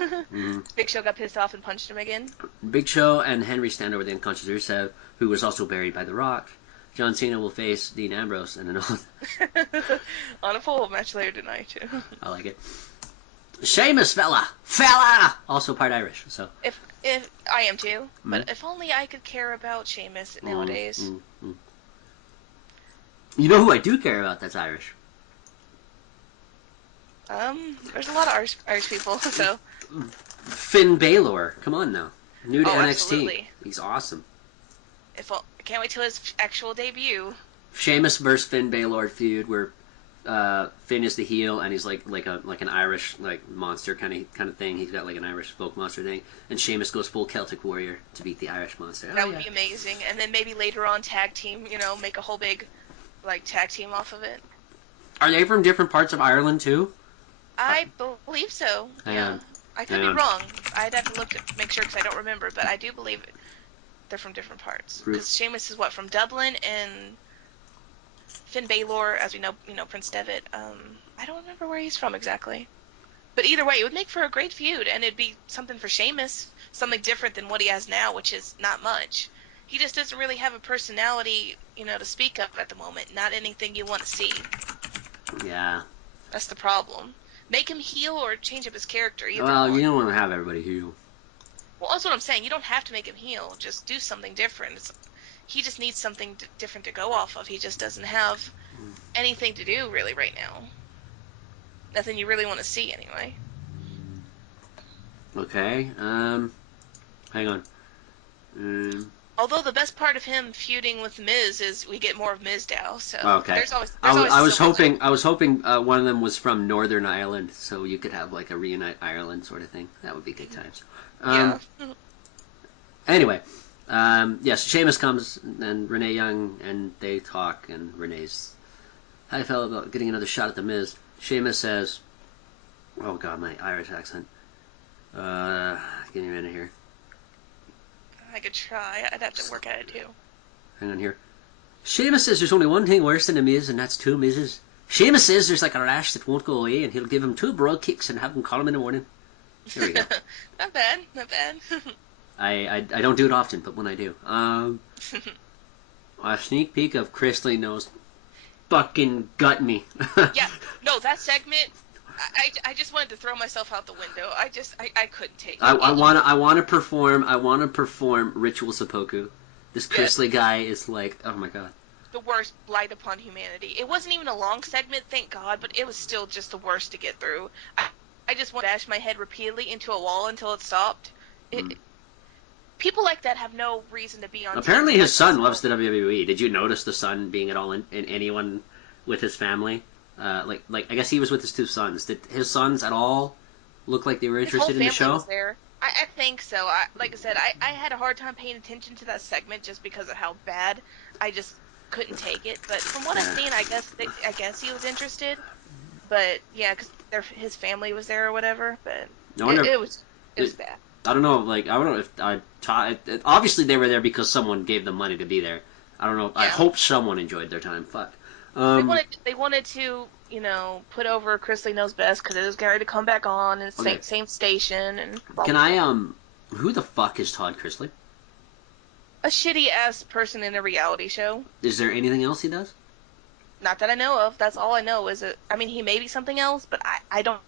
Big Show got pissed off and punched him again. Big Show and Henry stand over the unconscious Rusev, who was also buried by The Rock. John Cena will face Dean Ambrose in an On a follow-up match later tonight, too. I like it. Sheamus, fella! Also part Irish, so. If I am too, but if only I could care about Sheamus nowadays. You know who I do care about that's Irish? There's a lot of Irish people, so. Finn Balor, come on now. New to NXT. Absolutely. He's awesome. I can't wait till his actual debut. Sheamus versus Finn Balor feud where Finn is the heel and he's like an Irish monster kind of thing. He's got like an Irish folk monster thing, and Sheamus goes full Celtic warrior to beat the Irish monster. That would be amazing. And then maybe later on tag team, make a whole big tag team off of it. Are they from different parts of Ireland too? I believe so. Yeah. I could be wrong. I'd have to make sure because I don't remember, but I do believe they're from different parts. Because Sheamus is from Dublin, and Finn Balor, as we know, Prince Devitt. I don't remember where he's from exactly. But either way, it would make for a great feud, and it'd be something for Sheamus, something different than what he has now, which is not much. He just doesn't really have a personality, to speak of at the moment. Not anything you want to see. Yeah. That's the problem. Make him heel or change up his character. Either Well, one. you don't want to have everybody heel. Well, that's what I'm saying. You don't have to make him heel. Just do something different. He just needs something different to go off of. He just doesn't have anything to do really right now. Nothing you really want to see anyway. Okay. Hang on. Although the best part of him feuding with Miz is we get more of Miz now. So Okay. there's always I was so much- hoping one of them was from Northern Ireland, so you could have like a reunite Ireland sort of thing. That would be good times. Yeah. Anyway, yes, Sheamus comes and Renee Young and they talk, and Renee's how I felt about getting another shot at the Miz. Sheamus says, "Oh God, my Irish accent. Give me a minute here. I could try. I'd have to work at it too. Hang on here. Sheamus says there's only one thing worse than a Miz, and that's two Mizes. Sheamus says there's like a rash that won't go away, and he'll give him 2 broad kicks and have him call him in the morning." There we go. Not bad. Not bad. I don't do it often, but when I do. A sneak peek of Chris Lee knows fucking gut me. Yeah. No, that segment. I just wanted to throw myself out the window. I couldn't take it. I want to perform ritual seppuku. This Chris Lee guy is like, oh my God. The worst blight upon humanity. It wasn't even a long segment, thank God, but it was still just the worst to get through. I just want to bash my head repeatedly into a wall until it stopped. People like that have no reason to be on Apparently TV. his son loves the WWE. Did you notice the son being at all in anyone with his family? I guess he was with his 2 sons. Did his sons at all look like they were interested in the His whole family show? was there. I think so. Like I said, I had a hard time paying attention to that segment just because of how bad. I just couldn't take it. But from what I've seen, I guess he was interested. But yeah, because his family was there or whatever. But it was bad. I don't know. I don't know if obviously they were there because someone gave them money to be there. I don't know. Yeah. I hope someone enjoyed their time. Fuck. They wanted to, put over Chris Lee Knows Best because it was going to come back on and same station and. Blah, Can blah, I blah. Who the fuck is Todd Chrisley? A shitty ass person in a reality show. Is there anything else he does? Not that I know of. That's all I know is I mean, he may be something else, but I don't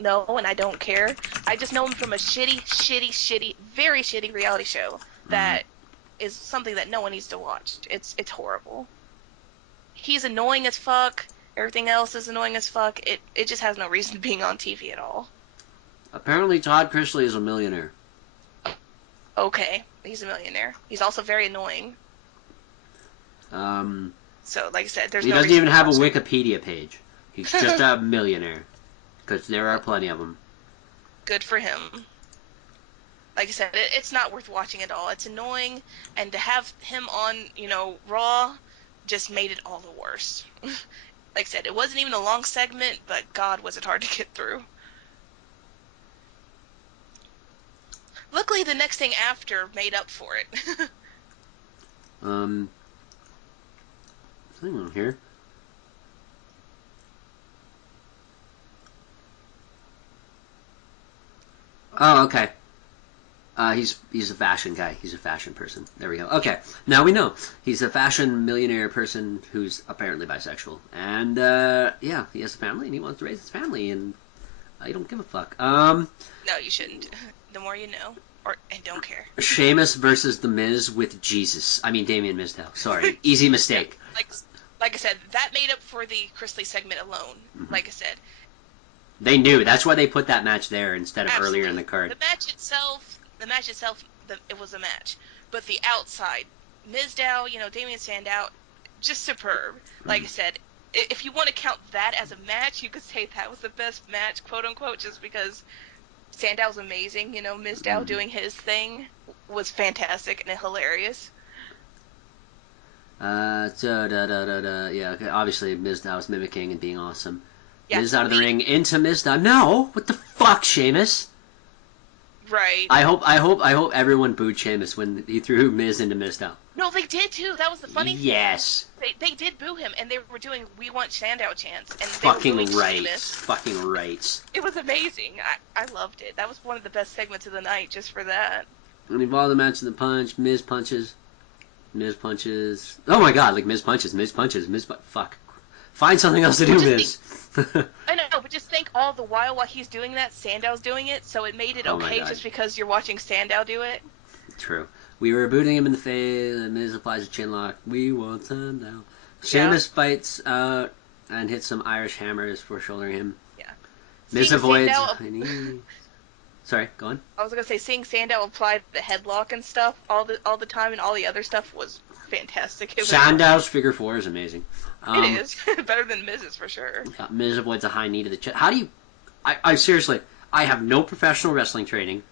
know and I don't care. I just know him from a shitty, very shitty reality show that is something that no one needs to watch. It's horrible. He's annoying as fuck. Everything else is annoying as fuck. It just has no reason being on TV at all. Apparently Todd Chrisley is a millionaire. Okay, he's a millionaire. He's also very annoying. Um, So, like I said, there's he no doesn't reason even to have a watch it. Wikipedia page. He's just a millionaire. Because there are plenty of them. Good for him. Like I said, it's not worth watching at all. It's annoying, and to have him on, Raw, just made it all the worse. Like I said, it wasn't even a long segment, but God, was it hard to get through. Luckily, the next thing after made up for it. Something on here. Oh, okay. He's a fashion guy. He's a fashion person. There we go. Okay, now we know he's a fashion millionaire person who's apparently bisexual, and yeah, he has a family and he wants to raise his family, and I don't give a fuck. No, you shouldn't. The more you know, and don't care. Sheamus versus The Miz with Jesus. I mean Damien Mizdow. Sorry, easy mistake. Like I said, that made up for the Chrisley segment alone. Mm-hmm. Like I said, They knew. That's why they put that match there instead of absolutely. earlier in the card. The match itself, it was a match. But the outside, Mizdow, Damien Sandow, just superb. Like I said, if you want to count that as a match, you could say that was the best match, quote unquote, just because Sandow's amazing. Mizdow doing his thing was fantastic and hilarious. Yeah, okay. Obviously Mizdow was mimicking and being awesome. Yeah, Miz out of the ring into Mizdow. No! What the fuck, Sheamus? Right. I hope everyone booed Sheamus when he threw Miz into Mizdow. No, they did too. That was the funny thing. Yes. They did boo him, and they were doing "We Want Sandow" chants, and they Fucking were booing right. Sheamus. Fucking right. It was amazing. I loved it. That was one of the best segments of the night, just for that. And involved the match in the punch. Miz punches. Oh my god, like Miz punches. Fuck. Find something else to do, Miz. I know, but just think all the while he's doing that, Sandow's doing it, so it made it Oh my okay God. just because you're watching Sandow do it. True. We were booting him in the face, and Miz applies a chin lock. We want Sandow. Sheamus fights out and hits some Irish hammers for shouldering him. Yeah. Miz Seeing avoids. Sandow- Sorry, go on. I was gonna say, seeing Sandow apply the headlock and stuff all the time, and all the other stuff was fantastic. It was Sandow's figure four is amazing. It is better than Miz's for sure. Miz avoids a high knee to the chest. How do you? I seriously, I have no professional wrestling training.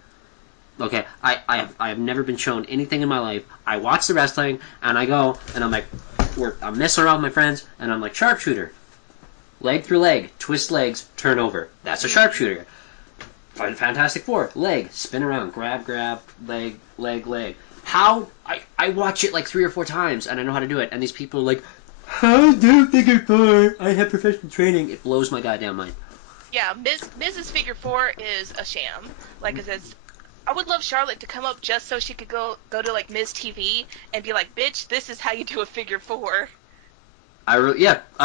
Okay, I have never been shown anything in my life. I watch the wrestling and I go and I'm like, I'm messing around with my friends and I'm like, sharpshooter, leg through leg, twist legs, turn over. That's a sharpshooter. Fantastic Four, leg, spin around, grab, leg. How? I watch it like 3 or 4 times and I know how to do it. And these people are like, how do figure four? I have professional training. It blows my goddamn mind. Yeah, Miz's figure four is a sham. Like I said, I would love Charlotte to come up just so she could go to like Miz TV and be like, bitch, this is how you do a figure four. I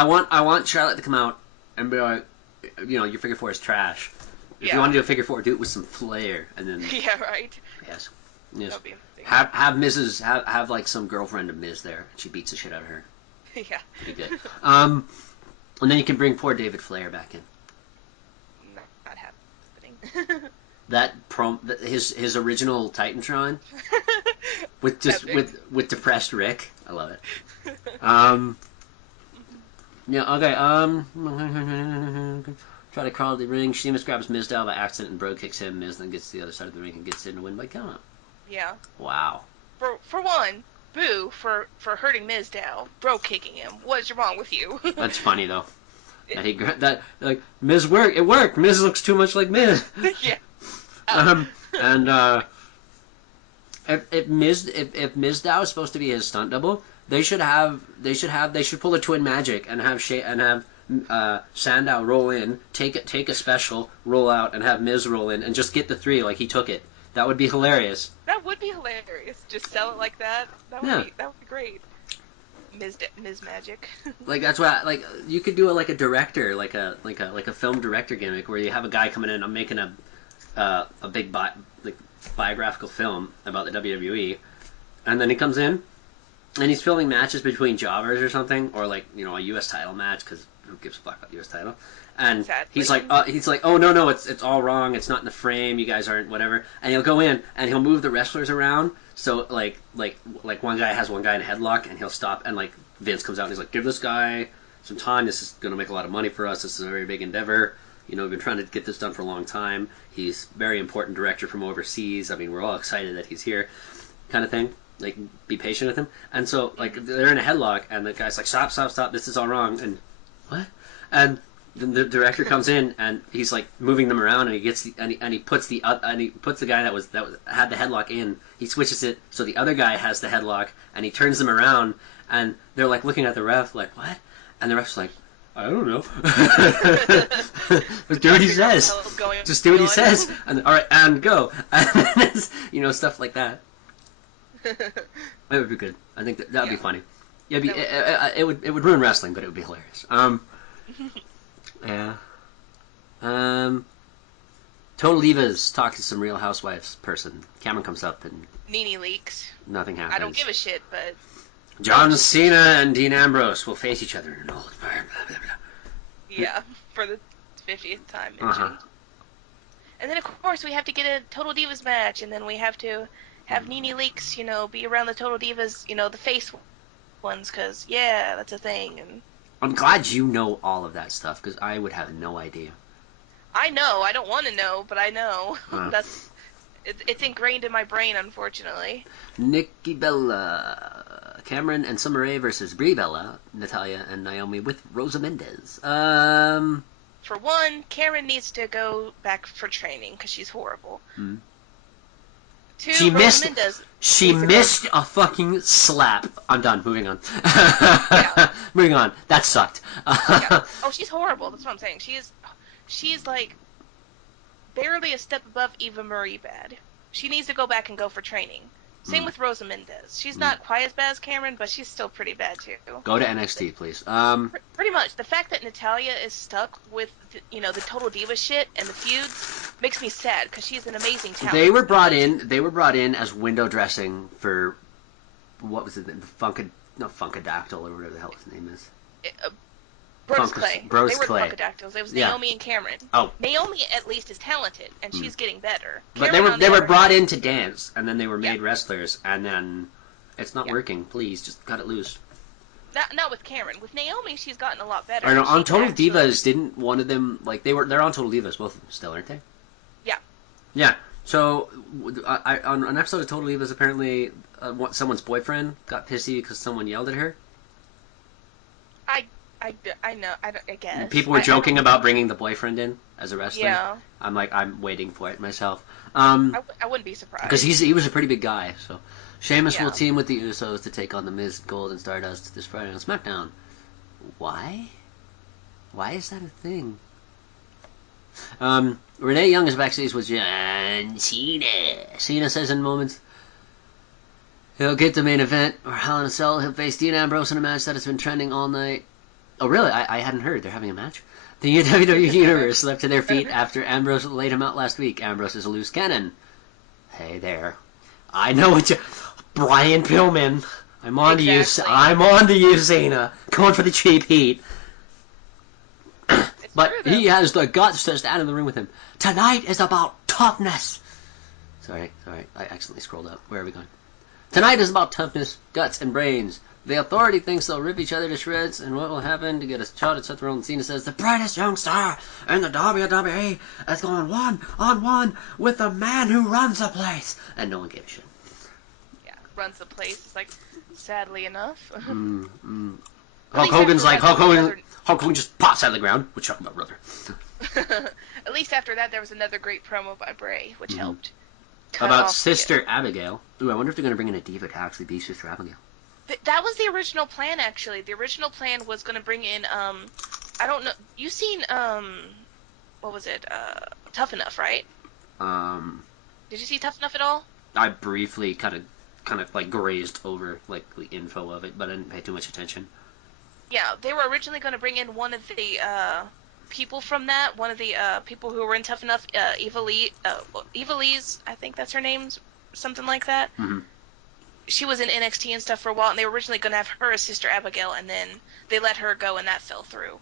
want Charlotte to come out and be like, your figure four is trash. If you want to do a figure four, do it with some flair, and then Yeah, right. yes. That'd be amazing. Have like some girlfriend of Miz there. She beats the shit out of her. Yeah. Pretty good. And then you can bring poor David Flair back in. Not happening. His original Titantron with with depressed Rick. I love it. Yeah. Okay. Try to crawl to the ring. Sheamus grabs Mizdow by accident and Bro kicks him. Miz then gets to the other side of the ring and gets in to win by count. Yeah. Wow. For one, boo for hurting Mizdow, Bro kicking him. What's wrong with you? That's funny though. Like Miz worked. It worked. Miz looks too much like Miz. Yeah. If Mizdow is supposed to be his stunt double, they should pull a twin magic and have Sandow roll in, take a special, roll out, and have Miz roll in, and just get the 3 like he took it. That would be hilarious. That would be hilarious. just sell it like that. That would Yeah. be great. Ms. Magic. Like that's why, like you could do it like a director, like a film director gimmick, where you have a guy coming in. I'm making a big biographical film about the WWE, and then he comes in and he's filming matches between jobbers or something, or like a U.S. title match, because who gives a fuck about the U.S. title? And Sadly. he's like, oh no, it's all wrong. It's not in the frame. You guys aren't whatever. And he'll go in and he'll move the wrestlers around. So like one guy has one guy in a headlock, and he'll stop, and like Vince comes out and he's like, give this guy some time. This is going to make a lot of money for us. This is a very big endeavor. We've been trying to get this done for a long time. He's a very important director from overseas. I mean, we're all excited that he's here, kind of thing. Like, be patient with him. And so, like, they're in a headlock, and the guy's like, stop, this is all wrong. And, what? And then the director comes in, and he's, like, moving them around, and he gets he puts the guy that had the headlock in, he switches it, so the other guy has the headlock, and he turns them around, and they're, like, looking at the ref, like, what? And the ref's like, I don't know. Just do what he says. Just do what he says. And, all right, and go. And, stuff like that. It would be good. I think that would be funny. Yeah, it would ruin wrestling, but it would be hilarious. Yeah. Total Divas talk to some Real Housewives person. Cameron comes up and Nene leaks. Nothing happens. I don't give a shit, but John Cena and Dean Ambrose will face each other in an old fire. Blah blah blah. Yeah, for the 50th time. Uh-huh. And then of course we have to get a Total Divas match, and then we have to have Nene Leakes, be around the Total Divas, the face ones, because, yeah, that's a thing. And I'm glad you know all of that stuff, because I would have no idea. I know. I don't want to know, but I know. It's ingrained in my brain, unfortunately. Nikki Bella, Cameron and Summer Rae versus Brie Bella, Natalya and Naomi with Rosa Mendez. For one, Karen needs to go back for training, because she's horrible. Hmm. Two, She Rosa missed a fucking slap. I'm done. Moving on. Yeah. Moving on. That sucked. Yeah. Oh, she's horrible. That's what I'm saying. She's like barely a step above Eva Marie bad. She needs to go back and go for training. Same with Rosa Mendez. She's not quite as bad as Cameron, but she's still pretty bad too. Go to NXT, please. Pretty much. The fact that Natalya is stuck with the Total Diva shit and the feuds makes me sad, because she's an amazing talent. They were brought in as window dressing for what was it? Funkadactyl or whatever the hell his name is. Brodus Clay. Brodus They were Clay. Funkadactyls. It was Yeah. Naomi and Cameron. Oh. Naomi at least is talented, and she's getting better. But Cameron, on they the were other brought hand, in to dance, and then they were made wrestlers, and then it's not working. Please, just cut it loose. Not with Cameron. With Naomi, she's gotten a lot better. I know, She on can Total actually- Divas, didn't one of them, like, they're on Total Divas, both of them still, aren't they? Yeah. Yeah. So, on an episode of Total Divas, apparently someone's boyfriend got pissy because someone yelled at her. I know. I guess. People were joking about bringing the boyfriend in as a wrestler. Yeah. I'm waiting for it myself. I wouldn't be surprised. Because he was a pretty big guy, so... Sheamus will Yeah. team with the Usos to take on The Miz, Gold, and Stardust this Friday on SmackDown. Why? Why is that a thing? Renee Young is backstage with John Cena. Cena says in moments he'll get the main event, or Hell in a Cell. He'll face Dean Ambrose in a match that has been trending all night. Oh, really? I hadn't heard. They're having a match? The WWE Universe leapt to their feet after Ambrose laid him out last week. Ambrose is a loose cannon. Hey there. I know what you... Brian Pillman. I'm on Exactly. to you. I'm on to you, Cena. Going for the cheap heat. It's But true, though. he has the guts to stand in the ring with him. Tonight is about toughness. Sorry. I accidentally scrolled up. Where are we going? Tonight is about toughness, guts, and brains. The Authority thinks they'll rip each other to shreds, and what will happen to get a shot at Seth Rollins? Cena says, the brightest young star in the WWE is going one-on-one with the man who runs the place. And no one gave a shit. Yeah, runs the place. It's like, sadly enough. Hulk Hogan's like, Hulk Hogan just pops out of the ground. We're talking about brother. At least after that, there was another great promo by Bray, which helped. cut About off Sister Abigail. Ooh, I wonder if they're going to bring in a diva to actually be Sister Abigail. That was the original plan, actually. The original plan was going to bring in, I don't know. You seen, what was it? Tough Enough, right? Did you see Tough Enough at all? I briefly kind of kind of like grazed over like the info of it, but I didn't pay too much attention. Yeah, they were originally going to bring in one of the people from that, one of the people who were in Tough Enough, Eva Lee, I think that's her name, something like that. Mm-hmm. She was in NXT and stuff for a while, and they were originally going to have her as Sister Abigail, and then they let her go, and that fell through.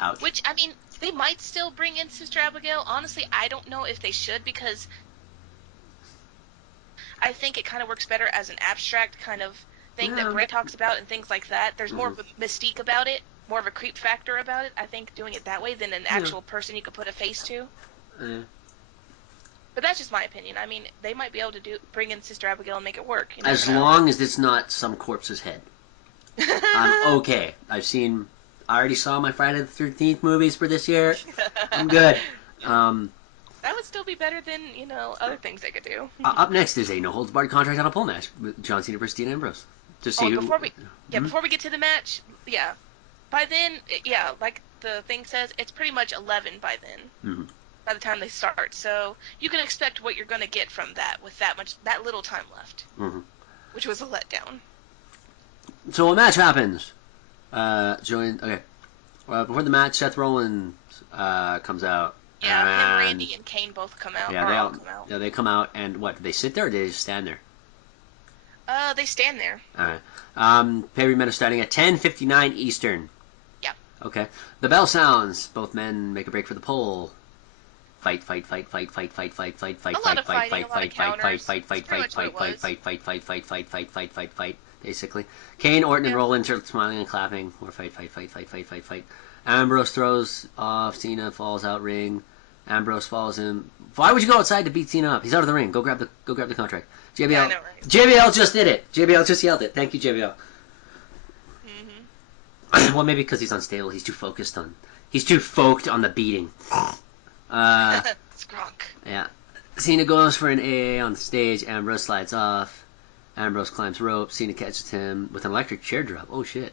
Ouch. Which, I mean, they might still bring in Sister Abigail. Honestly, I don't know if they should, because I think it kind of works better as an abstract kind of thing that Bray talks about and things like that. There's more of a mystique about it, more of a creep factor about it, I think, doing it that way than an actual person you could put a face to. But that's just my opinion. I mean, they might be able to bring in Sister Abigail and make it work. As long as it's not some corpse's head. I'm okay. I already saw my Friday the 13th movies for this year. I'm good. That would still be better than, other things they could do. Up next is a no-holds-barred contract on a pole match with John Cena versus Dean Ambrose. To see before we get to the match, by then, like the thing says, it's pretty much 11 by then. Mm-hmm. By the time they start, so you can expect what you're going to get from that with that little time left, which was a letdown. So a match happens. Before the match, Seth Rollins comes out. Yeah, him, Randy, and Kane both come out. Yeah, they come out, and what? Do they sit there or do they just stand there? They stand there. Alright. Pay-per-view match starting at 10:59 Eastern. Yeah. Okay. The bell sounds. Both men make a break for the pole. Fight. Basically. Kane, Orton, and Rollins are smiling and clapping. More fight. Ambrose throws off. Cena falls out ring. Ambrose follows him. Why would you go outside to beat Cena up? He's out of the ring. Go grab the contract. JBL. Yeah, I know, right? JBL just did it. JBL just yelled it. Thank you, JBL. Well, maybe because he's unstable. He's too focused on the beating. Skronk. Yeah. Cena goes for an AA on the stage. Ambrose slides off. Ambrose climbs rope. Cena catches him with an electric chair drop. Oh, shit.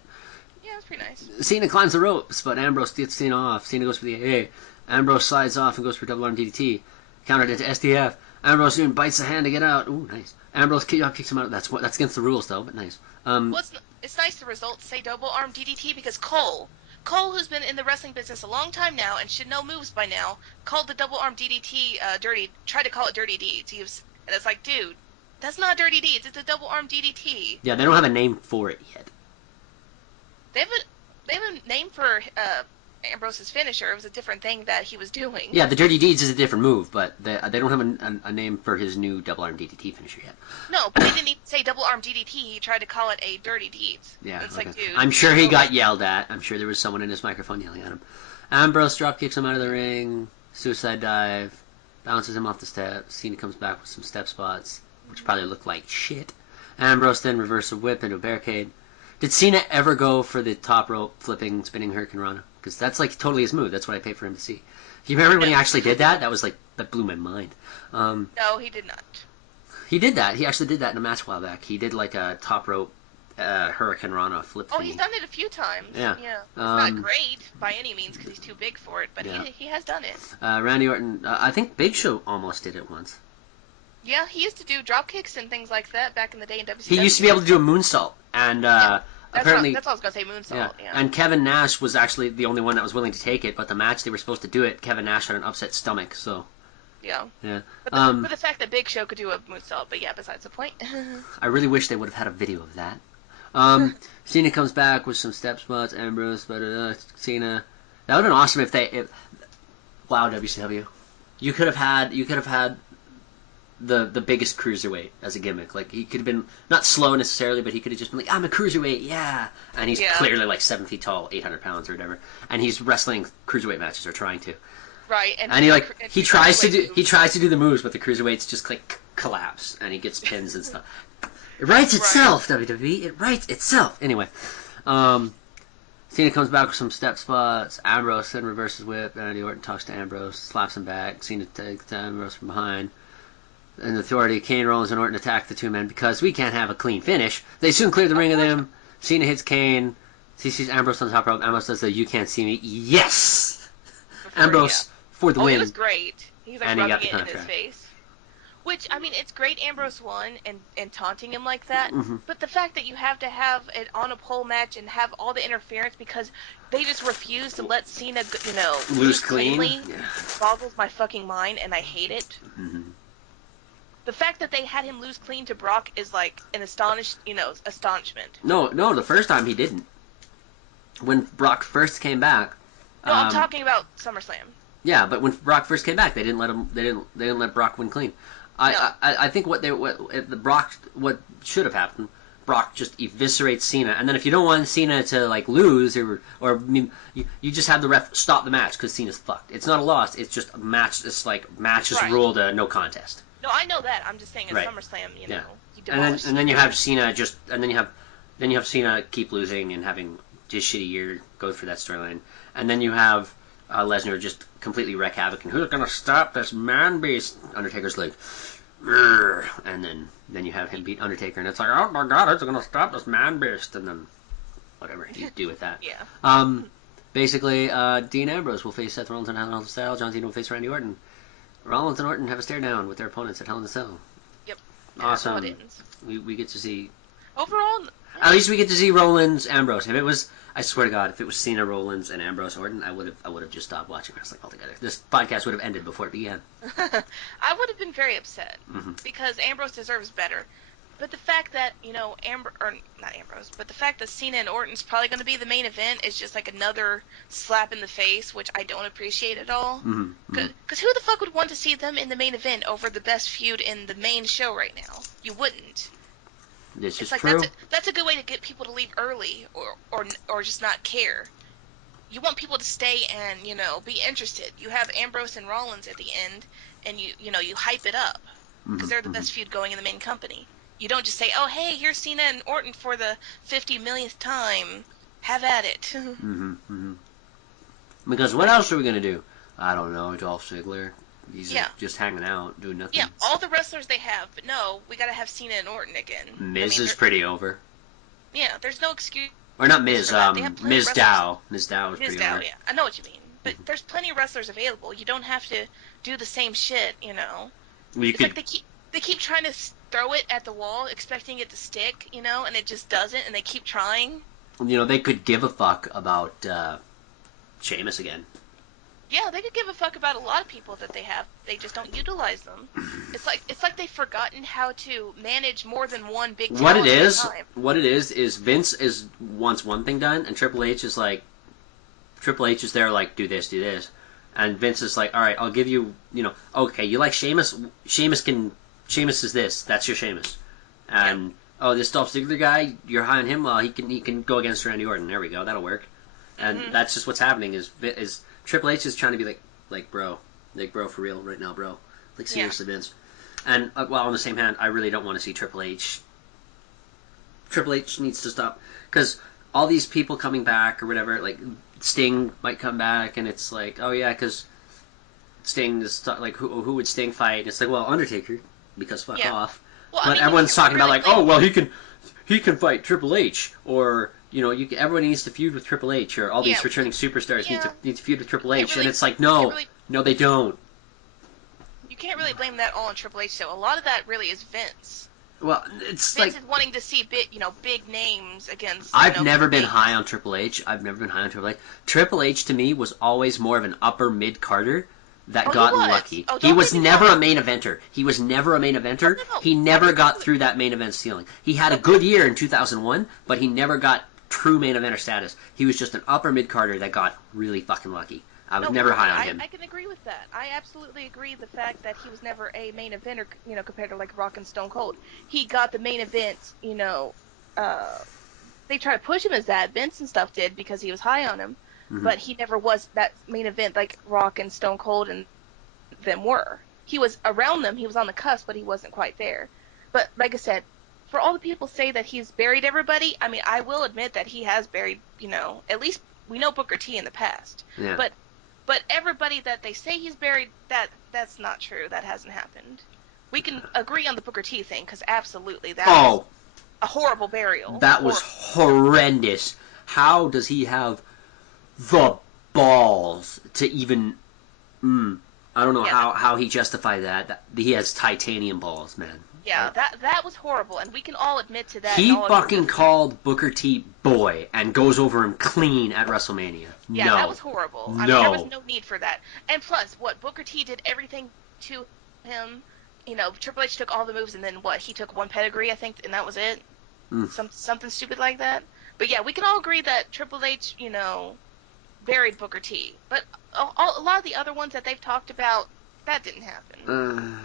Yeah, that's pretty nice. Cena climbs the ropes, but Ambrose gets Cena off. Cena goes for the AA. Ambrose slides off and goes for double arm DDT. Countered into STF. Ambrose soon bites the hand to get out. Ooh, nice. Ambrose kicks him out. That's against the rules, though, but nice. Well, it's nice the results say double arm DDT because Cole, who's been in the wrestling business a long time now and should know moves by now, called the double arm DDT tried to call it Dirty Deeds. And it's like, dude, that's not Dirty Deeds. It's a double arm DDT. Yeah, they don't have a name for it yet. They have a name for Ambrose's finisher. It was a different thing that he was doing. Yeah, the Dirty Deeds is a different move, but they don't have a name for his new double arm DDT finisher yet. No, but he didn't even say double arm DDT. He tried to call it a Dirty Deeds. Yeah, it's okay. like, dude. I'm sure he got yelled at. I'm sure there was someone in his microphone yelling at him. Ambrose drop kicks him out of the ring. Suicide dive. Bounces him off the steps. Cena comes back with some step spots, which probably look like shit. Ambrose then reversal whip into a barricade. Did Cena ever go for the top rope flipping, spinning Hurricane Rana? Because that's like totally his move. That's what I paid for him to see. You remember when he actually did that? That blew my mind. No, he did not. He did that. He actually did that in a match a while back. He did like a top rope Hurricane Rana flip. Oh, he's done it a few times. Yeah. It's not great by any means because he's too big for it, but he has done it. Randy Orton, I think Big Show almost did it once. Yeah, he used to do drop kicks and things like that back in the day in WCW. He used to be able to do a moonsault, and apparently that's what I was gonna say, moonsault. Yeah. And Kevin Nash was actually the only one that was willing to take it. But the match they were supposed to do it, Kevin Nash had an upset stomach, so. Yeah. Yeah. But the fact that Big Show could do a moonsault, but yeah, besides the point. I really wish they would have had a video of that. Cena comes back with some step spots, Ambrose, but Cena. That would have been awesome if wow, WCW. You could have had the biggest cruiserweight as a gimmick. Like, he could have been not slow necessarily, but he could have just been like, I'm a cruiserweight, yeah. And he's clearly like 7 feet tall, 800 pounds or whatever, and he's wrestling cruiserweight matches or trying to. Right, and he tries to do the moves, but the cruiserweights just like collapse, and he gets pins and stuff. It writes itself, WWE. It writes itself. Anyway, Cena comes back with some step spots. Ambrose then reverses whip. Randy Orton talks to Ambrose, slaps him back. Cena takes Ambrose from behind. And the Authority, Kane, Rollins, and Orton attack the two men because we can't have a clean finish. They soon clear the ring of them. Cena hits Kane. He sees Ambrose on the top rope. Ambrose does the "You can't see me." Yes! Ambrose for the win. It was great. He's like rubbing it in his face. Which, I mean, it's great Ambrose won and taunting him like that, Mhm. but the fact that you have to have it on a pole match and have all the interference because they just refuse to let Cena, lose cleanly Yeah. boggles my fucking mind, and I hate it. Mhm. The fact that they had him lose clean to Brock is like an astonishment. No, the first time he didn't. When Brock first came back. No, I'm talking about SummerSlam. Yeah, but when Brock first came back, they didn't let him. They didn't let Brock win clean. I think what should have happened. Brock just eviscerates Cena, and then if you don't want Cena to like lose or I mean, you just have the ref stop the match because Cena's fucked. It's not a loss. It's just a match. It's like match is Right. ruled a no contest. No, I know that. I'm just saying at Right. SummerSlam, you Yeah. know, he demolished. And then you have Cena then you have Cena keep losing and having his shitty year go for that storyline, and then you have Lesnar just completely wreak havoc and who's gonna stop this man beast? Undertaker's like, "Grr," and then you have him beat Undertaker, and it's like, oh my god, it's gonna stop this man beast, and then whatever you do with that. Yeah. Basically, Dean Ambrose will face Seth Rollins in Hell in a Cell. John Cena will face Randy Orton. Rollins and Orton have a stare down with their opponents at Hell in a Cell. Yep. Awesome. That's how it ends. We get to see. Overall, At least we get to see Rollins, Ambrose. If it was, I swear to God, if it was Cena, Rollins, and Ambrose Orton, I would have just stopped watching wrestling altogether. This podcast would have ended before it began. I would have been very upset Mhm. because Ambrose deserves better. But the fact that, but the fact that Cena and Orton's probably going to be the main event is just like another slap in the face, which I don't appreciate at all. Mhm. Mhm. Because who the fuck would want to see them in the main event over the best feud in the main show right now? You wouldn't. This is It's like true. that's a good way to get people to leave early or just not care. You want people to stay and, be interested. You have Ambrose and Rollins at the end, and you hype it up because they're the best feud going in the main company. You don't just say, oh, hey, here's Cena and Orton for the 50 millionth time. Have at it. Mm-hmm, mm-hmm. Because what else are we gonna do? I don't know. Dolph Ziggler. He's just hanging out, doing nothing. Yeah, all the wrestlers they have, but no, we gotta have Cena and Orton again. Miz is pretty over. Yeah, there's no excuse. Or not Miz, Miz Dow. Miz Dow is Miz pretty Dow, over. yeah. I know what you mean. But there's plenty of wrestlers available. You don't have to do the same shit, Well, It's like they keep trying to throw it at the wall, expecting it to stick, and it just doesn't, and they keep trying. They could give a fuck about Sheamus again. Yeah, they could give a fuck about a lot of people that they have. They just don't utilize them. It's like they've forgotten how to manage more than one big talent What it is Vince wants one thing done, and Triple H is there like, do this, and Vince is like, all right, I'll give you, okay, you like Sheamus? Sheamus is this. That's your Sheamus, and this Dolph Ziggler guy, you're high on him. Well, he can go against Randy Orton. There we go. That'll work. And that's just what's happening. Is Triple H is trying to be like bro, for real right now, bro. Like seriously, Vince. And while on the same hand, I really don't want to see Triple H. Triple H needs to stop because all these people coming back or whatever, like Sting might come back, and it's like, oh yeah, because Sting is like, who would Sting fight? It's like, well, Undertaker, because fuck off. Well, but everyone's talking about like, oh well, he can fight Triple H, or everyone needs to feud with Triple H, or all these returning superstars need to feud with Triple H, and it's like, no, they don't. You can't really blame that all on Triple H, though. A lot of that really is Vince. Well, it's Vince is wanting to see big names against. I've never been high on Triple H. Triple H to me was always more of an upper mid Carter that got lucky. He was never a main eventer. No. He never got through that main event ceiling. He had a good year in 2001, but he never got true main eventer status. He was just an upper mid Carter that got really fucking lucky. I was never high on him. I can agree with that. I absolutely agree the fact that he was never a main eventer, compared to like Rock and Stone Cold. He got the main events, they try to push him as that. Vince and stuff did because he was high on him. But he never was that main event like Rock and Stone Cold and them were. He was around them, he was on the cusp, but he wasn't quite there. But like I said, for all the people say that he's buried everybody, I mean, I will admit that he has buried, at least we know Booker T in the past. Yeah. But everybody that they say he's buried, that's not true. That hasn't happened. We can agree on the Booker T thing, because absolutely, that was a horrible burial. That was horrendous. How does he have the balls to even... I don't know Yeah. how he justified that. He has titanium balls, man. Yeah, that was horrible, and we can all admit to that. He and all fucking agree. called Booker T boy and goes over him clean at WrestleMania. Yeah, No. that was horrible. I mean, No. there was no need for that. And plus, what Booker T did everything to him. You know, Triple H took all the moves, and then what? He took one pedigree, I think, and that was it. Mm. Something stupid like that. But yeah, we can all agree that Triple H, you know, buried Booker T. But a lot of the other ones that they've talked about, that didn't happen.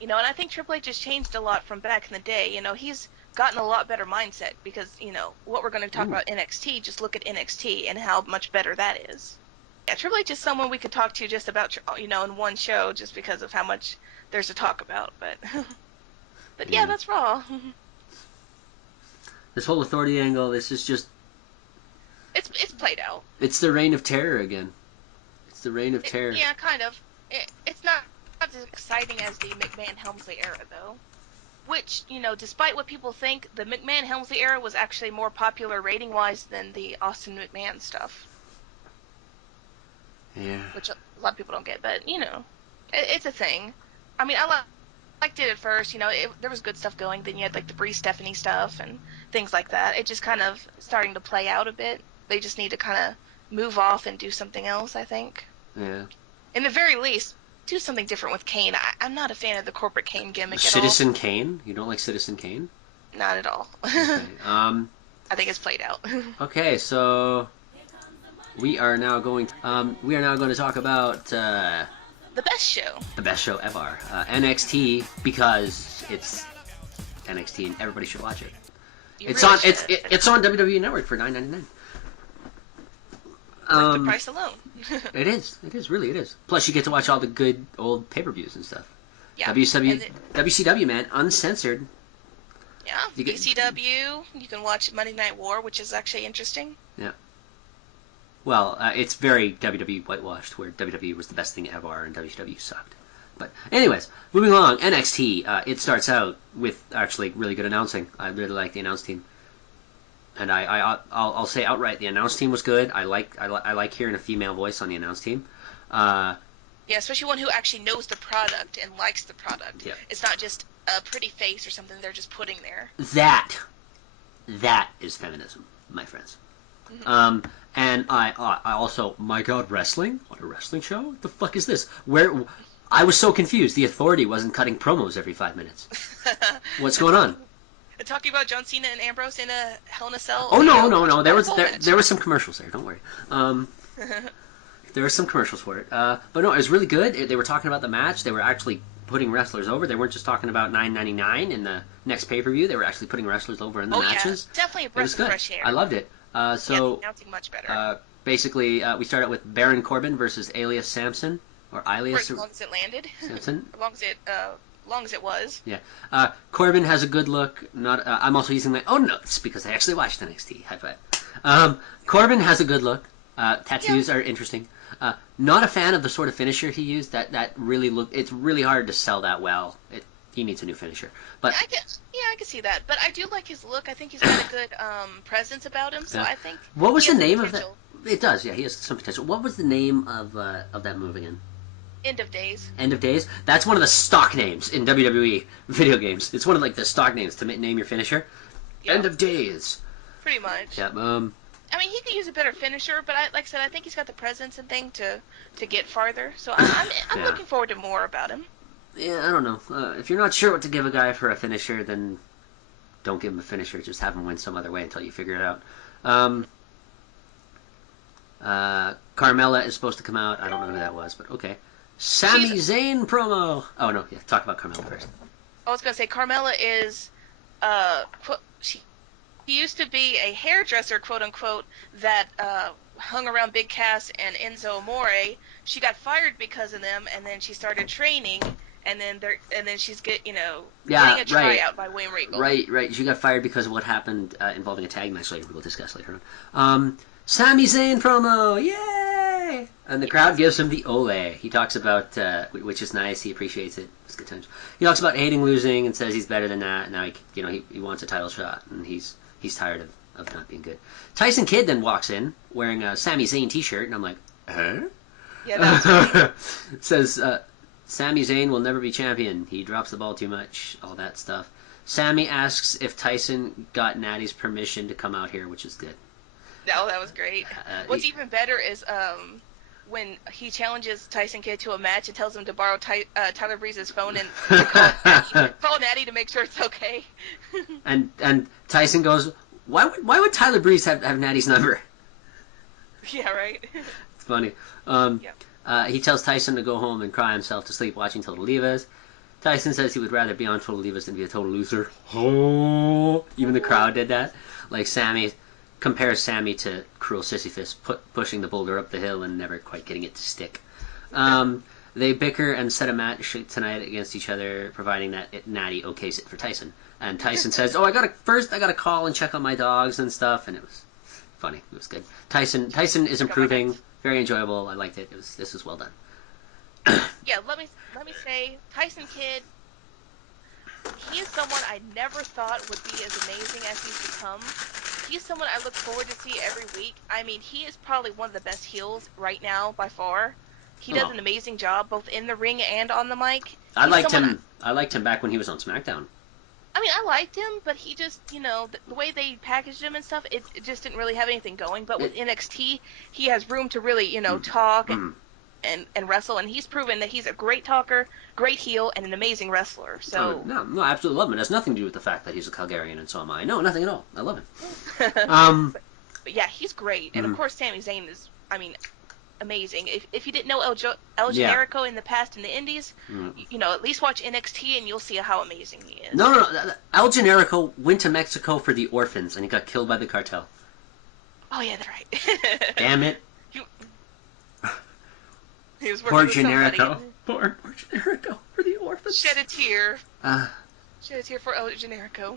You know, and I think Triple H has changed a lot from back in the day. You know, he's gotten a lot better mindset because, you know, what we're going to talk about NXT, just look at NXT and how much better that is. Yeah, Triple H is someone we could talk to just about, you know, in one show just because of how much there's to talk about. But yeah, that's Raw. This whole authority angle, this is just... It's played out. It's the reign of terror again. It's the reign of terror. Yeah, kind of. It's not as exciting as the McMahon-Helmsley era, though. Which, you know, despite what people think, the McMahon-Helmsley era was actually more popular rating-wise than the Austin McMahon stuff. Yeah. Which a lot of people don't get, but, you know, it's a thing. I mean, I liked it at first, you know, there was good stuff going, then you had, like, the Brie Stephanie stuff and things like that. It just kind of starting to play out a bit. They just need to kind of move off and do something else, I think. Yeah. In the very least, do something different with Kane. I'm not a fan of the corporate Kane gimmick at all. Citizen Kane? You don't like Citizen Kane? Not at all. Okay. I think it's played out. Okay, so we are now going to talk about The best show. the best show ever, NXT, because it's NXT and everybody should watch it. It's on WWE Network for $9.99. Worth the price alone. It is, really it is. Plus you get to watch all the good old pay-per-views and stuff. Yeah. WCW, man, uncensored. Yeah. ECW. You can watch Monday Night War, which is actually interesting. Yeah. Well, it's very WWE whitewashed, where WWE was the best thing ever and WCW sucked. But anyways, moving along, NXT. It starts out with actually really good announcing. I really like the announce team, and I'll say outright the announce team was good. I like hearing a female voice on the announce team. Yeah, especially one who actually knows the product and likes the product. Yeah. It's not just a pretty face or something they're just putting there. That is feminism, my friends. Mm-hmm. And I also, my God, wrestling on a wrestling show? What the fuck is this? Where I was so confused. The Authority wasn't cutting promos every 5 minutes. What's going on? Talking about John Cena and Ambrose in a Hell in a Cell. Oh no. There was some commercials there. Don't worry. There were some commercials for it. But no, it was really good. They were talking about the match. They were actually putting wrestlers over. They weren't just talking about $9.99 in the next pay-per-view. They were actually putting wrestlers over in the matches. Yeah. Definitely a It was breath of good. fresh air. I loved it. So announcing much better. basically, we start out with Baron Corbin versus Elias Samson, or For Elias as long as it landed. Samson. As long as it was. Yeah. Corbin has a good look. I'm also using my own notes because I actually watched NXT. High five. Corbin has a good look. Tattoos are interesting. Not a fan of the sort of finisher he used. That really it's really hard to sell that well. He needs a new finisher. But I can see that. But I do like his look. I think he's got a good presence about him. So Yeah. I think. What was he the has name of that? potential. It does. Yeah, he has some potential. What was the name of that move again? End of Days. End of Days. That's one of the stock names in WWE video games. It's one of like the stock names to name your finisher. Yeah. End of Days. Pretty much. Yeah. I mean, he could use a better finisher, but like I said, I think he's got the presence and thing to get farther. So I'm Yeah. looking forward to more about him. Yeah, I don't know. If you're not sure what to give a guy for a finisher, then don't give him a finisher. Just have him win some other way until you figure it out. Carmella is supposed to come out. I don't know who that was, but okay. Sami Zayn promo. Oh no, yeah. Talk about Carmella first. I was gonna say Carmella is, she used to be a hairdresser, quote unquote, that hung around Big Cass and Enzo Amore. She got fired because of them, and then she started training, and then she's getting a tryout by William Regal. Right. She got fired because of what happened involving a tag match later. We'll discuss later on. Sami Zayn promo, yay! And the crowd gives him the ole. He talks about, which is nice. He appreciates it. It's good times. He talks about hating losing and says he's better than that. Now he wants a title shot, and he's tired of not being good. Tyson Kidd then walks in wearing a Sami Zayn t-shirt, and I'm like, huh? Yeah, that was funny. Says Sami Zayn will never be champion. He drops the ball too much. All that stuff. Sammy asks if Tyson got Natty's permission to come out here, which is good. No, that was great. What's even better is when he challenges Tyson Kidd to a match and tells him to borrow Tyler Breeze's phone and to call Natty to make sure it's okay. And Tyson goes, why would Tyler Breeze have Natty's number? Yeah, right. It's funny. He tells Tyson to go home and cry himself to sleep watching Total Divas. Tyson says he would rather be on Total Divas than be a total loser. Oh, even the crowd did that. Like Sammy compares Sammy to Cruel Sisyphus, pushing the boulder up the hill and never quite getting it to stick. They bicker and set a match tonight against each other, providing that Natty okays it for Tyson. And Tyson says, "Oh, I gotta call and check on my dogs and stuff," and it was funny. It was good. Tyson is improving. Very enjoyable. I liked it. This was well done. Yeah, let me say, Tyson Kidd, he is someone I never thought would be as amazing as he's become. He's someone I look forward to see every week. I mean, he is probably one of the best heels right now by far. He does an amazing job both in the ring and on the mic. I liked him back when he was on SmackDown. I mean, I liked him, but he just, the way they packaged him and stuff, it just didn't really have anything going. But with NXT, he has room to really, talk and wrestle, and he's proven that he's a great talker, great heel, and an amazing wrestler. So no, I absolutely love him. It has nothing to do with the fact that he's a Calgarian and so am I. No, nothing at all. I love him. But yeah, he's great, and of course, Sami Zayn is, amazing. If you didn't know El Generico in the past in the Indies, at least watch NXT and you'll see how amazing he is. No. El Generico went to Mexico for the orphans and he got killed by the cartel. Oh yeah, that's right. Damn it. He was Poor Generico. Poor Generico for the orphans. Shed a tear. Shed a tear for El Generico.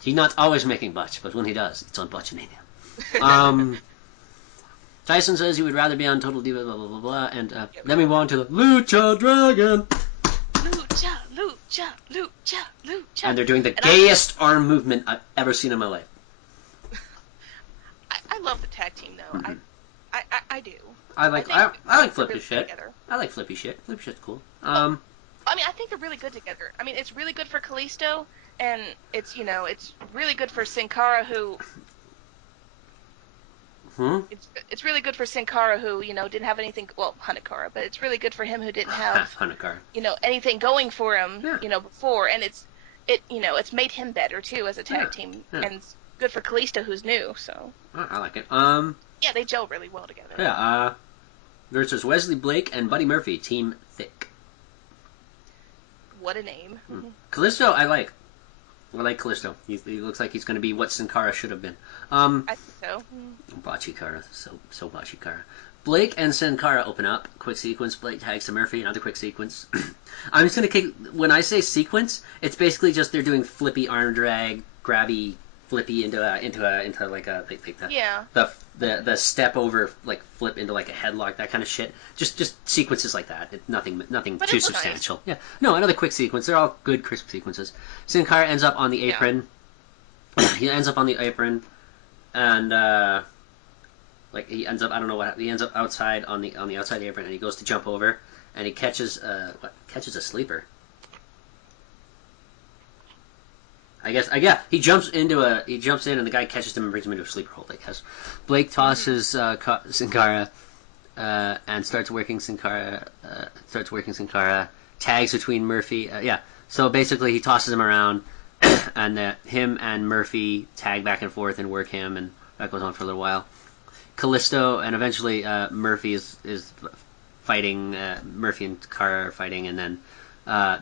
He's not always making butch, but when he does, it's on Butchamania. Tyson says he would rather be on Total Diva, blah, blah, blah, blah, and then we move on to the Lucha Dragon. Lucha. And they're doing the gayest arm movement I've ever seen in my life. I love the tag team, though. Mm-hmm. I do. I like flippy shit. Together. I like flippy shit. Flippy shit's cool. I think they're really good together. I mean, it's really good for Kalisto, and it's really good for Sin Cara, who... It's really good for Sin Cara, who, didn't have anything... Well, Hanakara, but it's really good for him who didn't have... Hanakara. Anything going for him, before, and it's made him better, too, as a tag team, and it's good for Kalisto, who's new, so... I like it. Yeah, they gel really well together. Yeah, versus Wesley Blake and Buddy Murphy, Team Thick. What a name. Kalisto, I like. I like Kalisto. He looks like he's going to be what Sin Cara should have been. I think so. Bachikara. So Bachikara. Blake and Sin Cara open up. Quick sequence. Blake tags to Murphy. Another quick sequence. I'm just going to kick... When I say sequence, it's basically just they're doing flippy arm drag, grabby, flippy into like a... The step over, like, flip into, like, a headlock, that kind of shit. Just sequences like that. Nothing too substantial. Nice. Yeah. No, another quick sequence. They're all good, crisp sequences. Sin Cara ends up on the apron. Yeah. He ends up on the apron, and, he ends up, I don't know what, he ends up outside on the outside apron, and he goes to jump over, and he catches a sleeper. He jumps in and the guy catches him and brings him into a sleeper hold, I guess. Blake tosses Sin Cara and starts working Sin Cara, tags between Murphy. So basically he tosses him around and him and Murphy tag back and forth and work him, and that goes on for a little while. Kalisto and eventually Murphy is fighting, Murphy and Cara are fighting, and then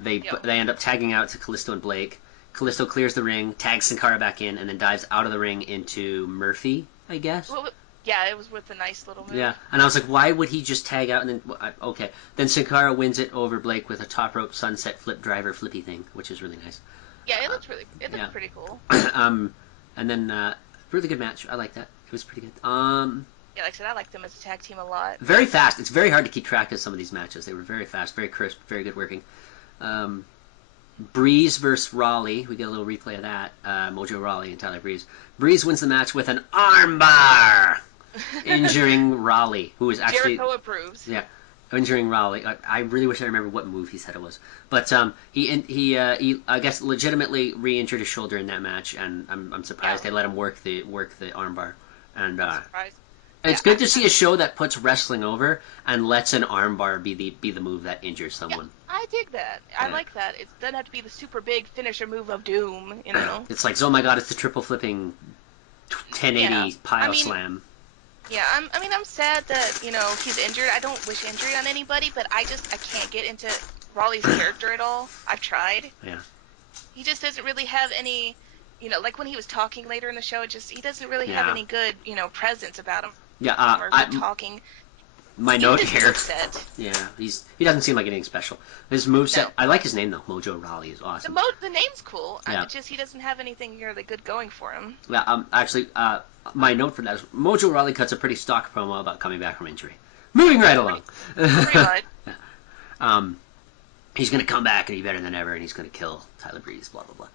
they end up tagging out to Kalisto and Blake. Kalisto clears the ring, tags Sin Cara back in, and then dives out of the ring into Murphy, I guess. Well, yeah, it was with a nice little move. Yeah, and I was like, why would he just tag out and then... Okay. Then Sin Cara wins it over Blake with a top rope sunset flip driver flippy thing, which is really nice. Yeah, it looked pretty cool. And then, really good match. I like that. It was pretty good. Yeah, like I said, I liked them as a tag team a lot. Very fast. It's very hard to keep track of some of these matches. They were very fast, very crisp, very good working. Breeze versus Raleigh. We get a little replay of that. Mojo Rawley and Tyler Breeze. Breeze wins the match with an armbar. injuring Raleigh, who was actually Jericho approves. yeah, injuring Raleigh. I really wish I remember what move he said it was, but he I guess legitimately re-injured his shoulder in that match, and I'm surprised they let him work the armbar, and Surprise. it's good to see a show that puts wrestling over and lets an armbar be the move that injures someone. I dig that. I like that. It doesn't have to be the super big finisher move of doom, you know? It's like, oh my god, it's the triple flipping 1080 pile slam. Yeah, I'm sad that, you know, he's injured. I don't wish injury on anybody, but I can't get into Raleigh's character at all. I've tried. Yeah. He just doesn't really have any, you know, like when he was talking later in the show, he doesn't really have any good, you know, presence about him. Yeah, or good talking. My note here. Upset. Yeah, he doesn't seem like anything special. His moveset, I like his name though. Mojo Rawley is awesome. The name's cool. Yeah. He doesn't have anything really good going for him. Yeah, actually, my note for that is Mojo Rawley cuts a pretty stock promo about coming back from injury. Moving right along. Pretty much. He's gonna come back and be better than ever, and he's gonna kill Tyler Breeze. Blah blah blah.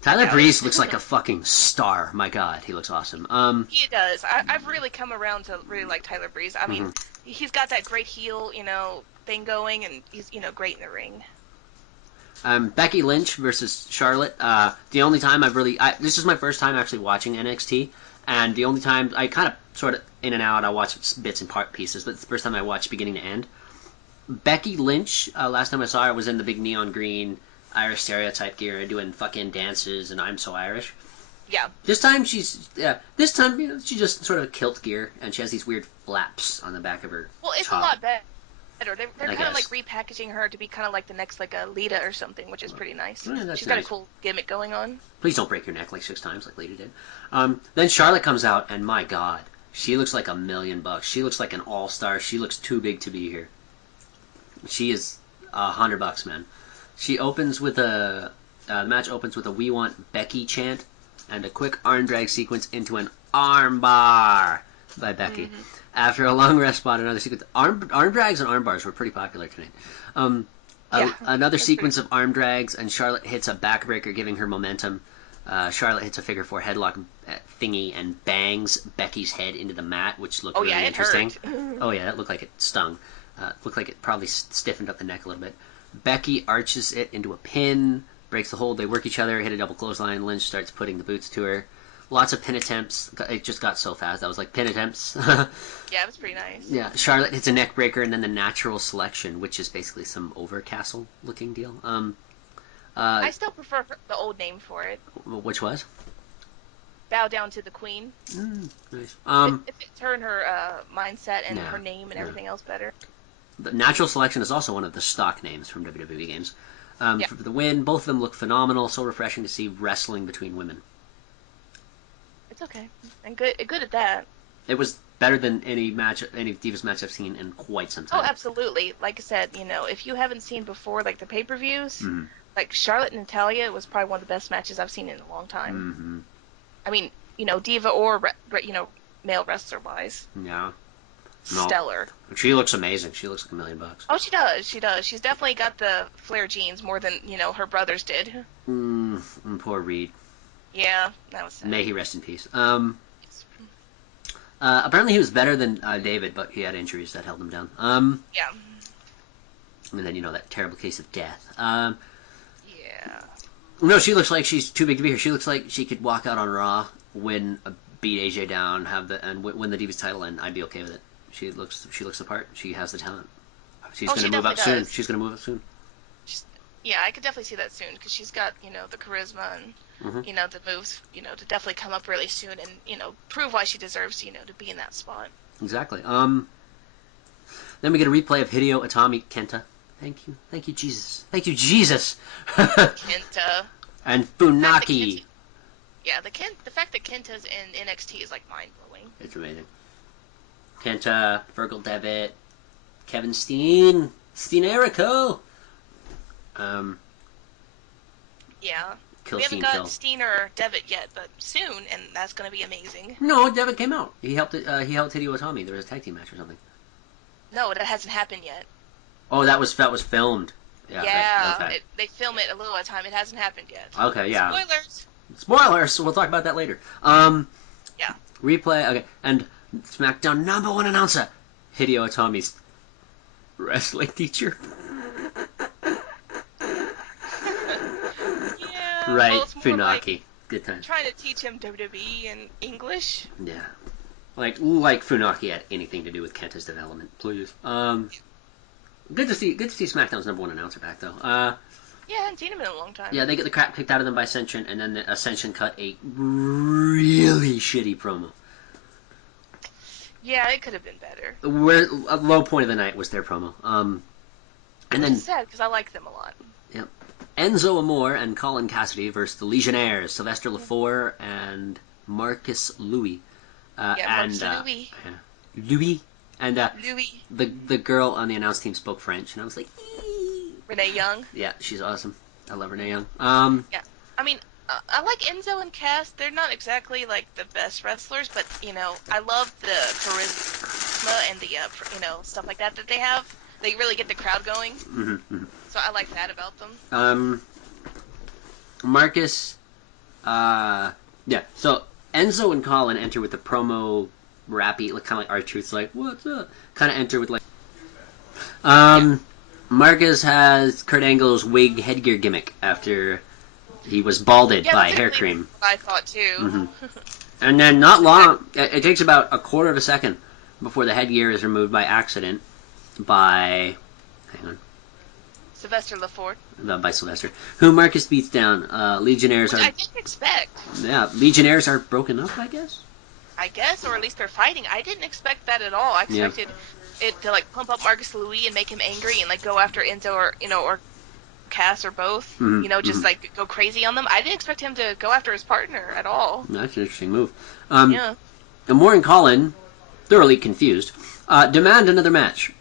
Tyler Breeze looks like a fucking star. My God, he looks awesome. He does. I've really come around to really like Tyler Breeze. I mean, he's got that great heel, you know, thing going, and he's, you know, great in the ring. Becky Lynch versus Charlotte. The only time this is my first time actually watching NXT, and the only time I kind of sort of in and out, I watch bits and pieces, but it's the first time I watched beginning to end. Becky Lynch, last time I saw her was in the big neon green Irish stereotype gear, doing fucking dances, and I'm so Irish. Yeah. This time you know, she just sort of kilt gear, and she has these weird flaps on the back of her. Well, it's top. a lot better. They're kind guess. of like repackaging her to be kind of like the next like a Lita or something, which is pretty nice. Yeah, She's got a cool gimmick going on. Please don't break your neck like 6 times like Lita did. Then Charlotte comes out, and my God, she looks like $1 million. She looks like an all-star. She looks too big to be here. She is $100, man. She opens with the match opens with a "We Want Becky" chant and a quick arm drag sequence into an arm bar by Becky. After a long rest spot, another sequence. Arm drags and arm bars were pretty popular tonight. Another sequence of arm drags, and Charlotte hits a backbreaker, giving her momentum. Charlotte hits a figure 4 headlock thingy and bangs Becky's head into the mat, which looked really interesting. Oh yeah, that looked like it stung. Looked like it probably stiffened up the neck a little bit. Becky arches it into a pin, breaks the hold. They work each other, hit a double clothesline. Lynch starts putting the boots to her. Lots of pin attempts. It just got so fast. I was like, pin attempts. Yeah, it was pretty nice. Yeah, Charlotte hits a neck breaker, and then the natural selection, which is basically some Overcastle looking deal. I still prefer the old name for it. Which was? Bow Down to the Queen. Nice. It fits her and her mindset and her name and everything else better. The natural selection is also one of the stock names from WWE games. For the win, both of them look phenomenal. So refreshing to see wrestling between women. It's okay, and good at that. It was better than any Divas match I've seen in quite some time. Oh, absolutely. Like I said, you know, if you haven't seen before, like the pay-per-views, like Charlotte and Natalya was probably one of the best matches I've seen in a long time. I mean, you know, diva or you know, male wrestler wise. Yeah. Stellar. She looks amazing. She looks like $1 million. Oh, she does. She does. She's definitely got the flare genes more than, you know, her brothers did. Poor Reed. Yeah, that was sad. May he rest in peace. Apparently he was better than David, but he had injuries that held him down. Yeah. And then, you know, that terrible case of death. Yeah. No, she looks like she's too big to be here. She looks like she could walk out on Raw, beat AJ down, win the Divas title, and I'd be okay with it. She looks the part. She has the talent. She's going to move up soon. She's going to move up soon. Yeah, I could definitely see that soon because she's got, you know, the charisma and, you know, the moves, you know, to definitely come up really soon and, you know, prove why she deserves, you know, to be in that spot. Exactly. Then we get a replay of Hideo Itami Kenta. Thank you, Jesus. Thank you, Jesus. Kenta. And Funaki. Yeah, the fact that Kenta's in NXT is like mind blowing. It's amazing. Kenta, Virgil Devitt, Kevin Steen Erico. Yeah. Kill we haven't Steen got Kill. Steen or Devitt yet, but soon, and that's going to be amazing. No, Devitt came out. He helped Hideo Itami. There was a tag team match or something. No, that hasn't happened yet. Oh, that was filmed. Yeah. They film it a little at a time. It hasn't happened yet. Okay, yeah. Spoilers. We'll talk about that later. Yeah. Replay. Okay, and SmackDown #1 announcer, Hideo Itami's wrestling teacher. Yeah, Right, well, it's more Funaki. like Good times. trying to teach him WWE and English. Yeah. Like Funaki had anything to do with Kenta's development, please. Good to see SmackDown's #1 announcer back though. Yeah, I haven't seen him in a long time. Yeah, they get the crap kicked out of them by Ascension, and then the Ascension cut a really shitty promo. Yeah, it could have been better. Where a low point of the night was their promo. And then It's sad because I like them a lot. yep, Enzo Amore and Colin Cassidy versus the Legionnaires, Sylvester Lefort and Marcus Louis. Marcus Louis. Louis. And Louis. the girl on the announce team spoke French, and I was like, Renee Young. yeah, she's awesome. I love Renee Young. Yeah, I mean, I like Enzo and Cass. They're not exactly like the best wrestlers, but I love the charisma and the stuff like that they have. They really get the crowd going. So I like that about them. Marcus, yeah. So Enzo and Colin enter with the promo rappy, like kind of like R-Truth's like, what's up? Kind of enter with like, Marcus has Kurt Angle's wig headgear gimmick after he was balded by that's hair exactly cream. what I thought too. And then not long, it takes about a quarter of a second before the headgear is removed by accident by, hang on, Sylvester Lefort. by Sylvester, who Marcus beats down. Legionnaires Which are, I didn't expect. yeah, Legionnaires are broken up, I guess. Or at least they're fighting. I didn't expect that at all. I expected it to like pump up Marcus Louis and make him angry and like go after Enzo or Cass or both. Like go crazy on them. I didn't expect him to go after his partner at all. That's an interesting move. Yeah. Amore and Colin, thoroughly confused, demand another match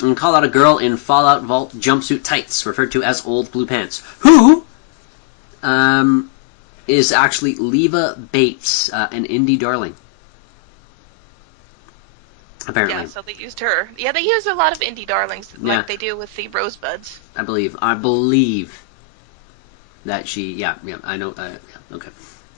and call out a girl in Fallout Vault jumpsuit tights, referred to as Old Blue Pants, who is actually Leva Bates, an indie darling. Apparently. Yeah, so they used her. Yeah, they use a lot of indie darlings like they do with the Rosebuds. I believe that she, yeah, I know, okay.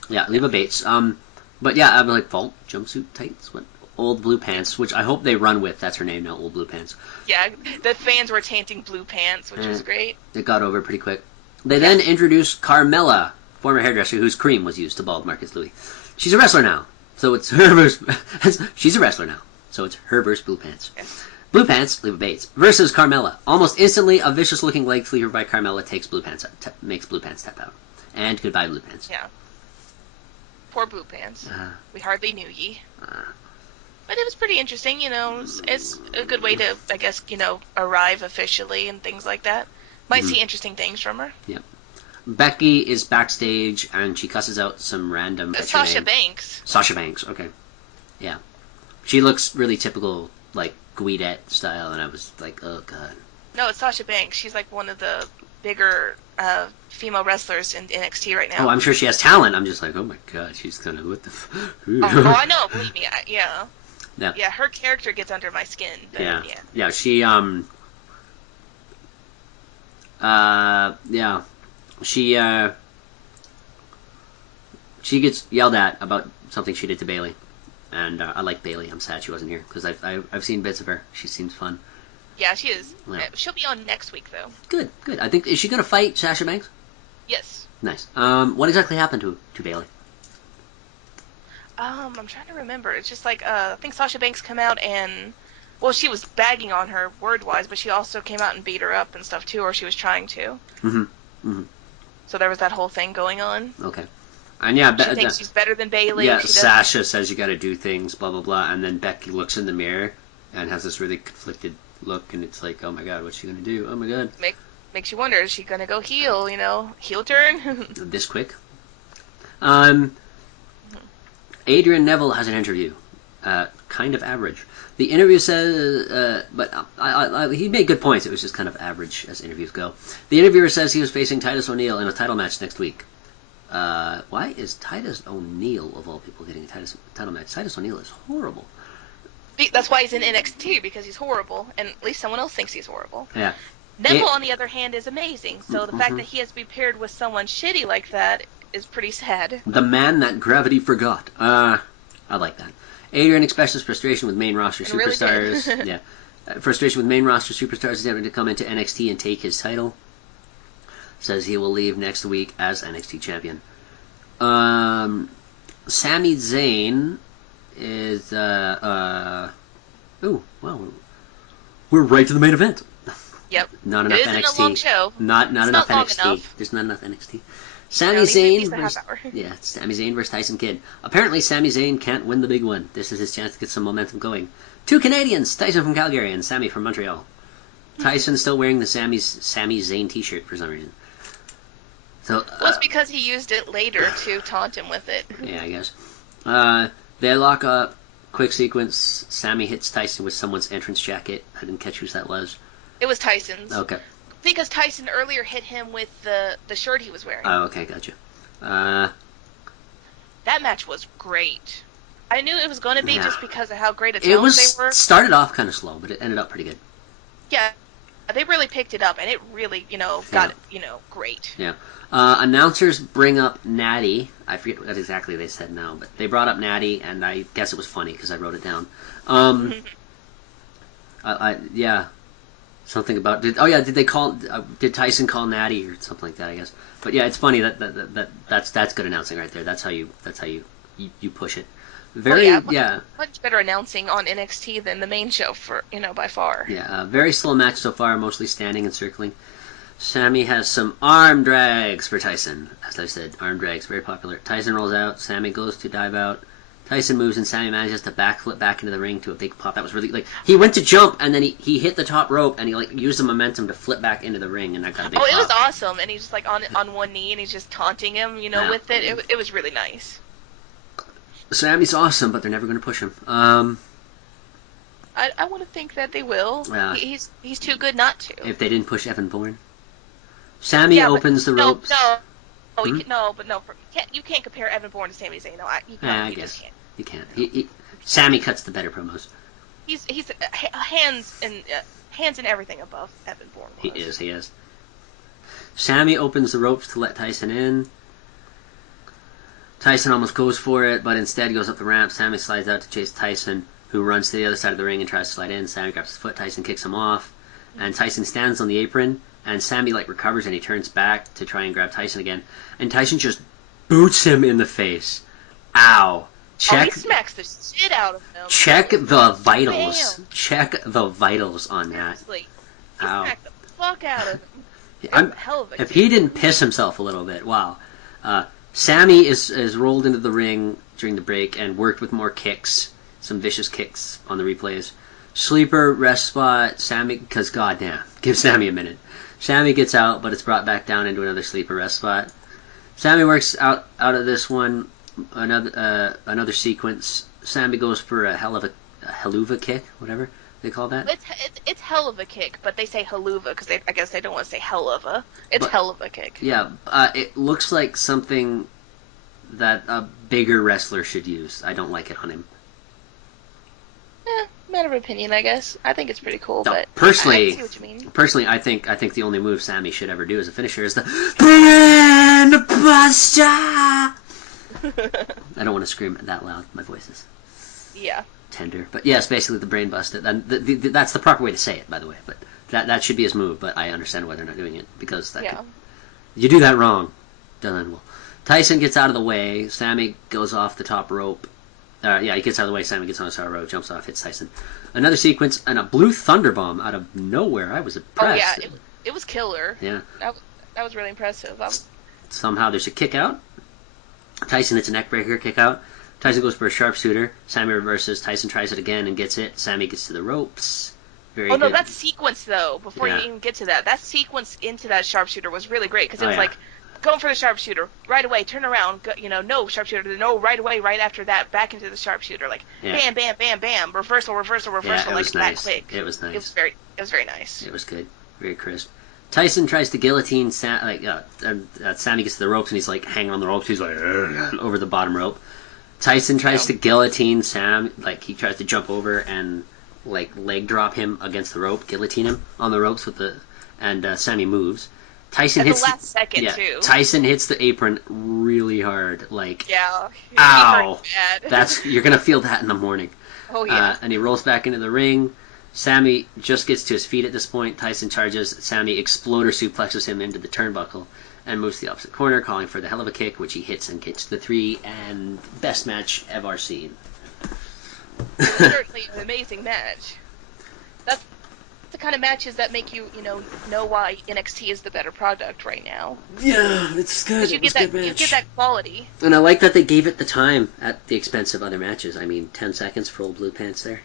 Yeah, Leva Bates. But yeah, I'm like, Vault jumpsuit tights, what? Old Blue Pants, which I hope they run with. That's her name now, Old Blue Pants. Yeah, the fans were chanting Blue Pants, which was great. It got over pretty quick. They then introduced Carmella, former hairdresser whose cream was used to bald Marcus Louis. She's a wrestler now, so it's her versus... She's a wrestler now, so it's her versus Blue Pants. Yes. Blue Pants, Leva Bates, versus Carmella. Almost instantly, a vicious-looking leg sweeper by Carmella makes Blue Pants step out. And goodbye, Blue Pants. Yeah. Poor Blue Pants. We hardly knew ye. But it was pretty interesting, It's a good way to, I guess, arrive officially and things like that. Might see interesting things from her. Yep. Becky is backstage and she cusses out some random. Sasha Banks. Sasha Banks, okay. Yeah. She looks really typical, like, Guidette style, and I was like, oh, God. No, it's Sasha Banks. She's like one of the bigger female wrestlers in NXT right now. Oh, I'm sure she has talent. I'm just like, oh, my God, she's kind of, what the oh, I know, believe me. Yeah. Yeah. Yeah, her character gets under my skin. But Yeah, she, she gets yelled at about something she did to Bayley. And I like Bayley. I'm sad she wasn't here, because I've seen bits of her. She seems fun. Yeah, she is. Yeah. She'll be on next week, though. Good. I think, is she going to fight Sasha Banks? Yes. Nice. What exactly happened to Bayley? I'm trying to remember. It's just like, I think Sasha Banks came out and, well, she was bagging on her word-wise, but she also came out and beat her up and stuff, too, or she was trying to. So there was that whole thing going on. Okay. And yeah, she thinks she's better than Bayley. Yeah, Sasha says you gotta do things, blah, blah, blah, and then Becky looks in the mirror and has this really conflicted look, and it's like, oh my God, what's she gonna do? Oh my God. Makes you wonder, is she gonna go heel, heel turn? This quick? Adrian Neville has an interview. Kind of average. The interview says, but he made good points. It was just kind of average as interviews go. The interviewer says he was facing Titus O'Neil in a title match next week. Why is Titus O'Neil, of all people, getting a title match? Titus O'Neil is horrible. That's why he's in NXT, because he's horrible, and at least someone else thinks he's horrible. Yeah. Neville, on the other hand, is amazing, so the fact that he has to be paired with someone shitty like that is pretty sad. The man that gravity forgot. I like that. Adrian expresses frustration with main roster And really superstars. did. Yeah. Frustration with main roster superstars attempting to come into NXT and take his title. Says he will leave next week as NXT champion. Sami Zayn is ooh, wow. We're right to the main event. Yep. Not enough It isn't NXT. a long show. Not It's enough not long NXT. enough. There's not enough NXT. Sami No, it needs at Zayn least a half versus hour. yeah, Sami Zayn versus Tyson Kidd. Apparently, Sami Zayn can't win the big one. This is his chance to get some momentum going. Two Canadians, Tyson from Calgary and Sami from Montreal. Tyson's still wearing the Sami Zayn T-shirt for some reason. So Well, it's because he used it later to taunt him with it. yeah, I guess. They lock up. Quick sequence. Sami hits Tyson with someone's entrance jacket. I didn't catch whose that was. It was Tyson's. Okay. Because Tyson earlier hit him with the shirt he was wearing. Oh, okay, gotcha. That match was great. I knew it was going to be Yeah. just because of how great a It tone was they were. started off kind of slow, but it ended up pretty good. Yeah, they really picked it up, and it really, got, great. Yeah. Announcers bring up Natty. I forget what exactly they said now, but they brought up Natty, and I guess it was funny because I wrote it down. Yeah. Something about did Tyson call Natty or something like that? I guess. But yeah, it's funny that's good announcing right there. That's how you push it. Very Much better announcing on NXT than the main show by far. Yeah, very slow match so far, mostly standing and circling. Sami has some arm drags for Tyson. As I said, arm drags, very popular. Tyson rolls out, Sami goes to dive out. Tyson moves and Sami manages to backflip back into the ring to a big pop. That was really, he went to jump and then he hit the top rope and he, used the momentum to flip back into the ring and that got a big pop. It was awesome. And he's just, on one knee and he's just taunting him, with it. It was really nice. Sami's awesome, but they're never going to push him. I want to think that they will. Yeah. He's too good not to. If they didn't push Evan Bourne. Sami opens the ropes. You can't compare Evan Bourne to Sami Zayn. I guess you can't. Sami cuts the better promos. He's hands and everything above Evan Bourne was. He is. Sami opens the ropes to let Tyson in. Tyson almost goes for it, but instead goes up the ramp. Sami slides out to chase Tyson, who runs to the other side of the ring and tries to slide in. Sami grabs his foot. Tyson kicks him off, and Tyson stands on the apron. And Sami recovers and he turns back to try and grab Tyson again, and Tyson just boots him in the face. Ow! He smacks the shit out of him. Check the vitals. Damn. Check the vitals on that. Seriously. He Ow. smacked the fuck out of him. Hell of a If kick. he didn't piss himself a little bit, wow. Sami is rolled into the ring during the break and worked with more kicks, some vicious kicks on the replays. Sleeper, rest spot, Sami, because goddamn, give Sami a minute. Sami gets out, but it's brought back down into another sleeper rest spot. Sami works out of this one, another sequence. Sami goes for a haluva kick, whatever they call that. It's hell of a kick, but they say haluva because I guess they don't want to say hell of a. It's hell of a kick. Yeah, it looks like something that a bigger wrestler should use. I don't like it on him. Matter of opinion, I guess. I think it's pretty cool, No, but personally, I see what you mean. Personally, I think the only move Sami should ever do as a finisher is the Brand Buster. I don't want to scream that loud. My voice is Yeah. tender, but yes, basically the Brain Buster. That's the proper way to say it, by the way. But that should be his move. But I understand why they're not doing it because you do that wrong. Done well. Tyson gets out of the way. Sami goes off the top rope. He gets out of the way. Sami gets on the side rope, jumps off, hits Tyson. Another sequence and a blue thunderbomb out of nowhere. I was impressed. Oh yeah, it was killer. Yeah. That was really impressive. Somehow there's a kick out. Tyson hits a neckbreaker kick out. Tyson goes for a sharpshooter. Sami reverses. Tyson tries it again and gets it. Sami gets to the ropes. Very good. No, that sequence though. Before Yeah. you even get to that sequence into that sharpshooter was really great because it Oh, was yeah. going for the sharpshooter right away, turn around, no sharpshooter, no right away, right after that, back into the sharpshooter, bam, bam, bam, bam, reversal, Yeah, it was that nice. quick. It was nice. It was very nice. It was good. Very crisp. Tyson tries to guillotine Sami gets to the ropes and he's hanging on the ropes. He's over the bottom rope. Tyson tries to guillotine Sam. He tries to jump over and leg drop him against the rope, guillotine him on the ropes and Sami moves. Tyson At the hits last second, too. Tyson hits the apron really hard, like Yeah. He ow. hurt bad. That's you're gonna feel that in the morning. Oh, yeah. And he rolls back into the ring. Sammy just gets to his feet at this point. Tyson charges. Sammy exploder suplexes him into the turnbuckle and moves to the opposite corner, calling for the hell of a kick, which he hits and gets the 3. And best match ever seen. It was certainly an amazing match. That's the kind of matches that make you, know why NXT is the better product right now. Yeah, it's good. You get that quality. And I like that they gave it the time at the expense of other matches. I mean, 10 seconds for old blue pants there.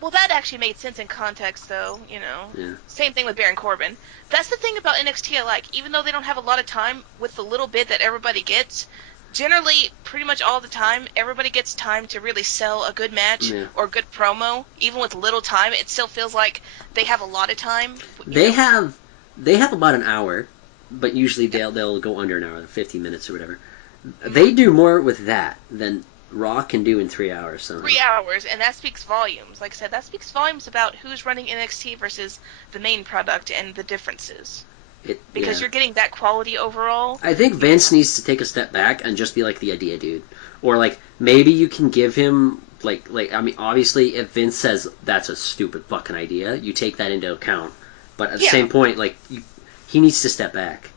Well, that actually made sense in context, though, Yeah. Same thing with Baron Corbin. That's the thing about NXT I like. Even though they don't have a lot of time, with the little bit that everybody gets, generally, pretty much all the time, everybody gets time to really sell a good match or good promo. Even with little time, it still feels like they have a lot of time. They have about an hour, but usually they'll go under an hour, 50 minutes or whatever. They do more with that than Raw can do in 3 hours. So 3 hours, and that speaks volumes. Like I said, that speaks volumes about who's running NXT versus the main product and the differences. Because you're getting that quality overall. I think Vince needs to take a step back and just be like the idea dude. Or like maybe you can give him like I mean obviously if Vince says that's a stupid fucking idea, you take that into account. But at the same point, like he needs to step back.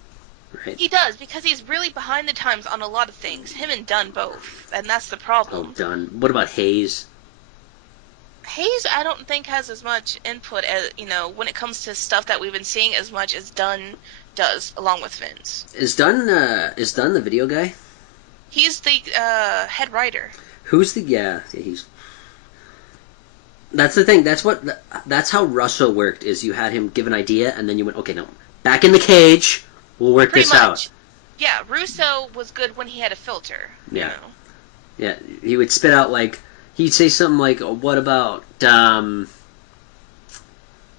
Right? He does, because he's really behind the times on a lot of things. Him and Dunn both. And that's the problem. Oh, Dunn. What about Hayes? Hayes, I don't think has as much input as, when it comes to stuff that we've been seeing as much as Dunn does, along with Vince. Is Dunn the video guy? He's the head writer. Who's the he's. That's the thing. That's how Russo worked. Is you had him give an idea and then you went, okay, no, back in the cage. We'll work Pretty this much. out. Yeah, Russo was good when he had a filter. Yeah. Yeah, he would spit out he'd say something like, what about, I'm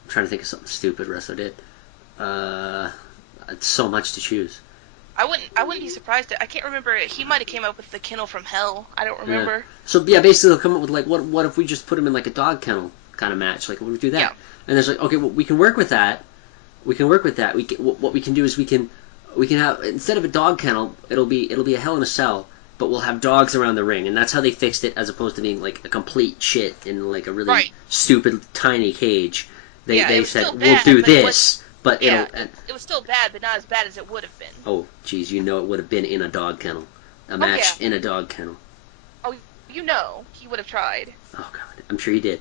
trying to think of something stupid Russo did. It's so much to choose. I wouldn't be surprised. I can't remember. He might have came up with the kennel from hell. I don't remember. Yeah. So basically they'll come up with what if we just put him in a dog kennel kind of match? What if we do that? Yeah. And there's okay, well, we can work with that. What we can do is we can have, instead of a dog kennel, it'll be a Hell in a Cell, but we'll have dogs around the ring, and that's how they fixed it, as opposed to being a complete shit in a really stupid tiny cage. They said we'll do this, but it was still bad, but not as bad as it would have been. Oh, geez, it would have been in a dog kennel, a match in a dog kennel. Oh, he would have tried. Oh God, I'm sure he did.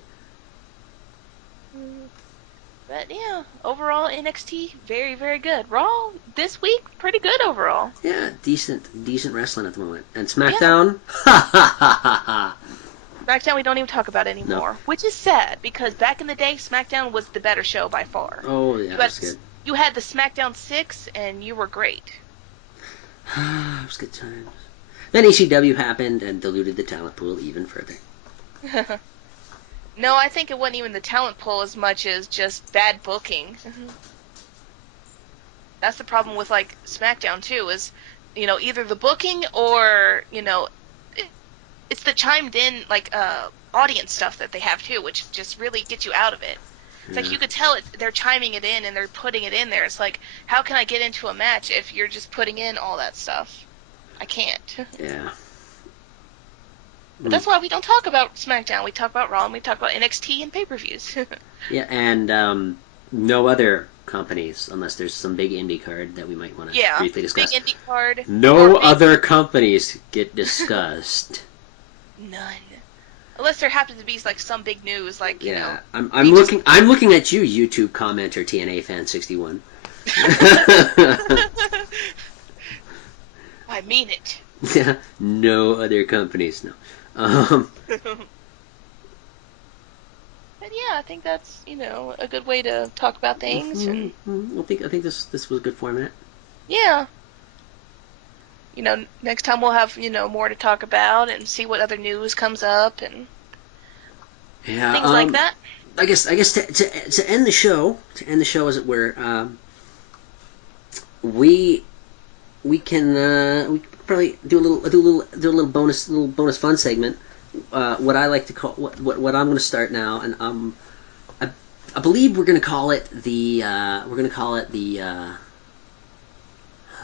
But yeah, overall NXT very, very good. Raw this week pretty good overall. Yeah, decent wrestling at the moment. And SmackDown, ha ha ha ha ha. SmackDown we don't even talk about anymore, which is sad because back in the day SmackDown was the better show by far. Oh yeah, that's good. You had the SmackDown 6 and you were great. It was good times. Then ECW happened and diluted the talent pool even further. No, I think it wasn't even the talent pool as much as just bad booking. That's the problem with SmackDown too, is either the booking or it's the chimed in audience stuff that they have too, which just really gets you out of it. It's you could tell they're chiming it in and they're putting it in there. It's how can I get into a match if you're just putting in all that stuff? I can't. Yeah. But that's why we don't talk about SmackDown. We talk about Raw and we talk about NXT and pay-per-views. Yeah, and no other companies, unless there's some big indie card that we might want to briefly discuss. Big indie card. No other companies get discussed. None. Unless there happens to be some big news, I'm looking at you, YouTube commenter TNA fan 61. I mean it. Yeah, no other companies, no. But yeah, I think that's a good way to talk about things. And I think this was a good format. Yeah. Next time we'll have more to talk about and see what other news comes up and things like that. I guess to end the show, as it were, we can probably do a little bonus fun segment. What I like to call what I'm going to start now, and I believe we're going to call it the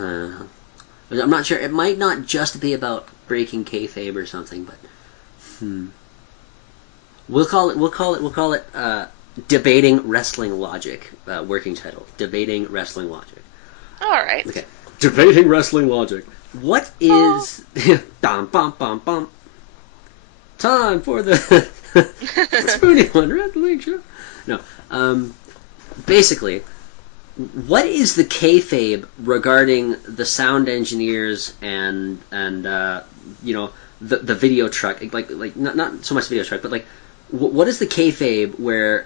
I'm not sure. It might not just be about breaking kayfabe or something, but we'll call it debating wrestling logic. Working title: Debating wrestling logic. All right. Okay. Debating wrestling logic. What is bum bum bum bum? Time for the Spoony One Wrestling Show. No. Basically, what is the kayfabe regarding the sound engineers and you know the video truck? Like not so much video truck, but like what is the kayfabe where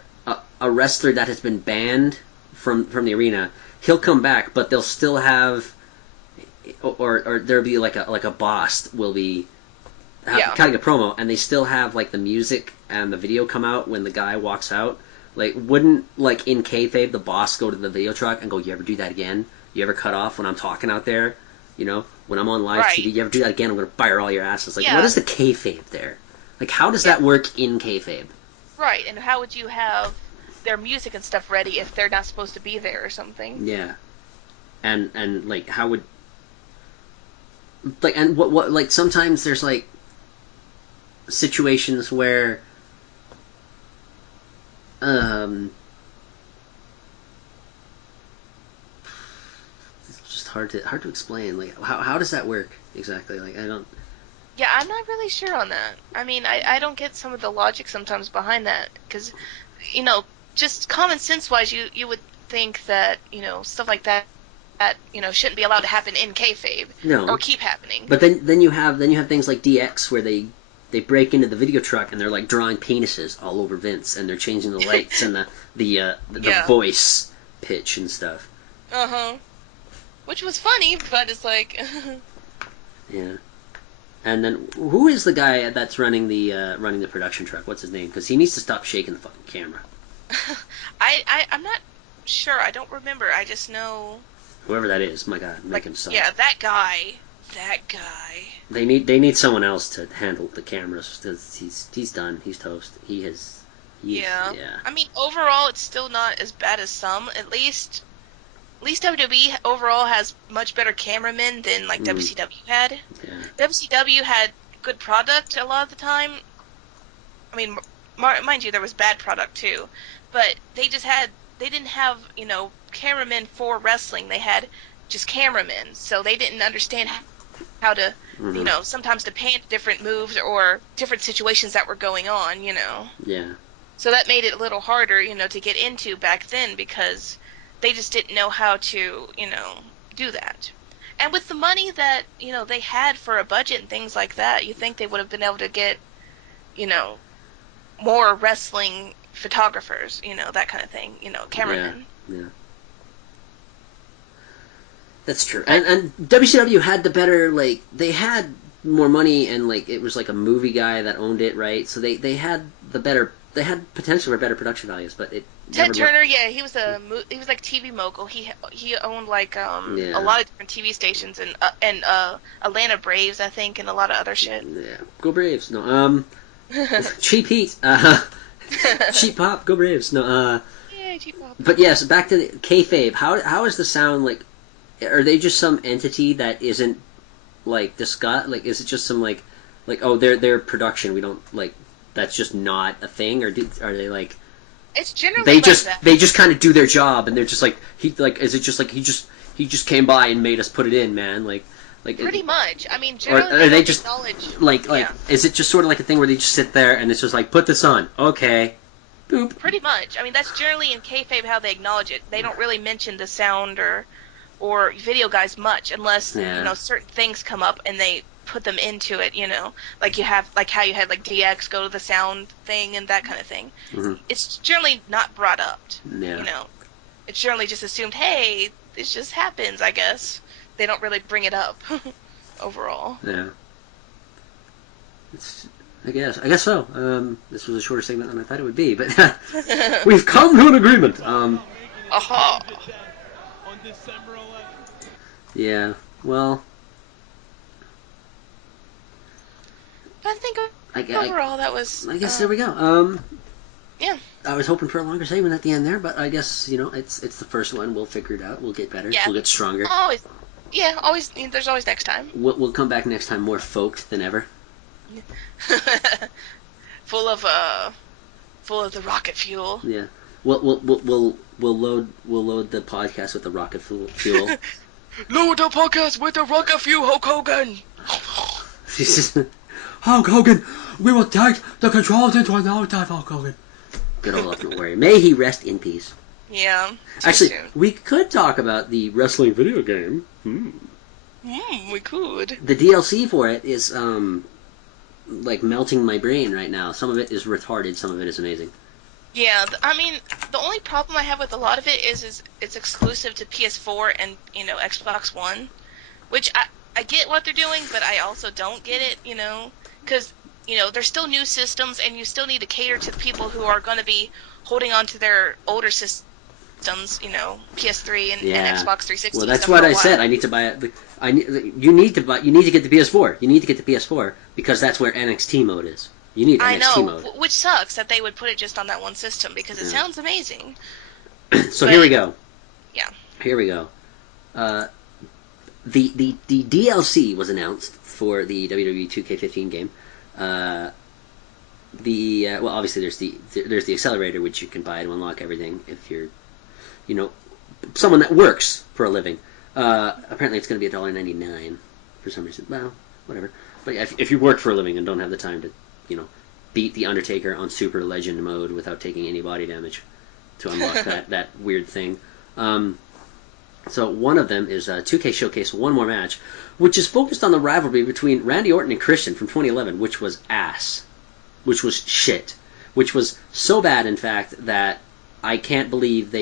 a wrestler that has been banned from the arena, he'll come back, but they'll still have, or there'll be like a boss will be cutting a promo, and they still have like the music and the video come out when the guy walks out. Like, wouldn't, like, in kayfabe, the boss go to the video truck and go, you ever do that again? You ever cut off when I'm talking out there? You know, when I'm on live TV, you ever do that again? I'm going to fire all your asses. Like, what is the kayfabe there? Like, how does that work in kayfabe? Right, and how would you have their music and stuff ready if they're not supposed to be there or something? Yeah. And like, how would... Like, and what like, sometimes there's, like, situations where... It's just hard to explain. Like, how does that work exactly? Like, I don't. Yeah, I'm not really sure on that. I mean, I don't get some of the logic sometimes behind that, because, you know, just common sense wise, you would think that, you know, stuff like that you know, shouldn't be allowed to happen in kayfabe. No. Or keep happening. But then you have things like DX where they break into the video truck and they're like drawing penises all over Vince, and they're changing the lights and the voice pitch and stuff. Which was funny, but it's like. Yeah. And then who is the guy that's running the production truck? What's his name? Because he needs to stop shaking the fucking camera. I'm not sure. I don't remember. I just know. Whoever that is, my God, make him stop. Yeah, that guy. They need someone else to handle the cameras, because he's done. He's toast. Yeah. I mean, overall, it's still not as bad as some. At least WWE overall has much better cameramen than like WCW had. Yeah. WCW had good product a lot of the time. I mean, mind you, there was bad product too, but they didn't have, you know, cameramen for wrestling. They had just cameramen, so they didn't understand how to, you know, sometimes to pan different moves or different situations that were going on, you know. Yeah. So that made it a little harder, you know, to get into back then, because they just didn't know how to, you know, do that. And with the money that, you know, they had for a budget and things like that, you think they would have been able to get, you know, more wrestling photographers, you know, that kind of thing, you know, cameramen. Yeah. That's true. And WCW had the better, like, they had more money, and, like, it was like a movie guy that owned it, right? So they had they had potential for better production values, but it Ted Turner, yeah, he was like TV mogul. He owned like a lot of different TV stations and Atlanta Braves, I think, and a lot of other shit. Yeah, go Braves. No, Cheap Heat. Cheap Pop, go Braves. No, yeah, Cheap Pop. But yes, back to the kayfabe. How is the sound like? Are they just some entity that isn't like discussed? Like, is it just some like oh, they're production? We don't like. That's just not a thing, or are they like? It's generally they like just kind of do their job, and they're just like is it just like he just came by and made us put it in, man? Like pretty much. I mean, generally or are they just acknowledge, like is it just sort of like a thing where they just sit there and it's just like, put this on, okay, boop. Pretty much. I mean, that's generally in kayfabe how they acknowledge it. They don't really mention the sound or video guys much unless you know certain things come up and they put them into it, you know, like how you had like DX go to the sound thing and that kind of thing. It's generally not brought up, you know. It's generally just assumed, hey, this just happens, I guess. They don't really bring it up overall. Yeah. I guess so. This was a shorter segment than I thought it would be, but we've come to an agreement. Aha. On December 11th. Yeah. Well. I think overall that was. I guess there we go. Yeah. I was hoping for a longer segment at the end there, but I guess, you know, it's the first one. We'll figure it out. We'll get better. Yeah. We'll get stronger. Yeah, always. There's always next time. We'll come back next time more folked than ever. full of the rocket fuel. Yeah. We'll load the podcast with the rocket fuel. Load the podcast with the rocket fuel, Hulk Hogan. Hulk Hogan, we will take the controls into another time, Hulk Hogan. Good old Ultimate Warrior. May he rest in peace. Yeah. Actually, Soon. we could talk about the wrestling video game. We could. The DLC for it is like melting my brain right now. Some of it is retarded, some of it is amazing. Yeah, I mean, the only problem I have with a lot of it is it's exclusive to PS4 and, Xbox One, which I get what they're doing, but I also don't get it, because, there's still new systems, and you still need to cater to the people who are going to be holding on to their older systems, PS3 and Xbox 360. Well, that's what I said. I need to buy it. You need to get the PS4. You need to get the PS4 because that's where NXT mode is. You need NXT mode. Which sucks that they would put it just on that one system because it sounds amazing. So here we go. Yeah. Here we go. The DLC was announced for the WWE 2K15 game. Well, obviously there's the accelerator which you can buy to unlock everything if you're, someone that works for a living. Apparently it's going to be $1.99 for some reason. Well, whatever. But yeah, if you work for a living and don't have the time to, beat the Undertaker on Super Legend mode without taking any body damage to unlock that weird thing. So one of them is 2K Showcase One More Match, which is focused on the rivalry between Randy Orton and Christian from 2011, which was ass. Which was shit. Which was so bad, in fact, that I can't believe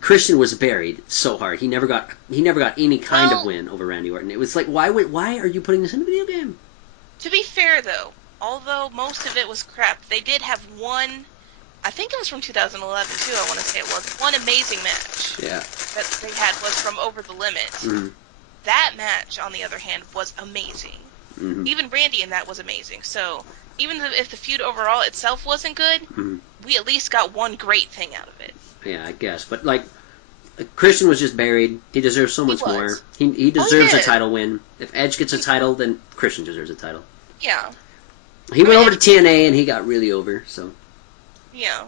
Christian was buried so hard. He never got any kind of win over Randy Orton. It was like, why are you putting this in a video game? To be fair, though, although most of it was crap, they did have one, I think it was from 2011 too, I want to say it was, one amazing match. Yeah. That they had was from Over the Limit. Mm-hmm. That match, on the other hand, was amazing. Mm-hmm. Even Randy in that was amazing. So, even if the feud overall itself wasn't good, we at least got one great thing out of it. Yeah, I guess. But, Christian was just buried. He deserves so much more. He deserves a title win. If Edge gets a title, then Christian deserves a title. Yeah. He went over to TNA and he got really over, so. Yeah.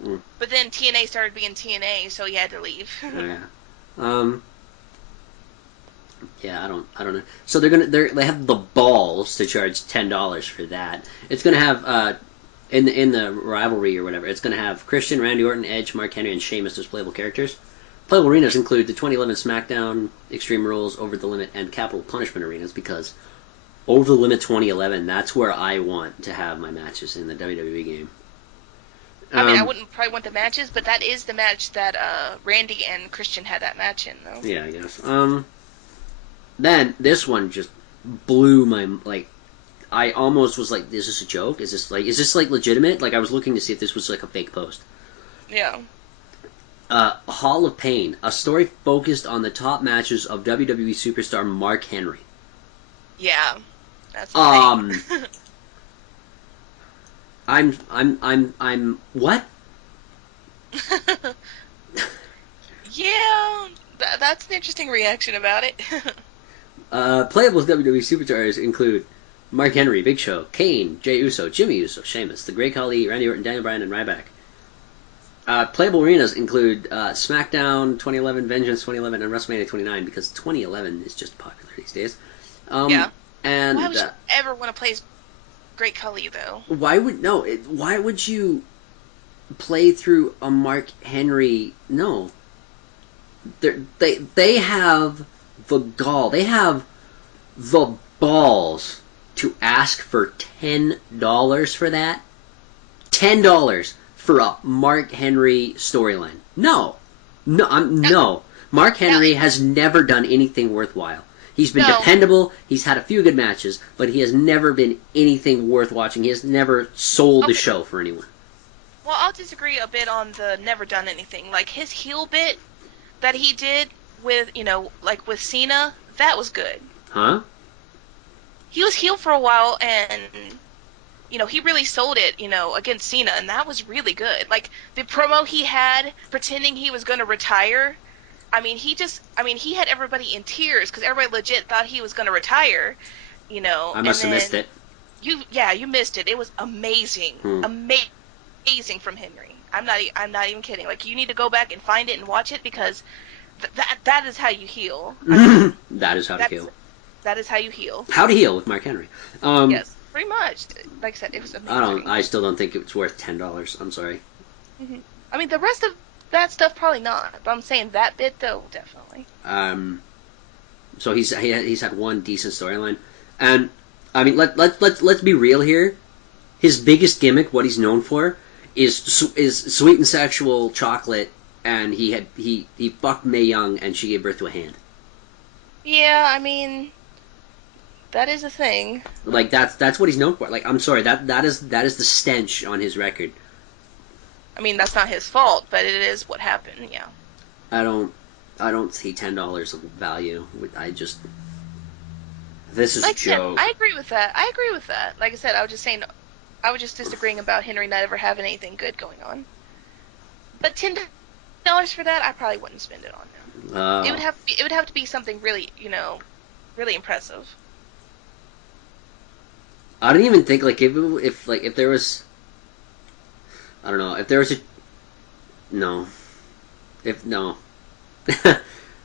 But then TNA started being TNA, so he had to leave. Yeah. Yeah, I don't know. So they have the balls to charge $10 for that. It's gonna have in the rivalry or whatever. It's gonna have Christian, Randy Orton, Edge, Mark Henry, and Sheamus as playable characters. Playable arenas include the 2011 SmackDown, Extreme Rules, Over the Limit, and Capital Punishment arenas because Over the Limit 2011, that's where I want to have my matches in the WWE game. I mean, I wouldn't probably want the matches, but that is the match that Randy and Christian had that match in, though. Yeah, I guess. Then this one just blew my I almost was like, is this a joke? Is this legitimate? I was looking to see if this was a fake post. Yeah. Hall of Pain, a story focused on the top matches of WWE superstar Mark Henry. Yeah. That's I'm what? Yeah, that's an interesting reaction about it. Playable WWE superstars include Mark Henry, Big Show, Kane, Jey Uso, Jimmy Uso, Sheamus, The Great Khali, Randy Orton, Daniel Bryan, and Ryback. Playable arenas include SmackDown 2011, Vengeance 2011, and WrestleMania 29 because 2011 is just popular these days. Yeah. And why would you ever want to play as Great Khali, though? Why would you play through a Mark Henry? No. They have the gall. They have the balls to ask for $10 for that. $10 for a Mark Henry storyline. No. Mark Henry has never done anything worthwhile. He's been dependable. He's had a few good matches, but he has never been anything worth watching. He has never sold the show for anyone. Well, I'll disagree a bit on the never done anything. His heel bit that he did with, with Cena, that was good. Huh? He was heel for a while, and, he really sold it, against Cena, and that was really good. The promo he had pretending he was going to retire, I mean, he had everybody in tears because everybody legit thought he was going to retire, you know. I must have and missed then it. you missed it. It was amazing, Hmm. amazing from Henry. I'm not even kidding. Like, you need to go back and find it and watch it because that is how you heal. I mean, That is how to that's- heal. that is how you heal. How to heal with Mark Henry. Yes, pretty much. Like I said, it was amazing. I still don't think it's worth $10. I'm sorry. I mean, the rest of that stuff probably not. But I'm saying that bit though, definitely. So he's had one decent storyline, and I mean let's be real here. His biggest gimmick, what he's known for, is sweet and sexual chocolate, and he fucked Mae Young and she gave birth to a hand. Yeah, I mean, that is a thing. Like that's what he's known for. Like, I'm sorry, that is the stench on his record. I mean, that's not his fault, but it is what happened. Yeah. I don't see $10 of value. This is Like a I said, joke. I agree with that. Like I said, I was just disagreeing about Henry not ever having anything good going on. But $10 for that, I probably wouldn't spend it on now. It would have to be something really, really impressive. I don't even think like if there was, I don't know, if there was no.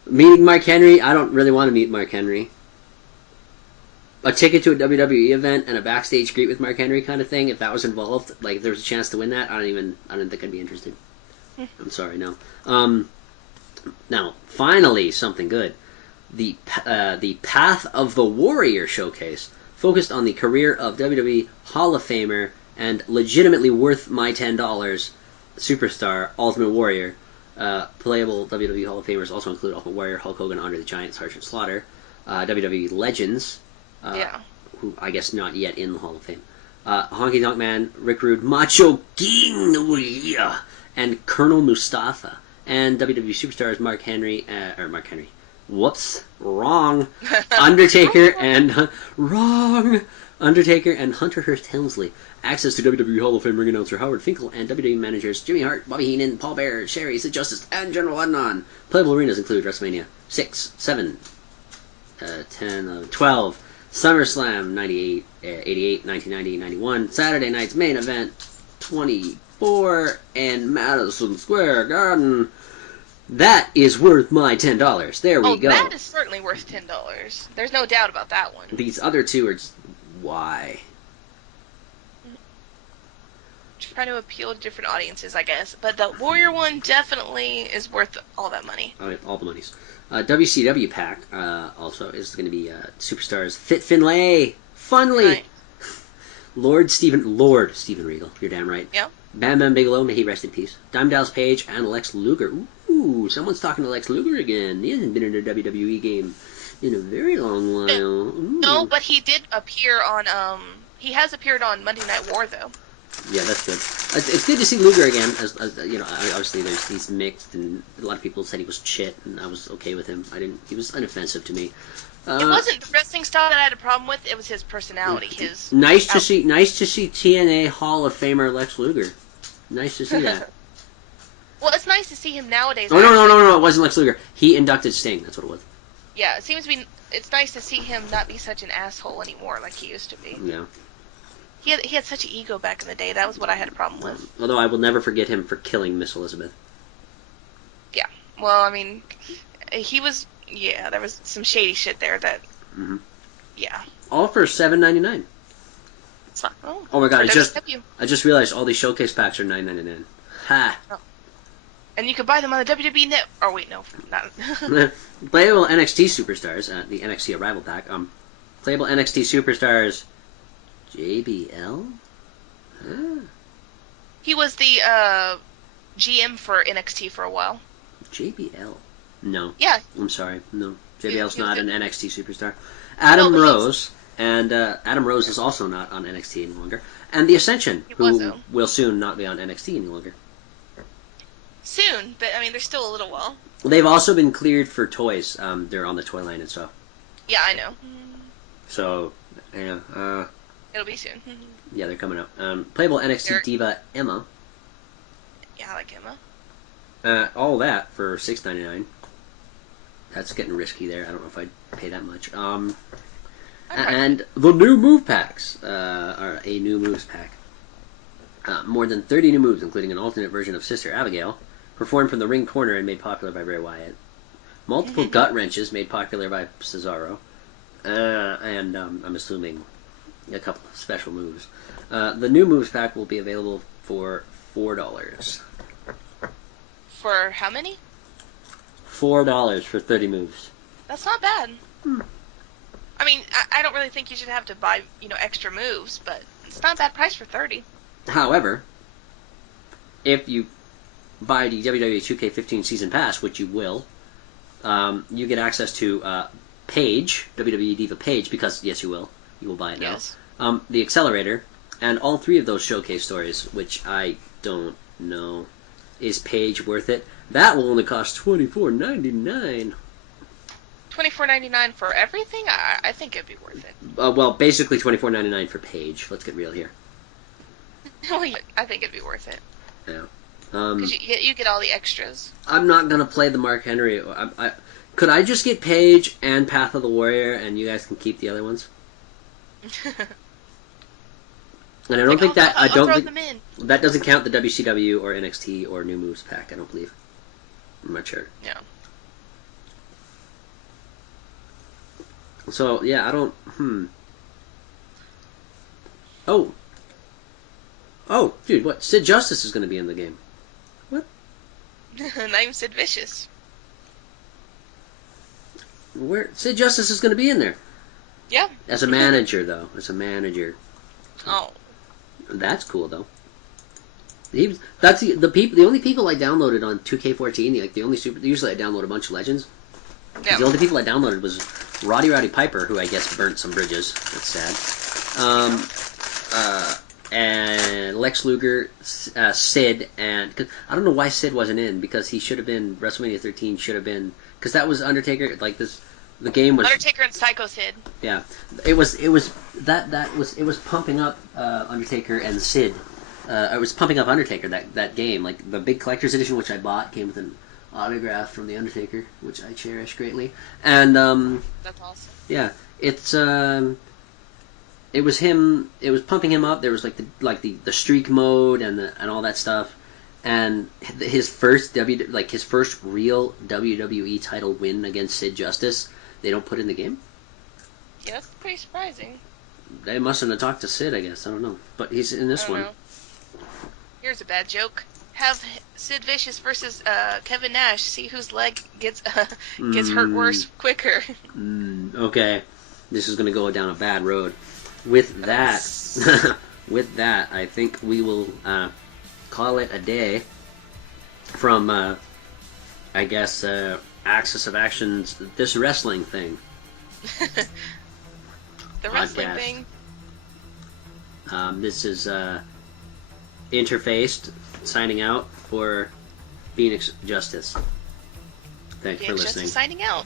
Meeting Mark Henry, I don't really want to meet Mark Henry. A ticket to a WWE event and a backstage greet with Mark Henry kind of thing, if that was involved, like if there was a chance to win that, I don't think I'd be interested. I'm sorry, no. Now, finally, something good. The Path of the Warrior showcase focused on the career of WWE Hall of Famer and legitimately worth my $10 superstar Ultimate Warrior. Playable WWE Hall of Famers also include Ultimate Warrior, Hulk Hogan, Andre the Giant, Sergeant Slaughter, WWE Legends, who I guess not yet in the Hall of Fame, Honky Tonk Man, Rick Rude, Macho King, and Colonel Mustafa, and WWE superstars Mark Henry, whoops, wrong, Undertaker and Hunter Hearst Helmsley. Access to WWE Hall of Fame ring announcer Howard Finkel and WWE managers Jimmy Hart, Bobby Heenan, Paul Bearer, Sherry, Sid Justice, and General Adnan. Playable arenas include WrestleMania 6, 7, 10, 12, SummerSlam 98, 88, 1990, 91, Saturday night's main event 24, and Madison Square Garden. That is worth my $10. There we go. That is certainly worth $10. There's no doubt about that one. These other two are just why. Trying to appeal to different audiences, I guess. But the Warrior one definitely is worth all that money. All the monies. WCW pack also is going to be superstars Fit Finlay, Funley, Right. Lord Steven Regal. You're damn right. Yeah. Bam Bam Bigelow, may he rest in peace. Diamond Dallas Page and Lex Luger. Ooh, someone's talking to Lex Luger again. He hasn't been in a WWE game in a very long while. Ooh. No, but he did appear on. He has appeared on Monday Night War though. Yeah, that's good. It's good to see Luger again. As you know, obviously he's mixed, and a lot of people said he was shit, and I was okay with him. He was unoffensive to me. It wasn't the wrestling style that I had a problem with. It was his personality. Nice to see TNA Hall of Famer Lex Luger. Nice to see that. Well, it's nice to see him nowadays. Oh no! It wasn't Lex Luger. He inducted Sting. That's what it was. Yeah, it seems to be. It's nice to see him not be such an asshole anymore like he used to be. Yeah. He had such an ego back in the day. That was what I had a problem with. Although I will never forget him for killing Miss Elizabeth. Yeah. Well, I mean, he was. Yeah, there was some shady shit there that. Mm-hmm. Yeah. All for $7.99. It's not. Oh my god! WCW. I just realized all these showcase packs are $9.99. Ha! And you can buy them on the WWE Net. Oh wait, no, not. Playable NXT superstars. The NXT Arrival pack. Playable NXT superstars. JBL. Huh. He was the GM for NXT for a while. JBL. No. Yeah. I'm sorry. No. JBL's He was not good. an NXT superstar. Adam No, but Rose. And Adam Rose is also not on NXT any longer. And The Ascension, He who was, though. will soon not be on NXT any longer. Soon, but I mean, there's still a little while. They've also been cleared for toys. They're on the toy line and stuff. Yeah, I know. So, yeah. It'll be soon. Yeah, they're coming up. Playable NXT They're- Diva Emma. Yeah, I like Emma. All that for $6.99. That's getting risky there. I don't know if I'd pay that much. Alright. And the new move packs are a new moves pack. More than 30 new moves, including an alternate version of Sister Abigail, performed from the ring corner and made popular by Bray Wyatt. Multiple gut wrenches made popular by Cesaro. And I'm assuming a couple of special moves. The new moves pack will be available for $4. For how many? $4 for 30 moves. That's not bad. I mean, I don't really think you should have to buy, extra moves, but it's not a bad price for 30. However, if you buy the WWE 2K15 Season Pass, which you will, you get access to Paige, WWE Diva Paige, because, yes, you will buy it now. Yes. The Accelerator, and all 3 of those showcase stories, which I don't know. Is Paige worth it? That will only cost $24.99. $24.99 for everything? I think it'd be worth it. Well, basically $24.99 for Paige. Let's get real here. I think it'd be worth it. Yeah. Because you get all the extras. I'm not gonna play the Mark Henry. Could I just get Paige and Path of the Warrior, and you guys can keep the other ones? And I don't think that I'll throw them in. That doesn't count the WCW or NXT or New Moves pack. I don't believe. I'm not sure. Yeah. So yeah, I don't. Oh, dude, what? Sid Justice is going to be in the game. What? Not even Sid Vicious. Where? Sid Justice is going to be in there. Yeah. As a manager, though. As a manager. Oh. That's cool, though. That's the people. The only people I downloaded on 2K14. The only usually I download a bunch of legends. Yeah. The only people I downloaded was Roddy Piper, who I guess burnt some bridges. That's sad. And Lex Luger, Sid, and cause I don't know why Sid wasn't in, because he should have been. WrestleMania 13 should have been, because that was Undertaker. Like this, the game was Undertaker and Psycho Sid. Yeah, it was pumping up Undertaker and Sid. It was pumping up Undertaker, that game. Like the big collector's edition, which I bought, came with an autograph from the Undertaker, which I cherish greatly. And That's awesome. yeah, it was him. It was pumping him up. There was the streak mode and all that stuff. And his first real WWE title win against Sid Justice, they don't put in the game. Yeah, that's pretty surprising. They mustn't have talked to Sid, I guess. I don't know, but he's in this one. Know. Here's a bad joke. Have Sid Vicious versus Kevin Nash. See whose leg gets hurt worse quicker. Okay, this is going to go down a bad road. With that, I think we will call it a day from, I guess, Axis of Action's This Wrestling Thing. The wrestling podcast. thing. This is Interfaced signing out for Phoenix Justice. Thanks for listening. Just signing out.